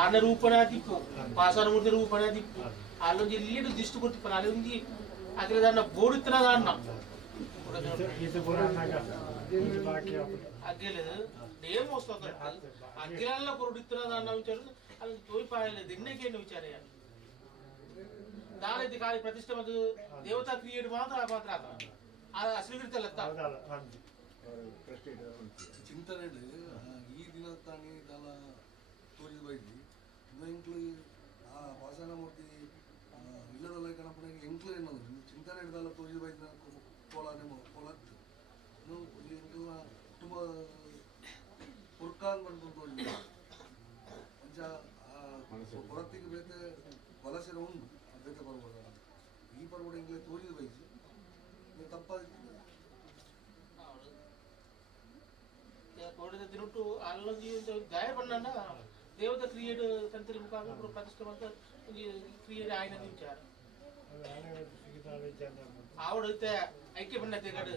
ఆన రూపణ తిప్పు పాసానమూర్తి రూపణ తిప్పు ఆలోచి ఇల్లు దిష్టి కొట్టి ఆలోచి అక్కడ దాన్న బోడుతున్న దాన్న అగ్గలేదు ఏమొస్తుంది అగ్గిలల్లో కొరుడుతున్న దాన్న విచారు అలా తోయిపాయలేదు దిన్నకేను విచారయ్య దాని కాలి ప్రతిష్ట దేవతా క్రియేట్ మాత్రం ಅಶ್ರೀಕೃತಲ್ಲತ್ತ ಚಿಂತನೆ ಈ ದಿನ ತಾನೇ ಕಾಲ ತೋರಿದ ಬೈದಿ ಎಂಕ್ಲು ಆ ಪಾಸನ ಮೂರ್ತಿ ಇಲ್ಲದಲ್ಲ ಕಣಪನೆಗೆ ಎಂಕ್ಲು ಏನಂದ್ರೆ ಚಿಂತನೆ ಹಿಡ್ದಲ್ಲ ತೋರಿದ ಬೈದಿನ ಕೋಲಾನೆ ಕೋಲತ್ತು ಎಂಕ್ಲು ತುಂಬ ಪುರ್ಕಾನ್ ಬಂದು ತೋರಿದ ಅಂಚ ಹೊರತ್ತಿಗೆ ಬೇತೆ ವಲಸೆನ ಉಂಡು ಬೇತೆ ಬರ್ಬೋದ ಈ ಬರ್ಬೋಡ ಎಂಕ್ಲೆ ತೋರಿದ ಬೈಸಿ తినట్టు అల్లొంది గాయపడిన దేవత క్రియేట్ తంత్రి ముఖంగా ప్రతిష్ట క్రియేట్ ఆయన ఉంచారు ఆవిడైతే ఐక్యపడిన తెగడు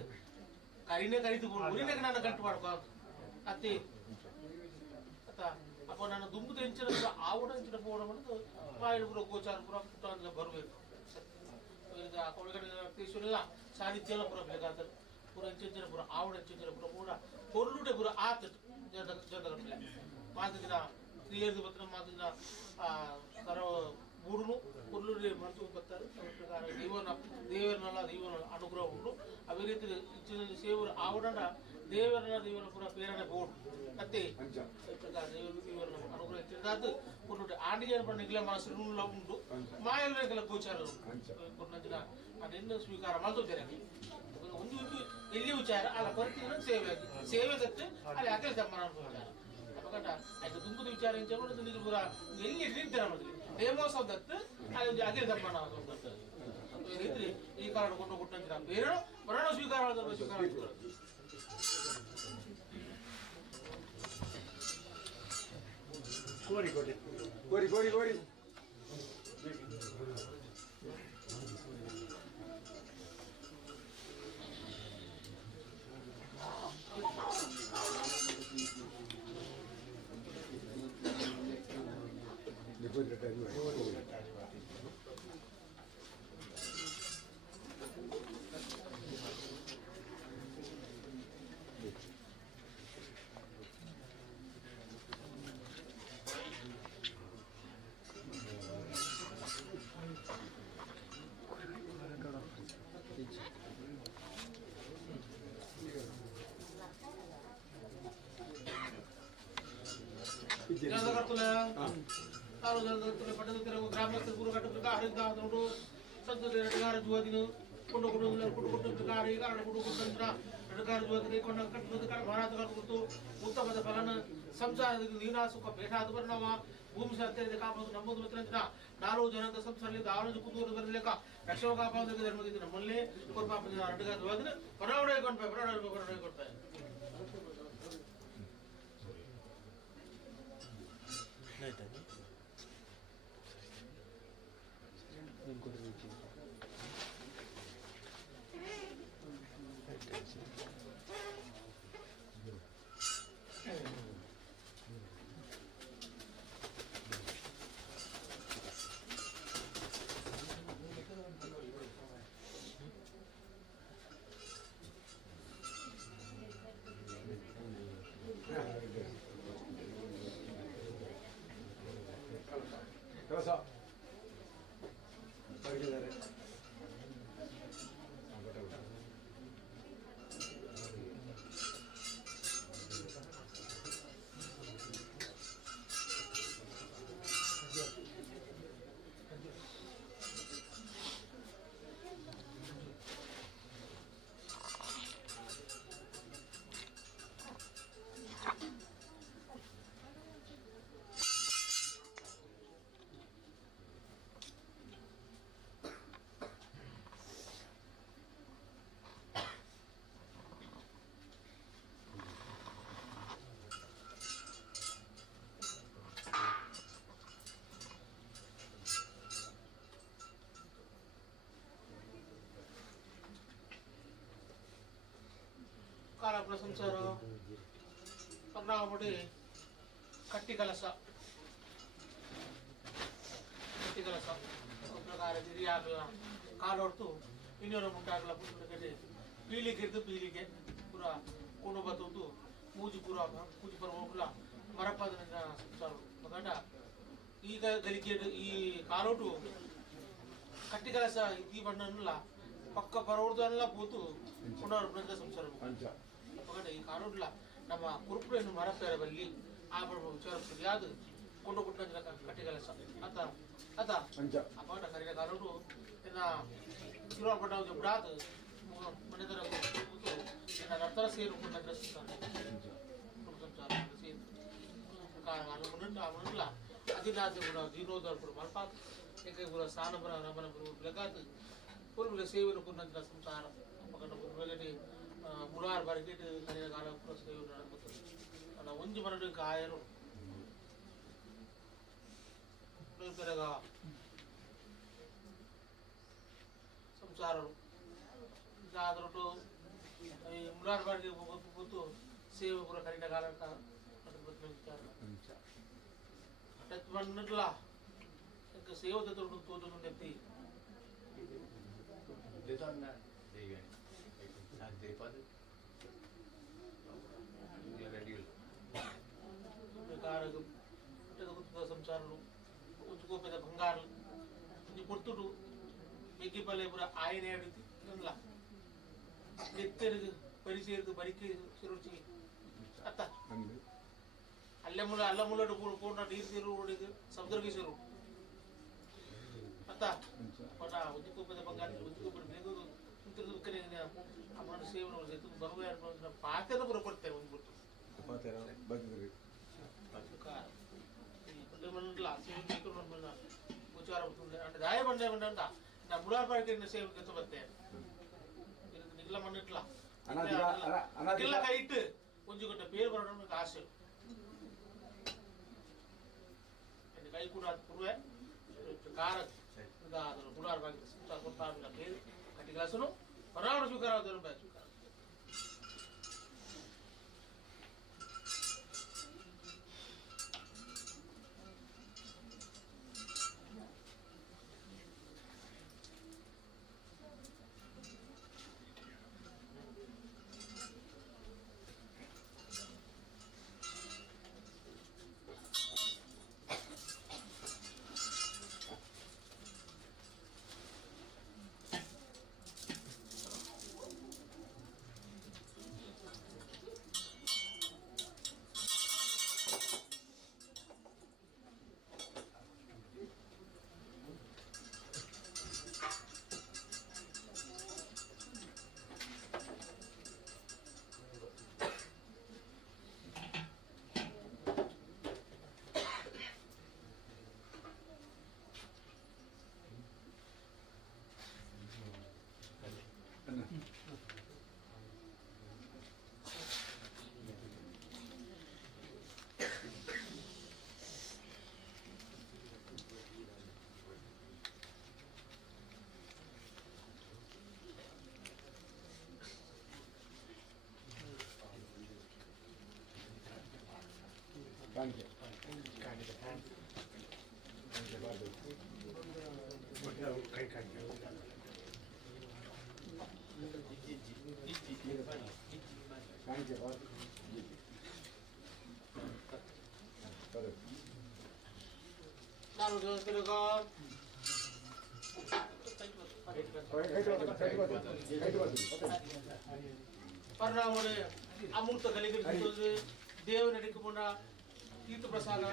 కరినే కరిదు ఊరినే నన్ను కంటు పడుకో అత్తే ಅಪ್ಪ ನಾನು ದುಂಬು ಹೆಂಚಿನ ಆವಡ ಹೆಂಚಿನ ಪೋಡ ಬಂದು ಮಾಯಿನ ಪುರ ಗೋಚಾರ ಪುರ ಪುಟ್ಟ ಅಂತ ಬರಬೇಕು ಕೊಳಗಡೆ ತೀಶ್ವರಿಲ್ಲ ಸಾನ್ನಿಧ್ಯೆಲ್ಲ ಪುರ ಬೇಕಾದ್ರೆ ಪುರ ಹೆಂಚಿನ ಪುರ ಆವಡ ಹೆಂಚಿನ ಪುರ ಪೂರ ಕೊಲ್ಲುಡೆ ಪುರ ಆತ ಜನರ ಮಾತು ದಿನ ಕ್ರಿಯೆದು ಬತ್ತ ಮಾತು ದಿನ ಕರ ಮೂಡುನು ಕೊಲ್ಲುಡೆ ಮನಸ್ಸು ಬರ್ತಾರೆ ಪ್ರಕಾರ ದೇವರನ್ನೆಲ್ಲ ದೇವರ ಅನುಗ್ರಹ ಉಂಟು ಅದೇ ರೀತಿ ಇಚ್ಚಿನ ಸೇವರ ಆವಡನ ದೇವರ ಪುರ ಪ್ರೇರಣೆ ಬೋರ್ಡು ಮತ್ತೆ ಪ್ರಕಾರ ದೇವರ ಅನುಗ್ರಹ ಇಚ್ಚಿದಾದ ಕೊಲ್ಲುಡೆ ಆಂಡಿಗೆ ಪಂಡಿಗೆ ಮನಸ್ಸು ಉಂಟು ಮಾಯಲ್ಲ ಗೋಚಾರ ಕೊಟ್ಟಿನ ಅದನ್ನು ಸ್ವೀಕಾರ ಮಾಡ್ತಾರೆ ಒಂದು ಎಲ್ಲಿ ವಿಚಾರ ಅಲ್ಲ ಬರ್ತೀನಿ ಸೇವೆ ತಟ್ಟು ಅಲ್ಲಿ ಅಕಲ್ ಸಮ್ಮಾನ ವಿಚಾರ ಅಪಕಟ ಆಯ್ತು ತುಂಬದ ವಿಚಾರ ಏನು ಮಾಡೋದು ನೀವು ಪೂರ ಎಲ್ಲಿ ನಿಂತಿರ ಮೊದಲು ಹೇಮೋತ್ಸವ ದತ್ತು ಅಲ್ಲಿ ಅಖಿಲ ಸಮ್ಮಾನ ಇದ್ರಿ ಈ ಕಾರಣ ಕೊಂಡು ಕೊಟ್ಟಂತ ಬೇರೆ ಮರಣ ಸ್ವೀಕಾರ ಕೋರಿ ಕೋರಿ ಕೋರಿ ಕೋರಿ ಗ್ರಾಮಸ್ಥರು ಪೂರ ಕಟ್ಟುತ್ತ ಹರಿದ ನೋಡು ಸಂತದ ಎಡಗಾರ ಜುವದಿನ ಕೊಂಡು ಕೊಟ್ಟು ಗಾಡಿ ಕಾರಣ ಕೊಂಡು ಕೊಟ್ಟಂತ್ರ ಎಡಗಾರ ಜುವದಿನ ಕೊಂಡ ಕಟ್ಟುತ್ತ ಕಾರಣ ಮಹಾರಾಜ ಕೊಟ್ಟು ಉತ್ತಮದ ಫಲನ ಸಂಸಾರದಲ್ಲಿ ನೀನಾಸುಕ ಬೇಟಾದ ಪರಿಣಾಮ ಭೂಮಿ ಸತ್ಯದ ಕಾಪಾದು ನಮ್ಮದು ಮಾತ್ರ 4 ಜನದ ಸಂಸಾರದಲ್ಲಿ ದಾವನ ಕುತೂಹಲ ಬರಲಿಕ್ಕ ರಕ್ಷಕ ಕಾಪಾದ ಧರ್ಮದಿಂದ ನಮ್ಮಲ್ಲೇ ಕೊರ್ಪಾಪ ಎಡಗಾರ ಜುವದಿನ ಪರವಡೆ ಕೊಡ್ತಾರೆ ಕೆಲಸ ಬರ್ಗಿದ್ದಾರೆ ಕಾಲಪುರ ಸಂಸಾರ ಪರ್ಣಾಮುಡಿ ಕಟ್ಟಿ ಕಲಸ ಪ್ರಕಾರ ಹಿರಿಯಾಗಲ ಕಾಲೊಡ್ತು ಇನ್ನೂರ ಮುಂಟಾಗಲ ಪುಸ್ತಕತೆ ಪೀಳಿಗೆ ಪುರ ಕೊಂಡು ಬತ್ತುಂಟು ಮೂಜಿ ಪುರ ಪೂಜಿ ಪರ ಹೋಗಲ ಮರಪಾದನ ಸಂಸಾರ ಮಗಂಡ ಈಗ ಗಲಿಗೆ ಈ ಕಾಲೋಟು ಕಟ್ಟಿ ಕಲಸ ಈ ಬಣ್ಣನಲ್ಲ ಪಕ್ಕ ಪರವರ್ದಲ್ಲ ಪೋತು ಪುನರ್ ಬೃಂದ ಸಂಸಾರ ಮಗಂಡ ಈ ಕಾಲೋಟ್ಲ ನಮ್ಮ ಕುರುಪುರನ್ನು ಮರಪೇರ ಬಲ್ಲಿ ಆ ವಿಚಾರ ಯಾವುದು ಕೊಂಡು ಕೊಟ್ಟ ಕಟ್ಟಿ ಕಲಸ ಅತ ಅಪಗಡ ಕರಿಯ ಕಾಲೋಟು ಇನ್ನ ತಿರುವ ಪಟ್ಟ ಬಿಡಾದ ಮನೆದರ ರತ್ತರ ಸೇರು ಸಂಸಾರ ಅದಿನಾದ ಕೂಡ ಜೀರ್ಣೋದ್ಧಾರ ಕೂಡ ಮಲ್ಪಾತ ಏಕೆ ಕೂಡ ಸ್ಥಾನಪರ ರಮನ ಲಗಾತ ಪೂರ್ವ ಸೇವನ ಪೂರ್ಣಂತರ ಸಂಸಾರ ಅಪಗಡ ಪೂರ್ವಗಡೆ ಮುರಾರ್ ಬರಗೆಟ್ ಕರಿಯ ಕಾಲ ಪುರ ಸೇವೆ ನಡೆಯುತ್ತದೆ ಅಲ್ಲ ಒಂಜಿ ಮರಡು ಕಾಯರು ತೆರಗ ಸಂಸಾರ ಆದ್ರೂ ಈ ಮುರಾರ್ ಬಾರಿಗೆ ಕೂತು ಸೇವೆ ಪೂರ ಕರಿಯ ಕಾಲ ವಿಚಾರ ಬಂದ್ಲಾ ಸೇವದ ತೊಟ್ಟು ತೋದು ಮುಂದೆ ಸಂಸಾರಗಳು ಉಚ್ಕೋಪದ ಬಂಗಾರ ಕೊಡ್ತುಡು ಬೆಗ್ಗಿ ಪಲ್ಲೆ ಪುರ ಆಯನೆ ಆಡುತ್ತಿ ಅಲ್ಲ ಎತ್ತರಿಗೆ ಪರಿಚಯಕ್ಕೆ ಬರಿಕೆ ಸಿರುಚಿ ಅತ್ತ ಅಲ್ಲೇ ಮುಲ ಅಲ್ಲ ಮುಲ್ಲಡು ಪೂರ್ಣ ನೀರು ಸಿರು ಹುಡುಗ ಸಮುದ್ರಕ್ಕೆ ಸಿರು ಅತ್ತ ಪಟ ಉಚ್ಕೋಪದ ಬಂಗಾರ ಉಚ್ಕೋಪದ ಬೇಗ ಅಮ್ಮನ ಸೇವನೆ ಬರುವ ಪಾತ್ರದ ಪುರ ಕೊಡ್ತೇವೆ ಒಂದು ಬಿಟ್ಟು దాయ బండే అంట నా ముడాపాడికి సేవ బర్తే నిగ్ల మన్నట్లా నిగ్ల కైట్ కొంచెం కొట్ట పేరు బరడం నాకు ఆశ కై కూడా పురువే కార ముడాపాడికి కొట్టాలి పేరు కట్టి గ్లాసును పరావణ స్వీకారాలు స్వీకారం ಪರಿಣಾಮಗಳು ಅಮೂರ್ತ ಕಲಿಗೆ ದೇವನ ಅಡಿಕೊಂಡ ತೀರ್ಥ ಪ್ರಸಾದ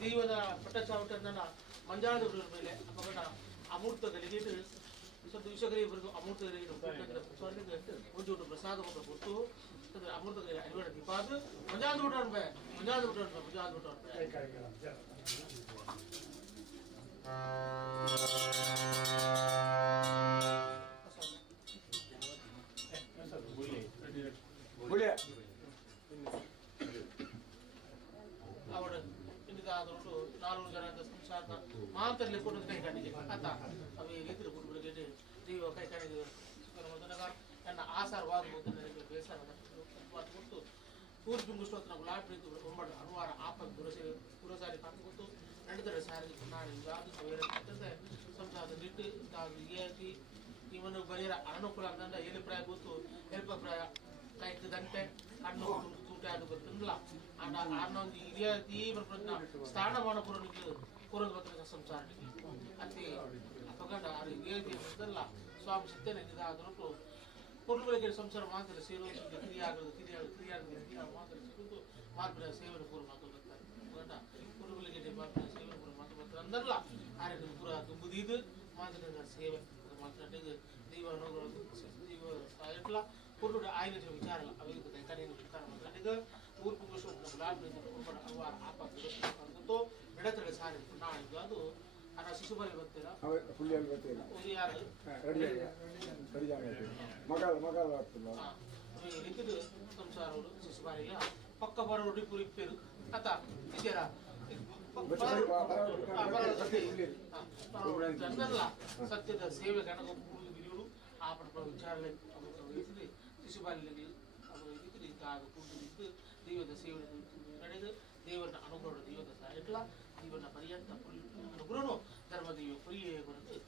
ದೈವದ ಪಟ್ಟಚಾವಟನ್ನ ಮಂಜಾದ ಮೇಲೆ ಅಪಗಣ ಅಮೂರ್ತ ಕಲಿಗೆ ಸ್ವಲ್ಪ ವಿಷಯಗಳಿಗೆ ಅಮೂರ್ತ ಒಂದು ಪ್ರಸಾದ ಕೊಟ್ಟು ಅಮೃತ ಅಡಿವಾಡ ದೀಪಾದ ಮಂಜಾದ ಬಿಟ್ಟು ಅವಡ ಇಂದಿಗಾದೊಟ್ಟು 4 ಜನದ ಸಂಸಾರ ಮಾತ್ರ ಲೆಕ್ಕೊಂಡು ಕೈ ಕಾಣಿಗೆ ಆತ ಅವೆ ರೀತಿಯ ಗುರುಗಳಿಗೆ ದೈವ ಕೈ ಕಾಣಿಗೆ ಮೊದಲಗ ನನ್ನ ಆಸಾರವಾದ ಮೊದಲ ಬೇಸರ ಕೊಟ್ಟು ಪೂರ್ತಿ ಸ್ತೋತ್ರ ಗುಲಾಬ್ ರೀತಿ ಒಂಬಡ ಅನುವಾರ ಆಪ ಪುರಸಾರಿ ಕಾಣ್ಕೊಟ್ಟು ನಡೆದರೆ ಸಾರಿಗೆ ನಾಳೆ ಯಾವುದು ಬೇರೆ ಸಂಸಾರ ನಿಟ್ಟು ಏತಿ ಇವನು ಬರೀರ ಅನುಕೂಲ ಅಂದ ಎಲ್ಲಿ ಪ್ರಾಯ ಗೊತ್ತು ಹೆಲ್ಪ ಪ್ರಾಯ ಕೈಕ್ ದಂಟೆ ಕಣ್ಣು ತೂಟಾಡು ಗೊತ್ತಿಲ್ಲ ಅಂಡ ಅನ್ನೊಂದು ಹಿರಿಯ ತೀವ್ರ ಪ್ರಜ್ಞ ಸ್ಥಾನಮಾನ ಪುರನಿಗೆ ಪುರದ ಬಗ್ಗೆ ಸಂಸಾರ ಅತಿ ಅಪಗಂಡ ಅದು ಹಿರಿಯ ಮೊದಲ ಸ್ವಾಮಿ ಸಿದ್ಧನೆ ಇದಾದರೂ ಪುರುಗಳಿಗೆ ಸಂಸಾರ ಮಾತ್ರ ಸೇರುವುದು ಕ್ರಿಯಾಗ ಮಾತ್ರ ಸಿಗುವುದು ಮಾತ್ರ ಸೇವನೆ ಪೂರ್ವ ಮಾತಾಡ್ತಾರೆ ಪುರುಗಳಿಗೆ ಮಾತ್ರ ಸೇವನೆ ಪೂರ್ವ ಮಾತಾಡ್ತಾರೆ ಅಂದಲ್ಲ ಆರೋಗ್ಯ ಪುರ ತುಂಬುದಿದ್ದು ಮಾತ್ರ ಸೇವೆ ಮಾತಾಡಿದ ದೈವ ದೈವ ಎಟ್ಲ ಪುರುಡು ಆಯ್ನ ವಿಚಾರಲ್ಲ ಅವಿಗೆ ಕಡೆಯನ್ನು ವಿಚಾರ ಮಾತಾಡಿದ ಊರು ಗುಲಾಬ್ ಅವಾರ ಆಪ ಬೆಡತಡೆ ಸಾರಿ ನಾಳಿದ್ದು ಅದು ಅನ್ನ ಶಿಶುಬಲಿ ಬರ್ತೀರಾ ಯಾರು ರೀತಿದು ಸಂಸಾರಗಳು ಶಿಶುಬಾರಿಲ್ಲ ಪಕ್ಕ ಬರೋಡಿ ಪುರಿಪ್ಪೇರು ಅತ ಇದ್ದೀರ ಜನರಲ್ಲ ಸತ್ಯದ ಸೇವೆ ಕನಕ ಬಿರಿಯುಡು ಆ ಪಟ್ಟ ವಿಚಾರ ಶಿಶುಬಾಲಿ ಕೂಡಿದ್ದು ದೈವದ ಸೇವೆ ನಡೆದು ದೇವರ ಅನುಗ್ರಹ ದೈವದ ಎಟ್ಲ ಇವ ಜೀವನ ಪರ್ಯಂತ ಅನುಗ್ರಹನು ಧರ್ಮದೆಯು ಪ್ರಿಯೇ ಬರೆದು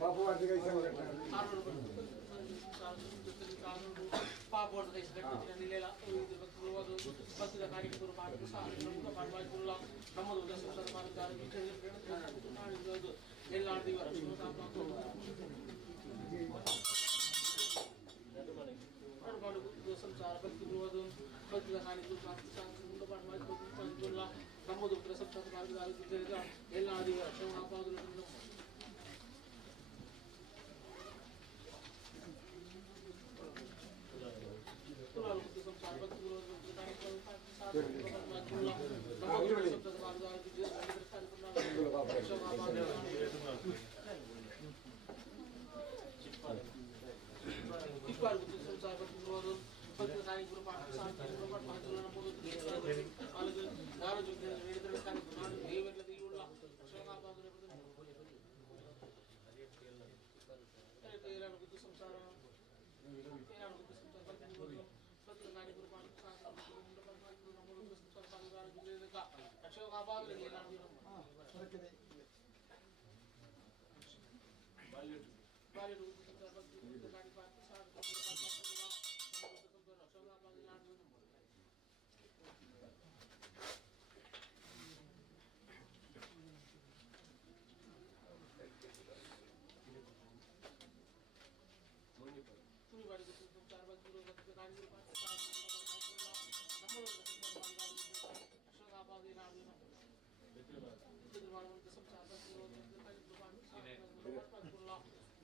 बापू वाटते काही सांगू ಪಾಪ ನಿಲೆಲ್ಲ ಭಕ್ತಿದ ಕಾರ್ಯಕ್ರಮ ಪಾಠ ನಮ್ಮದು ಎಲ್ಲ ಸಂಸಾರ ಭಕ್ತಿ ಭಕ್ತಿದ ಕಾರ್ಯಕ್ರಮ ನಮ್ಮದು ಸಂಸಾರ ಎಲ್ಲ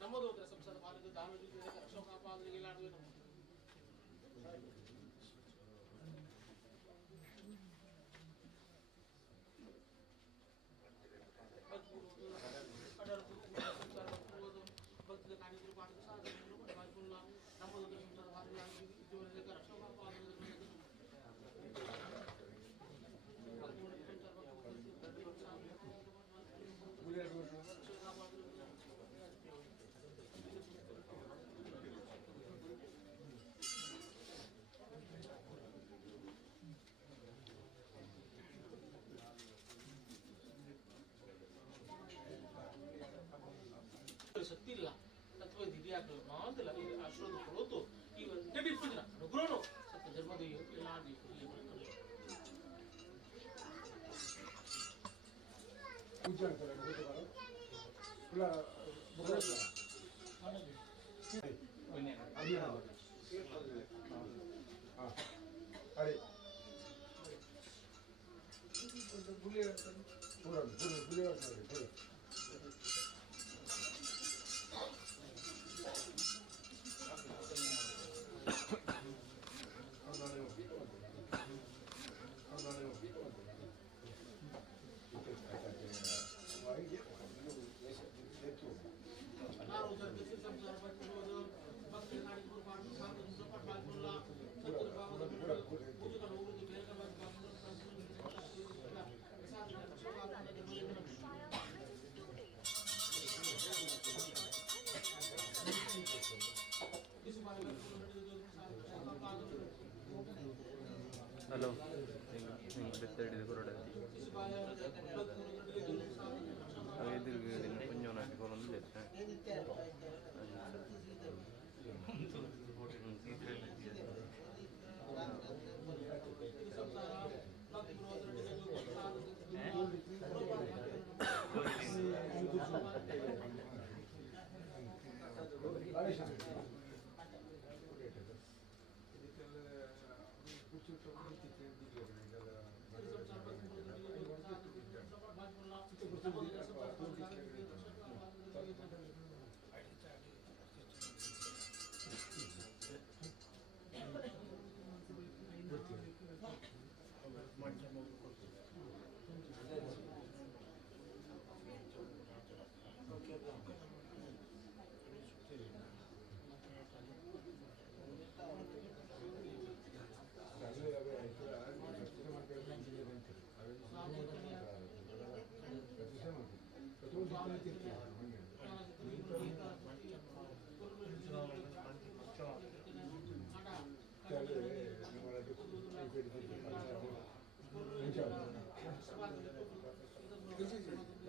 ನಮ್ಮದು ಸಂಸಾರ ಭಾರತ ದಾನದಲ್ಲಿ ಅಶೋಕಾಪಾದರಿಗೆ ನಾಡುವೆ ಭಕ್ತಿಯ ಕಾರ್ಯಕ್ರಮ ಪಾಠ ಸಾಧನೆ ನಮ್ಮದು ಸಂಸಾರ ಭಾರತ ಇದುವರೆಗೆ ಅಶೋಕಾಪಾದರಿಗೆ ಸತ್ತಿಲ್ಲ ಅಥವಾ ದಿವ್ಯಾಗ್ರಹ ಮಾಂತಲ್ಲ ಆಶ್ರದ ಕೊಡೋದು ಈಗ ನಡಿಪಿದ್ರ ಅನುಗ್ರಹನು ಸತ್ಯ ಧರ್ಮದ ಎಲ್ಲ पूजा करें पूरा अरे पूरा पूरा ಹಲೋ ಹಿಂಗೆ ಬೆತ್ತಡಿದ ಕೊರಡಲ್ಲಿ ಎದುರಿಗೆ ಕೊಂಚ ನಾಟಿಕೊಂಡು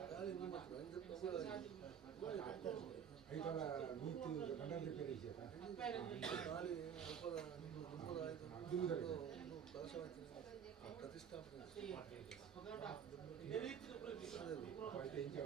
గాలి ఎందుకు మాత్రం అని చెప్తా ಐತಲ್ಲ ನೀತಿ ಕಂಡಲ್ಲಿ ಬೇರೆ గాలి ಅಲ್ಪದ ದುಂಪದ ಆಯಿತು ಪ್ರತಿಷ್ಠಾಪನೆ ಐತೆ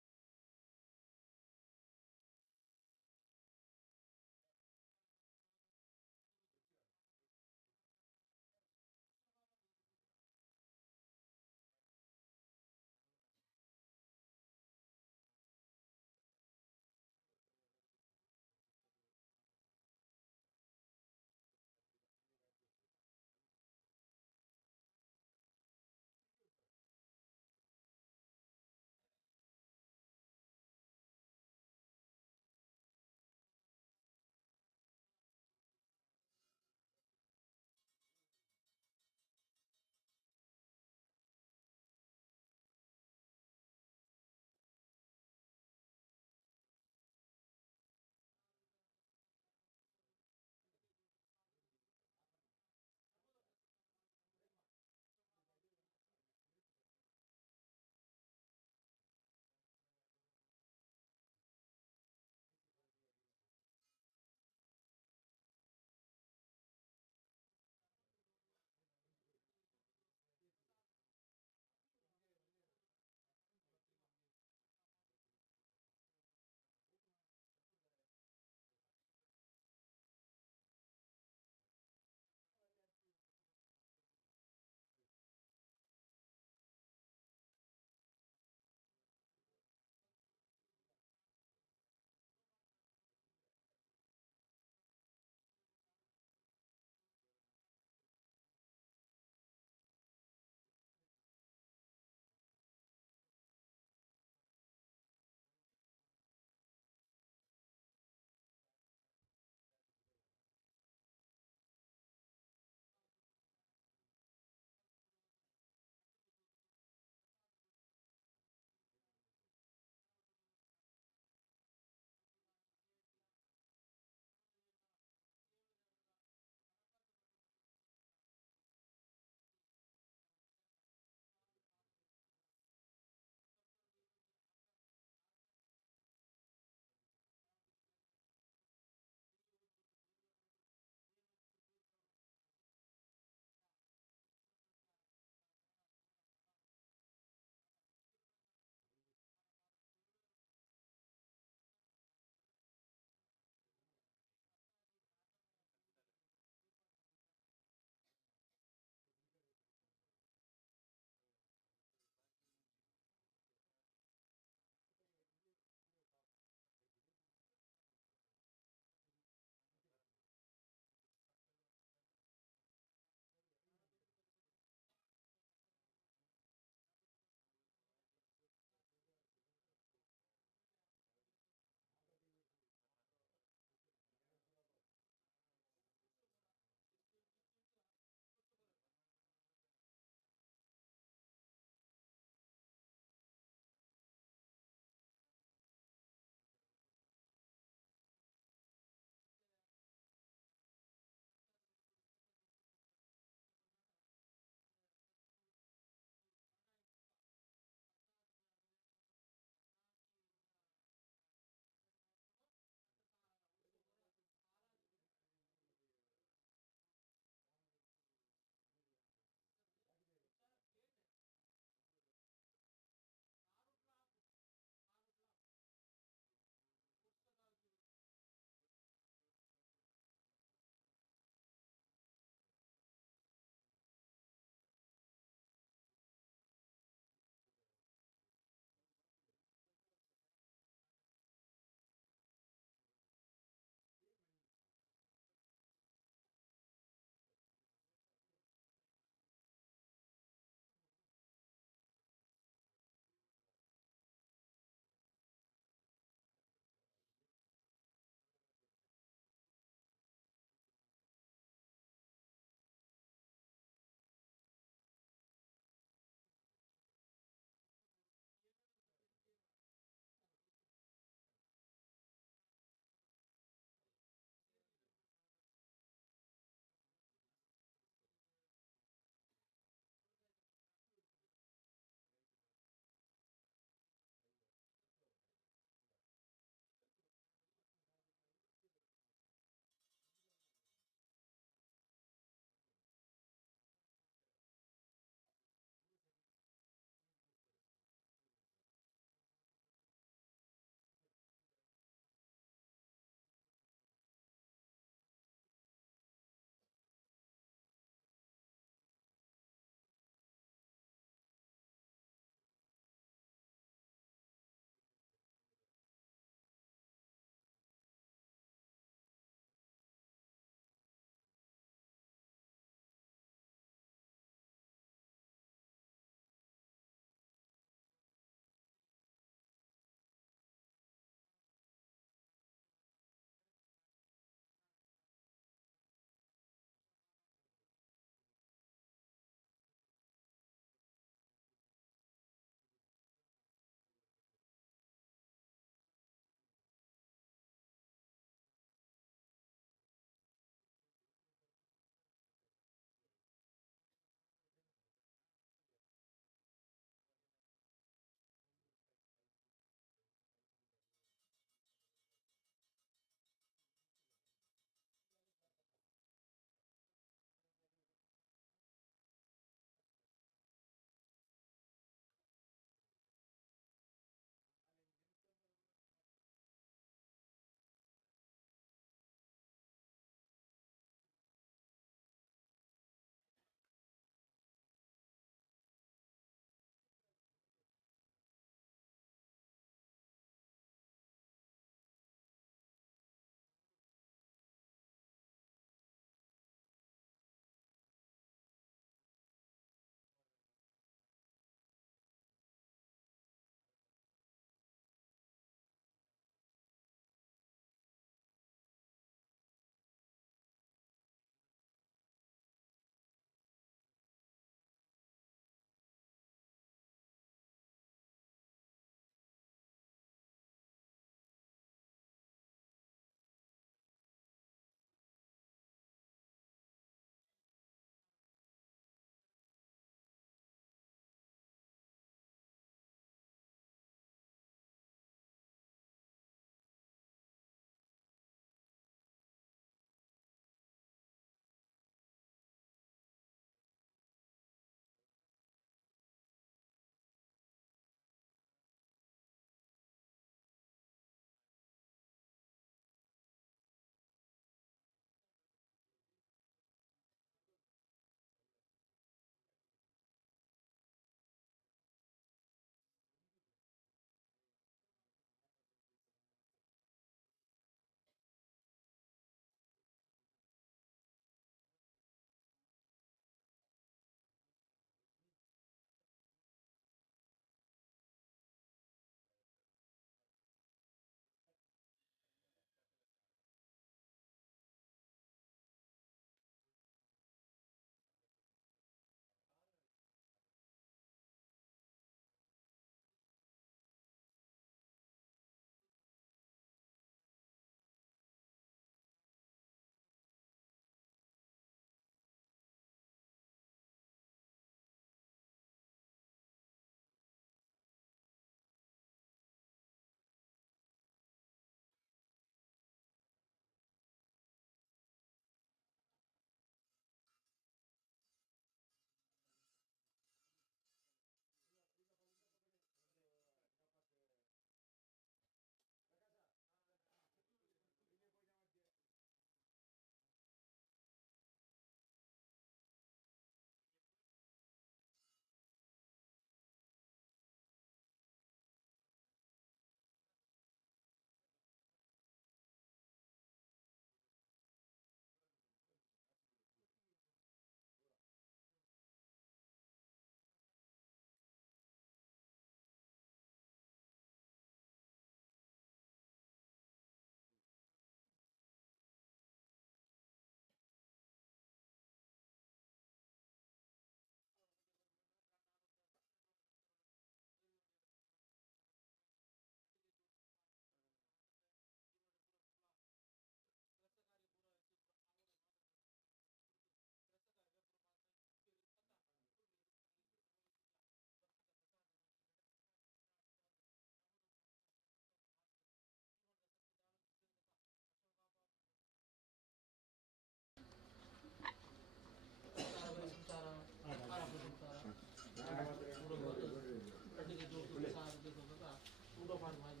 ಸೋಪಾನವಾಗಿ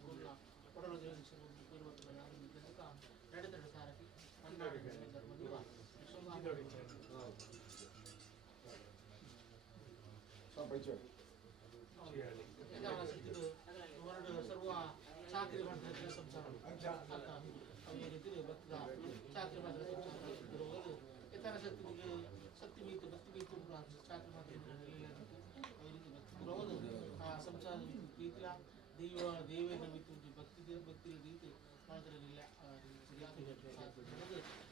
ಕೊಡಲು ನಡೆದ ಸಾರಥಿ सर्व ಚಾಕರಿ ಮಾಡ್ತಾರೆ ಸಂಸಾರ ಅವೇ ರೀತಿ ಭಕ್ತ ಚಾಕರಿ ಮಾಡ್ತಾರೆ ಸಂಸಾರ ಇತರ ಶಕ್ತಿ ಮೀತು ಭಕ್ತಿ ಮೀತು ಚಾಕರಿ ಮಾಡ್ತಾರೆ ಅವೇ ರೀತಿ ಭಕ್ತಿ ಬರೋದು ಆ ಸಂಸಾರ ರೀತಿಯ ದೇವೇನ ಮಿತ್ತು ಭಕ್ತಿ ರೀತಿ ಮಾಡ್ತಿರಲಿಲ್ಲ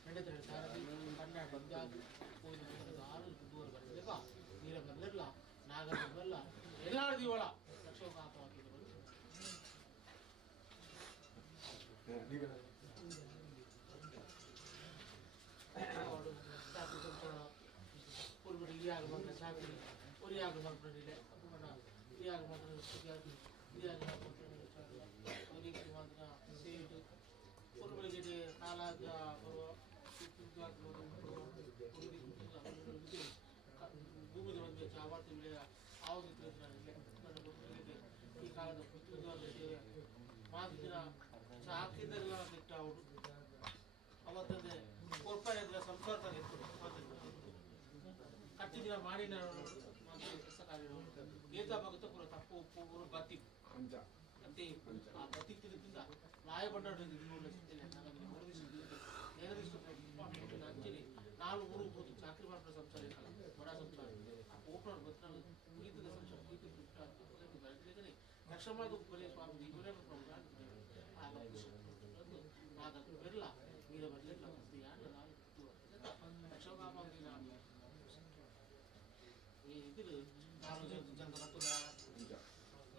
ನಡೆದರೆ ಸಾರಥಿ ಕನ್ನಡ ಇಂದಾಗಿ ಹೋಗಿ 6 ದೂರ ಬರಬೇಕಾ ನೀರ ಬಂದಿರಲ್ಲ ನಾಗರ ಬಂದಲ್ಲ ಎಲ್ಲಾಡ್ದೀವಳ ಲಕ್ಷೋಪಾತವಾಗಿದ್ದು ಚಾಕರಿ ಸಂಸಾರ ಪೂರ್ವ ಇಲಿಯಾಗ ಬಂದ ಚಾಕರಿ ಒರಿಯಾಗ ಮಾಡ್ಕೊಂಡಿಲ್ಲ ಇಲಿಯಾಗ ಮಾತ್ರ ಇಲಿಯಾಗ ಅವರಿಗೆ ಮಾತ್ರ ಸೇಟು ಪೂರ್ವಳಿಗೆ ಕಾಲಾದ ಬರುವ ಭೂಮಿಗೆ ಬಂದ ಆವರ್ತಿ ಬೆಳೆಯ ಈ ಕಾಲದ ಪುಸ್ತಕವಾದ ಸೇವೆ ಮಾತಿನ ಹಾಕಿದ್ದೆಲ್ಲ ಬಿಟ್ಟ ಅವರು ಅವತ್ತಂದೆ ಕೊರ್ಪಾಯದ ಸಂಪರ್ಕ ಕಟ್ಟಿದಿನ ಮಾಡಿನ ಕೆಲಸ ಕಾರ್ಯ ಗೀತ ಭಗತ ಪೂರ ತಪ್ಪು ಪೂರ ಬತ್ತಿ ಅಂತೆ ಆ ಬತ್ತಿದ್ದರಿಂದ ಲಾಯಗೊಂಡ ನಾನು ಊರು ಹೋಗಿ ಚಾಕರಿ ಮಾಡಿದ ಸಂಸಾರ ಬಡ ಸಂಸಾರ ಆ ಓಪನರ್ ಬತ್ತ ಗೀತದ ಸಂಸಾರ ಗೀತ ಲಕ್ಷಮಾದ ಬಲೆ ಸ್ವಾಮಿ ಇವರೇ ಬರಲ್ಲ ನೀರ ಬರಲಿಲ್ಲ ಲಕ್ಷಮಾಮ ಇದು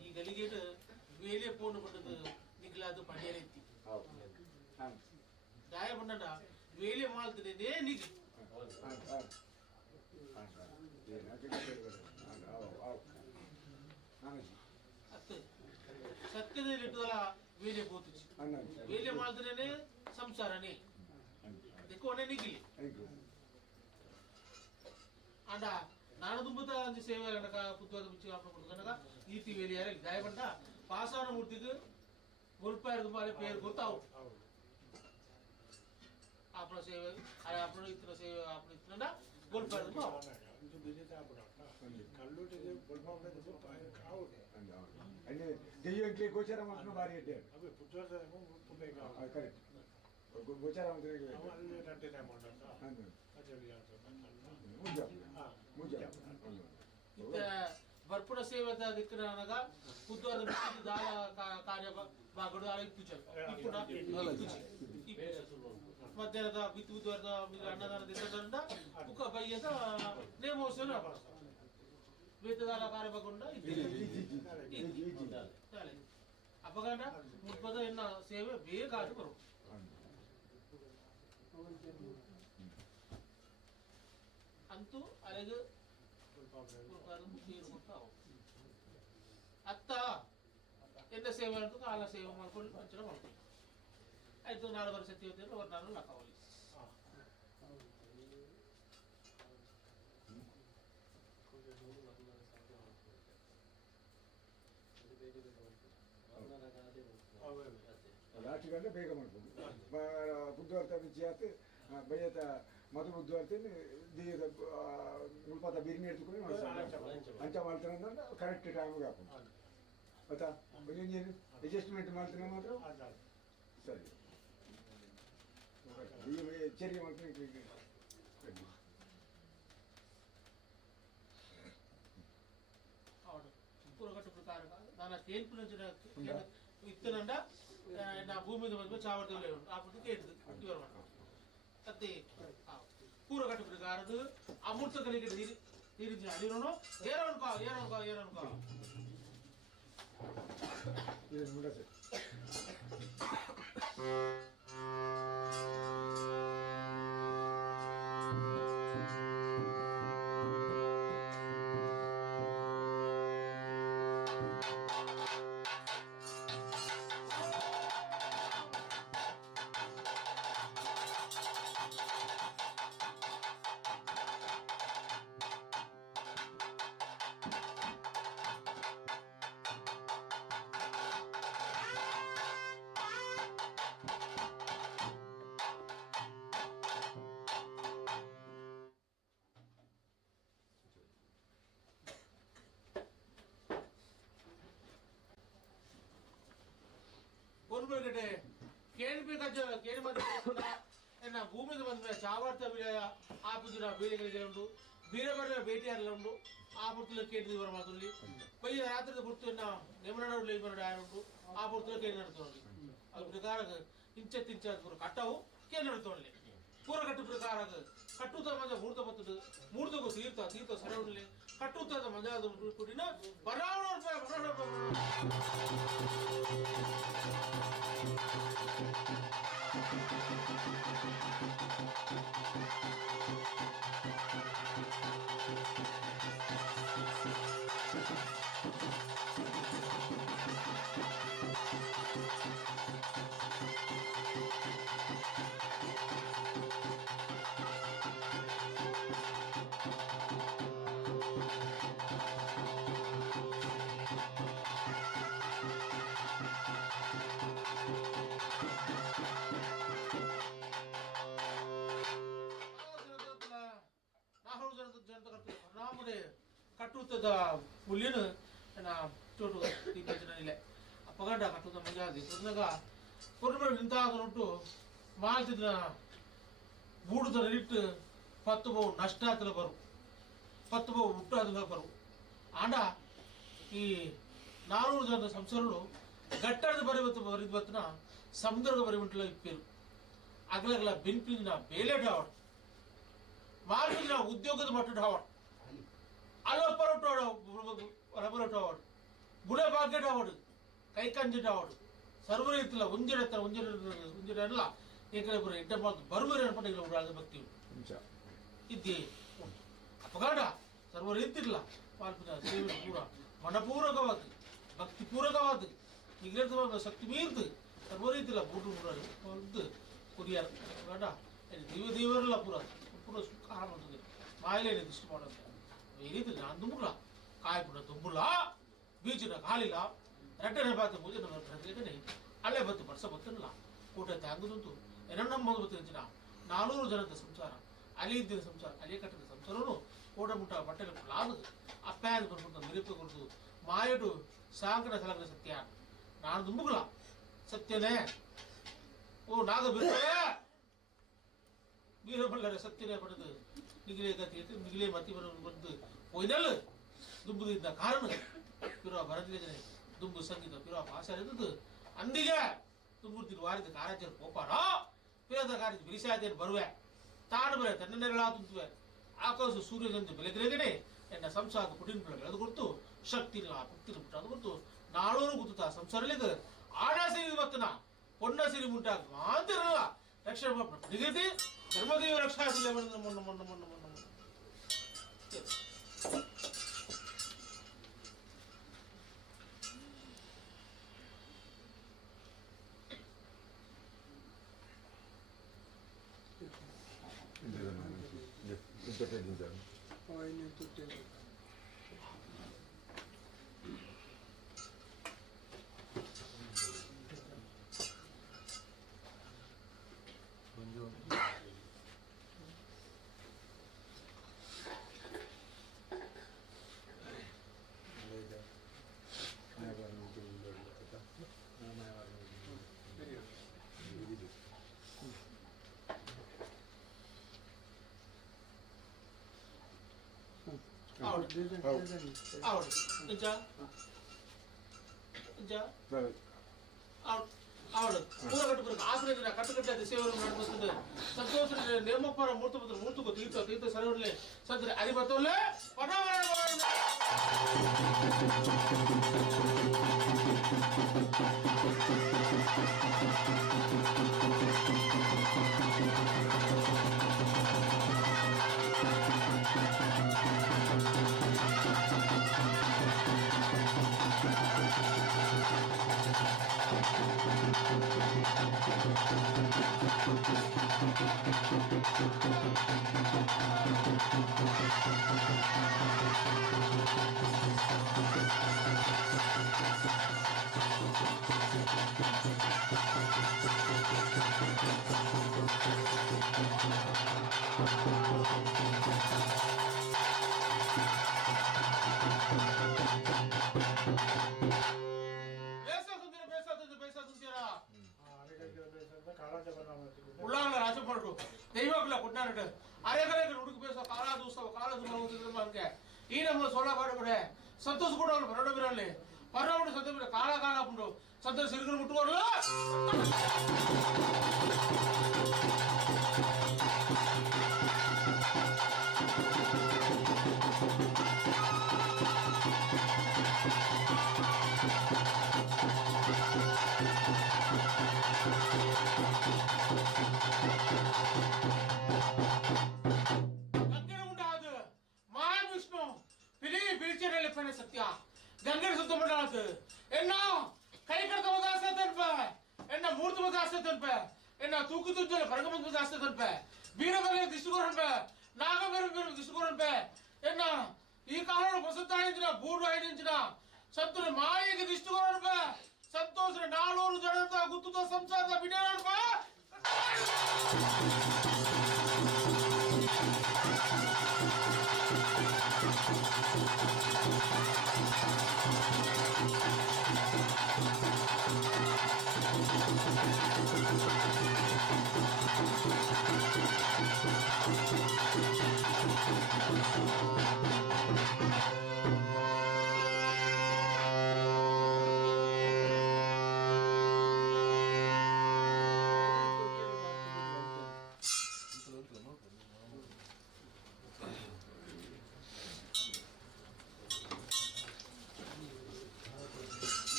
ಈ ಗಲಿಗೇಟ್ ವೇಲೆ ಪೋನ್ ಪಟ್ಟದು ನಿಗ್ಲಾದು ಪಂಡ್ಯಾರ ಎತ್ತಿ ಗಾಯ ಪಂಡ ವೇಲೆ ಮಾಲ್ತದೆ ನಿಗ್ ಅತ್ತು ಸತ್ಯದಲ್ಲಿ ಇಟ್ಟದಲ್ಲ ವೇಲೆ ಪೋತುಚಿ ವೇಲೆ ಮಾಲ್ತನೇ ಸಂಸಾರನೇ ಅದಕ್ಕೆ ನಿಗಿಲಿ ಅಂಡ ನಾನು ತುಂಬುತ್ತ ಅಂಜಿ ಸೇವೆ ಕనుక ಪುತ್ತೂರು ಬಿಚ್ಚಿ ಹಾಕೊಂಡು ಕనుక ಈತಿ ವೇಲಿಯಾರ ಗಾಯಪಟ್ಟ ಪಾಸಾನ ಮೂರ್ತಿಗೆ ಮುಲ್ಪಾಯ ತುಂಬಾಲೆ పేరు ಗೊತ್ತಾವು आपन सेवे अरे आपन इतना सेवे आपन इतना ना बोल पर दो जो बेजे था आपन कल्लू टे बोल पावे तो पाए खाओ अने देयो के गोचरा मात्र बारी है अबे पुत्तर से पुमे का करेक्ट गोचरा मात्र के हमारे रटे ना मोटा हां अजरिया तो मुझे इतना भरपूर ಸೇವೆದ ದಿಕ್ಕನಾಗ ಕುದ್ವಾದ ಬಿಟ್ಟು ದಾಳ ಕಾರ್ಯ ಬಾಗಡು ಆಳ ಇಪ್ಪುಚ ಇಪ್ಪುನ ಮಧ್ಯಾಹ್ನದ ಬಿತ್ತುದ್ವಾರದ ಅನ್ನದಾನ ದಿಕ್ಕದಿಂದ ಮುಖ ಬಯ್ಯದ ನೇಮೋಸನ ವೇತದಾಲ ಕಾರ್ಯ ಬಾಗೊಂಡ ಅಪಗಂಡ ಮುಪ್ಪದ ಎನ್ನ ಸೇವೆ ಬೇಗ ಆಗಿ ಬರು ಅಂತೂ ಅರೆಗೆ ಅತ್ತ ಎಂದ ಸೇವೆ ಅಂತೂ ಕಾಲ ಸೇವೆ ಮಾಡ್ಕೊಂಡು ಮಂಚನ ಮಾಡ್ತೀವಿ ಆಯ್ತು 4 ವರ್ಷ ತೀವ್ರ ಅವ್ರು ನಾನು ಲಾಕಾವಲಿ ಲಾಸ್ಟ್ ಗಂಟೆ ಬೇಗ ಮಾಡ್ಬೋದು ಬುದ್ಧವಾರ್ಥ ವಿಜಯಾತ್ ಬೈಯತ ಮಧು ಬುದ್ಧವಾರ್ಥ ದೀದ ಮುಲ್ಪಾತ ಬಿರ್ಮಿ ಎತ್ಕೊಂಡು ಅಂಚ ಮಾಡ್ತಾನೆ ಕರೆಕ್ಟ್ ಟೈಮ್ಗೆ ಹಾಕೊಂಡು ಆಯ್ತಾ ನೀನು ಅಡ್ಜಸ್ಟ್ಮೆಂಟ್ ಮಾಡ್ತಾನೆ ಮಾತ್ರ ಸರಿ ಎಚ್ಚರಿಕೆ ಮಾಡ್ತೀನಿ ಪೂರಗಟ್ಟು ಪ್ರಕಾರ ನಾನು ತೇಲ್ಪು ಇತ್ತನಂಡ ನಾ ಭೂಮಿ ಬಂದು ಚಾವರ್ದ ಆಪತ್ತು ಕೇಳಿದ್ದು ಇವರು ಅದೇ ಪೂರಗಟ್ಟು ಪ್ರಕಾರದು ಅಮೃತ ಕಲಿಗೆ తీరించిన అడిగినను ఏరనుకో ఏరనుకో ఏరనుకో ఇది ఉండదు ಕಡೆ ಕೇಳಿ ಮಧ್ಯ ಎನ್ನ ಭೂಮಿಗೆ ಬಂದ ಚಾವಾರ್ಥ ವಿಲಯ ಆಪುದಿನ ಬೇಳೆಗಳಿಗೆ ಉಂಟು ಬೇರೆ ಬೇರೆ ಭೇಟಿಯಾರಲ್ಲ ಉಂಟು ಆ ಪುರ್ತಲ ಕೇಳಿದ್ವಿ ಬರ ಮಾತಲ್ಲಿ ಪೈಯ ರಾತ್ರಿ ಪುರ್ತನ್ನ ನೆಮರಡು ಉಂಟು ಆ ಪುರ್ತಲ ಕೇಳಿ ನಡ್ತೋಳಿ ಅದು ಪ್ರಕಾರ ಇಂಚ ಕಟ್ಟವು ಕೇಳಿ ನಡ್ತೋಳಿ ಪೂರ ಕಟ್ಟು ಪ್ರಕಾರ ಕಟ್ಟುತ್ತ ಮಜ ಮೂರ್ತ ಬತ್ತದು ಮೂರ್ತಗೂ ತೀರ್ಥ ಸರವಣಲಿ ಕಟ್ಟುತ್ತದ ಮಜಾದ ಕುಡಿನ ಬರಾವಣ ಕಟ್ಟುತ್ತದ ಹುಲಿನ ಚೋಟು ಇಲ್ಲ ಅಪ್ಪಗಂಡ ಕಟ್ಟುತ್ತ ಮಜಾದಿ ಕುಂದಾಗ ಕೊರಬ ನಿಂತಾಗನುಂಟು ಮಾಲ್ತಿದ ಬೂಡುದ ಇಟ್ಟು 10 ಬಹು ನಷ್ಟ ಆತಲ ಬರು 10 ಬಹು ಹುಟ್ಟು ಆದ ಬರು ಆಂಡ ಈ 400 ಜನದ ಸಂಸಾರಗಳು ಗಟ್ಟರದ ಬರಿಬತ್ತನ ಸಮುದ್ರದ ಬರಿಬಿಂಟ್ಲ ಇಪ್ಪೇರು ಅಗಲಗಲ ಬೆನ್ಪಿನ ಬೇಲೆ ಡಾವಡ್ ಮಾರ್ಪಿನ ಉದ್ಯೋಗದ ಮಟ್ಟ ಡಾವಡ್ ಅಲಪರೋಟವಾಡು ಬುಡ ಭಾಗ್ಯಡಾವಡು ಕೈಕಂಜಡಾವಡು ಸರ್ವ ರೀತಿಯ ಉಂಜಡಲ್ಲ ಏಕಲಪುರ ಎಡ್ಡ ಮಾತು ಬರುವರೆ ಅನ್ಪಟ್ಟಿಲ್ಲ ಉಡಾದ ಭಕ್ತಿ ಇದ್ದೇ ಅಪಗಾಡ ಸರ್ವ ರೀತಿಲ್ಲ ಪಾಲ್ಪಿನ ಸೇವೆ ಪೂರ ಮನಪೂರ್ವಕವಾದ ಭಕ್ತಿಪೂರ್ವಕವಾದ ನಿಗ್ರಹ ಶಕ್ತಿ ಮೀರ್ದು ಸರ್ವ ರೀತಿಲ್ಲ ಬೂಟು ಕುರಿಯಾರ ಅಪಗಾಡ ದೇವರಲ್ಲ ಪೂರ ಸುಖ ಮಾಡ್ತದೆ ಮಾಯಲೇ ದೃಷ್ಟಿ ಮಾಡೋದು ಈ ರೀತಿ ನಾನು ದುಂಬುಲ ಕಾಯ್ಪುಡ ದುಂಬುಲ ಬೀಚಿನ ಕಾಲಿಲ್ಲ ರೆಟ್ಟನೆ ಬಾತು ಪೂಜೆ ಅಲ್ಲೇ ಬತ್ತು ಬರ್ಸ ಬತ್ತನಲ್ಲ ಕೂಟ ತಾಂಗುದಂತು ಎನ್ನಮ್ಮದು ಬತ್ತಿನ 400 ಜನದ ಸಂಸಾರ ಅಲ್ಲಿ ಇದ್ದಿನ ಸಂಸಾರ ಅಲ್ಲಿ ಕಟ್ಟದ ಸಂಸಾರನು ಕೋಟ ಮುಟ್ಟ ಬಟ್ಟೆಗೆ ಲಾದದು ಅಪ್ಪಾದ ಬರ್ಬಿಟ್ಟು ಮಿರಿಪು ಕೊಡ್ದು ಮಾಯಡು ಸಾಗರ ಸಲಗದ ಸತ್ಯ ನಾನು ದುಂಬುಗಳ ಸತ್ಯನೇ ಓ ನಾಗ ವೀರಬಲ್ಲರ ಸತ್ಯನೇ ಪಡೆದು ನಿಗಿಲೆ ಗತಿ ನಿಗಿಲೆ ಮತಿ ಬಂದು ಒಯ್ದಲ್ಲ ದುಂಬುದಿದ್ದ ಕಾರಣ ಪಿರುವ ಭರತನೇ ದುಂಬು ಸಂಗೀತ ಪಿರುವ ಭಾಷೆ ಇದ್ದದ್ದು ಅಂದಿಗೆ ತುಂಬುತ್ತಿರು ವಾರಿದ ಕಾರ್ಯಾಚರ ಕೋಪಾರ ಪಿರದ ಕಾರ್ಯ ಬಿರಿಸಾದೇನು ಬರುವೆ ತಾನು ಬರೆ ತನ್ನೆಲ್ಲ ತುಂತುವೆ ಆಕಾಶ ಸೂರ್ಯಗಂಜು ಬೆಳಗ್ರೆಗಡೆ ಎನ್ನ ಸಂಸಾರ ಕುಟಿನ್ಪಳ ಬೆಳೆದು ಕೊಡ್ತು ಶಕ್ತಿ ಭಕ್ತಿನ ಮುಟ್ಟಾದ ಕೊಡ್ತು 400 ಗುತ್ತುತ್ತಾ ಸಂಸಾರಲಿಗೆ ಆಡ ಸಿರಿ ಬತ್ತನ ಪೊನ್ನ ಸಿರಿ ಮುಂಟಾಗ ಮಾತಿರಲ್ಲ ರಕ್ಷಣೆ ನಿಗದಿ ಧರ್ಮದೇವ ರಕ್ಷಾ ಮೊನ್ನ ಕಟ್ಟುಕಟ್ಟ ಸೇವೆ ನಡೆಸುತ್ತದೆ ಸಂತೋಷ ನೇಮಪ್ಪರ ಮೂರ್ತುಕು ತೀರ್ಥ ಸರವಣೆ ಸದ್ರೆ ಅರಿಬತ್ತಲ್ಲೇ உள்ளாங்கள ராஜபாடு தெய்வக்குள்ள கொண்டாடிட்டு அரைகரைகள் உடுக்கு பேச காலா தூசம் கால தூரம் ಈ ನಮ್ಮ ಸೋಲ ಬಾಡಬಡೆ ಸಂತೋಷ ಕೂಡ ಅವರು ಬರೋಡಬಿರಲಿ ಪರವಡು ಸತ್ತ ಕಾಲ ಕಾಲ ಹಾಕೊಂಡು ಸಂತೋಷ ಸಿರುಗರು ಮುಟ್ಟುವರಲ್ಲ சத்யா கங்கை சுத்தம் பண்ணாது என்ன கை கடத்த மதாச தன்ப என்ன மூர்த்தி மதாச தன்ப என்ன தூக்கு துஞ்சல பரகம மதாச தன்ப வீரபல திசுகரன்ப நாகபெரும் திசுகரன்ப என்ன ಈ ಕಾರಣ ಹೊಸತಾಯಿದ್ರ ಬೂರ್ವಾಯಿನಿಂಚಿನ ಸತ್ರು ಮಾಯಿಗೆ ದಿಷ್ಟುಗರன்ப ಸಂತೋಷ 400 ಜನರ ಗುತ್ತುದ ಸಂಸಾರದ ಬಿಡರன்ப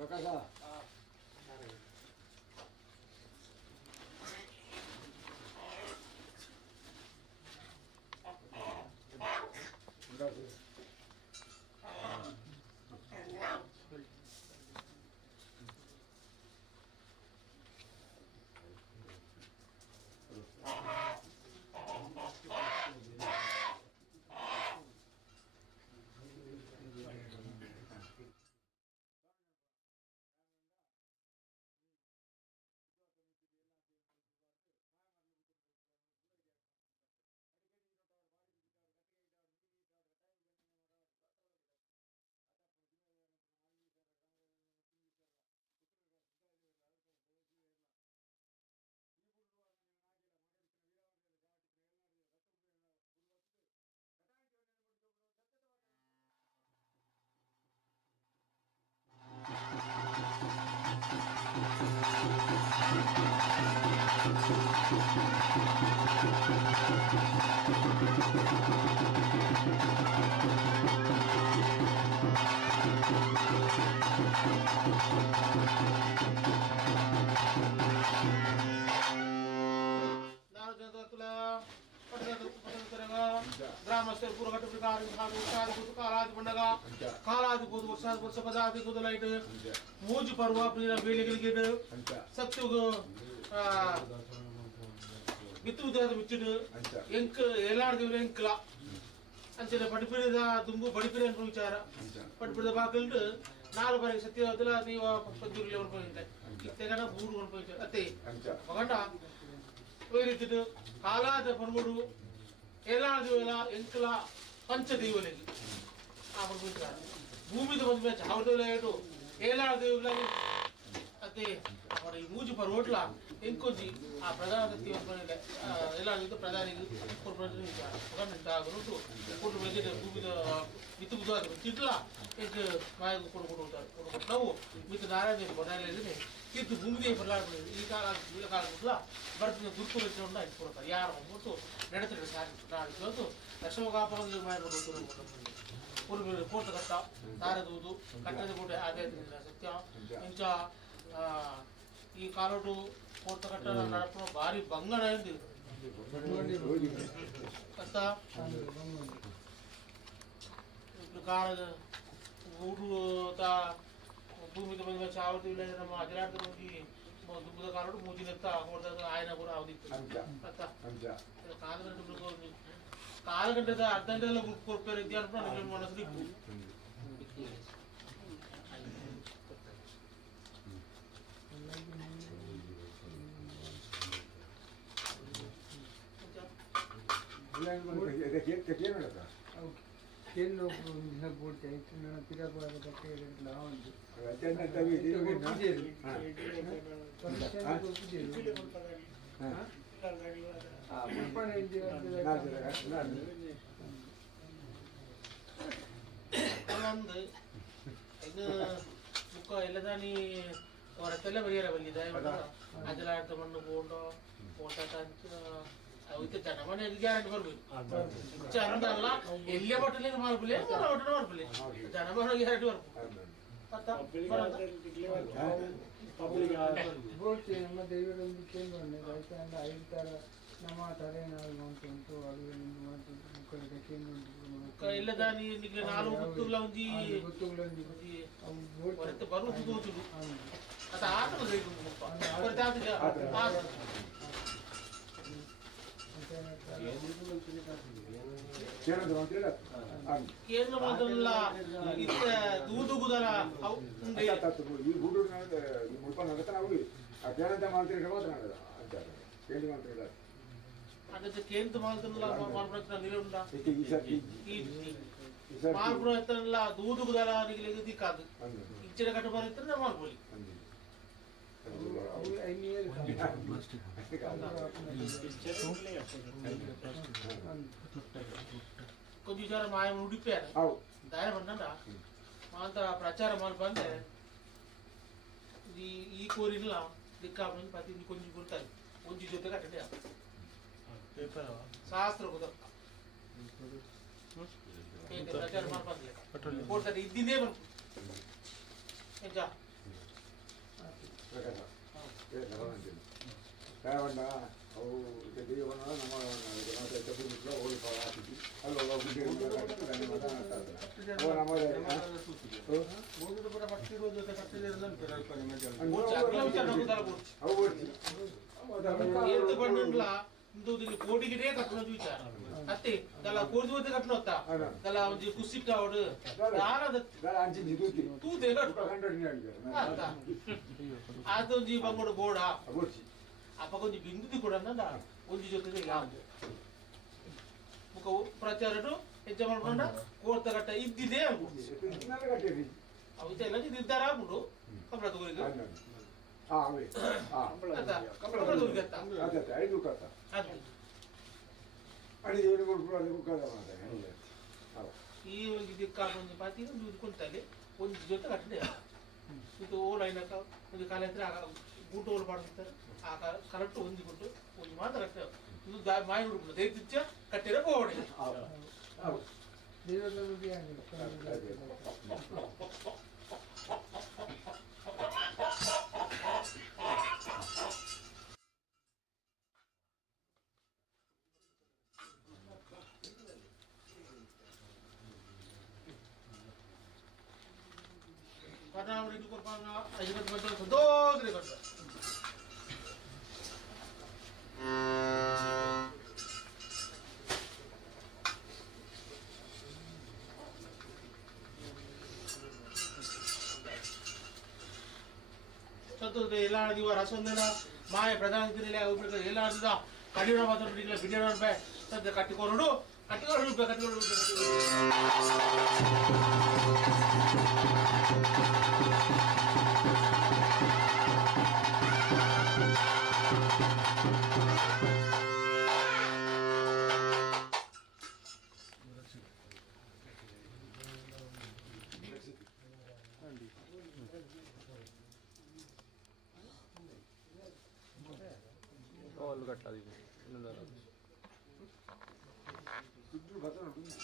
प्रकाश ग्रामस्थ पूर्व प्रकार कालादि पंडगा कालादि पोत वर्ष पदादि कुदलाइट मूज पर्व वेलिगिलिगिड सत्युग बित्तु देद मिच्चिड ಎಂಕ ಎಲ್ಲಾರ್ದಿವರ ಎಂಕಲ ಅಂಚನೆ ಪಡಿಪಿರಿದ ತುಂಬು ಪಡಿಪಿರಿ ಅನುಭವಿಚಾರ ಪಡಿಪಿರಿದ ಬಾಕಲ್ಡು ನಾಲ್ ಬಾರಿ ಸತ್ಯವದಲ ನೀವು ಪಂಜುರ್ಲಿ ಅನುಭವಿಂತೆ ಇತ್ತೆಗನ ಬೂರು ಅನುಭವಿಚಾರ ಅತ್ತೆ ಮಗಂಡ ವೇರಿತಿಡು ಕಾಲಾದ ಪನ್ಮುಡು ಎಲ್ಲಾರ್ದಿವಲ ಎಂಕಲ ಪಂಚದೇವಲಿಗೆ ಆ ಅನುಭವಿಚಾರ ಭೂಮಿದ ಬಂದ ಮ್ಯಾಚ್ ಅವ್ರದಲ್ಲ ಏಟು ಎಲ್ಲಾರ್ದಿವಲ ಮತ್ತೆ ಅವರ ಈ ಮೂಜು ಪರ್ ಹೋಟ್ಲ ಎಂಕೊಂಜಿ ಆ ಪ್ರಧಾನಮಂತ್ರಿ ಎಲ್ಲ ಪ್ರಧಾನಿ ಆಗನುಂಟು ಕೊಟ್ಟು ಬೆಳೆದ ಭೂಮಿದ ಮಿತ್ತು ಬುದ್ಧ ತಿಟ್ಲ ಎಷ್ಟು ಮಾಯ ಕೊಡು ನಾವು ಮಿತ್ತು ನಾರಾಯಣ ಬದಲಾಯಿಸಿದ್ರೆ ಕಿತ್ತು ಭೂಮಿಗೆ ಬದಲಾವಣೆ ಈ ಕಾಲ ಬಿಟ್ಲ ಬರ್ತಿನ ಗುರುತು ವೆಚ್ಚವನ್ನು ಇಟ್ಕೊಡ್ತಾರೆ ಯಾರು ಅಂದ್ಬಿಟ್ಟು ನಡೆತಿರೋ ಸಾರಿ ನಾಳೆ ಇವತ್ತು ಲಕ್ಷೋಗಾಪದಲ್ಲಿ ಮಾಡ್ಬೋದು ಒಂದು ಕೋಟ ಕಟ್ಟ ತಾರದುವುದು ಕಟ್ಟದ ಕೋಟೆ ಆದಾಯ ಸತ್ಯ ಇಂಚ ಈ ಕಾಲೋಟು ಕೋಟ ಕಟ್ಟ ನಡಪ ಭಾರಿ ಬಂಗಡ ಎಂದಿದೆ ಕಷ್ಟ ಕಾಲದ ಊರು ತಾ ಭೂಮಿದ ಬಂದ ಚಾವತಿ ಇಲ್ಲ ನಮ್ಮ ಅಜರಾಟದ ಹೋಗಿ ದುಬ್ಬದ ಕಾಲೋಟು ಮೂಜಿನೆತ್ತ ಹೊಡೆದಾಗ ಆಯನ ಕೂಡ ಅವಧಿತ್ತು ಕಾಲಗಂಟದ ಅರ್ಧ ಗಂಟೆಲ್ಲ ಕೊಡ್ತಾರೆ ಇದ್ಯಾರಪ್ಪ ನಿಮ್ಮ ಮನಸ್ಸು ಇತ್ತು ಇದು ಬುಕ್ಕ ಎಲ್ಲದಾನಿ ಹೊರತೆಲ್ಲ ಬರೆಯರ ಬಂದಿದೆ ಅದೆಲ್ಲ ಮಣ್ಣು ಬೋಂಡು ಓಟಾಟ ಅವತ್ತು ಜನ ಮನೆಯಲ್ಲಿ ಗ್ಯಾರಂಟಿ ಬರ್ಬೇಕು ಚಂದ ಅಲ್ಲ ಎಲ್ಲೇ ಬಟ್ಟಲೆ ಮಾಡ್ಬಿಲೆ ಒಟ್ಟು ಮಾಡ್ಬಿಲೆ ಜನ ಮನೆ ಗ್ಯಾರಂಟಿ ಬರ್ಬೇಕು ನಮ್ಮ ದೈವರೊಂದು ಕೇಂದ್ರ ಐದು ನಮ್ಮ ತಲೆ ನಾವು ಉಂಟು ಅದು ಮುಖದ ಕೇಂದ್ರ ಇಲ್ಲದಾನಿ ನಾಲ್ಕು ಗೊತ್ತುಲ್ಲ ಒಂಜಿ ಬರುವುದು ಗೊತ್ತುದು ಅದು ಕೇಂದ್ರ ಮೊದಲ ಇತ್ತ ದೂದುಗುದಲ ಈ ಗುಡು ಮುಡ್ಕೊಂಡು ನಡತಾನ ಅವ್ರು ಆ ಕೇಂದ್ರ ಮಂತ್ರಿ ಮಂತ್ರಿ ಅದಕ್ಕೆ ಕೇಂದ್ರ ಮಾಡ್ಬೇಕು ನಿಲುಂಡ ಮಾಡ್ಬಿಡಲ್ಲ ದೂದುಗುದಲ ದಿಕ್ಕಾದು ಇಚ್ಚಿನ ಕಟ್ಟು ಬರುತ್ತೆ ಮಾಡ್ಬೋದು కొంచెం విచార మా ఆయన ఉడిపోయారు దాని పడ్డా మా అంత ప్రచారం వాళ్ళు పందే ఇది ఈ కోరిలా దిక్కా ప్రతి కొంచెం కొడతారు కొంచెం జೊತೆ కట్టడే శాస్త్ర కుదర ಪ್ರಚಾರ ಮಾಡ್ಬಂದ್ರೆ ಕೊಡ್ತಾರೆ ಇದ್ದಿದ್ದೇ ಬರ್ಕು ಎಂಜಾ ಕಾಯವಣ್ಣ ಅವು ದೇವಣ್ಣ ನಮ್ಮ ತಪ್ಪಿಲ್ಲ ಹೋಗಿ ಹಾಕಿದ್ವಿ ಅಲ್ಲಿ కోటికిటే కట్టడం చూచారు అత్తే గల కోడిపోతే కట్టడం వస్తా గల కుసిట్ ఆవిడు తూతే ಅದೊಂದು ಬಂಗೋಡು ಬೋಡ ಅಪ್ಪ ಕೊಂಚ ಬಿಂದುದಿ ಕೂಡ ಒಂಜಿ ಜೊತೆ ಮುಖ ಪ್ರಚಾರಡು ಹೆಜ್ಜೆ ಮಾಡ್ಕೊಂಡ ಕೋರ್ತ ಕಟ್ಟ ಇದ್ದಿದೆ ಅವು ಎಲ್ಲ ಇದ್ದಾರ ಆಗ್ಬಿಡು ಕಬ್ಬಳ ತಗೋರಿಗೆ ಈ ದಿಕ್ಕಾಗೊಂದು ಪಾತಿ ಕೊಂತಲ್ಲಿ ಒಂದು ಜೊತೆ ಕಟ್ಟದೆ ಇದು ಓಡಾಯಿನಕ ಒಂದು ಕಾಲ ಹತ್ರ ಗೂಟು ಓಲ್ ಮಾಡ್ತಾರೆ ಆ ಕರೆಕ್ಟ್ ಹೊಂದಿಕೊಂಡು ಒಂದು ಮಾತ್ರ ಇದು ಮಾಯ ಹುಡುಗ ದೈತ್ಯ ಕಟ್ಟಿರ ಓಡಿ ಎಲ್ಲ ದಿವ ರಸೊಂದಿನ ಮಾಯ ಪ್ರಧಾನಮಂತ್ರಿ ಎಲ್ಲ ಕಡಿಮೆ ಮಾತ್ರ ಬಿಡಿಯೋ ರೂಪಾಯಿ ಸದ್ಯ ಕಟ್ಟಿಕೊಂಡು ರೂಪಾಯಿ కట్టాలి ఇది ఇందులో ఇప్పుడు భద్రం ఉంటుంది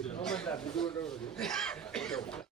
రెండు ఇది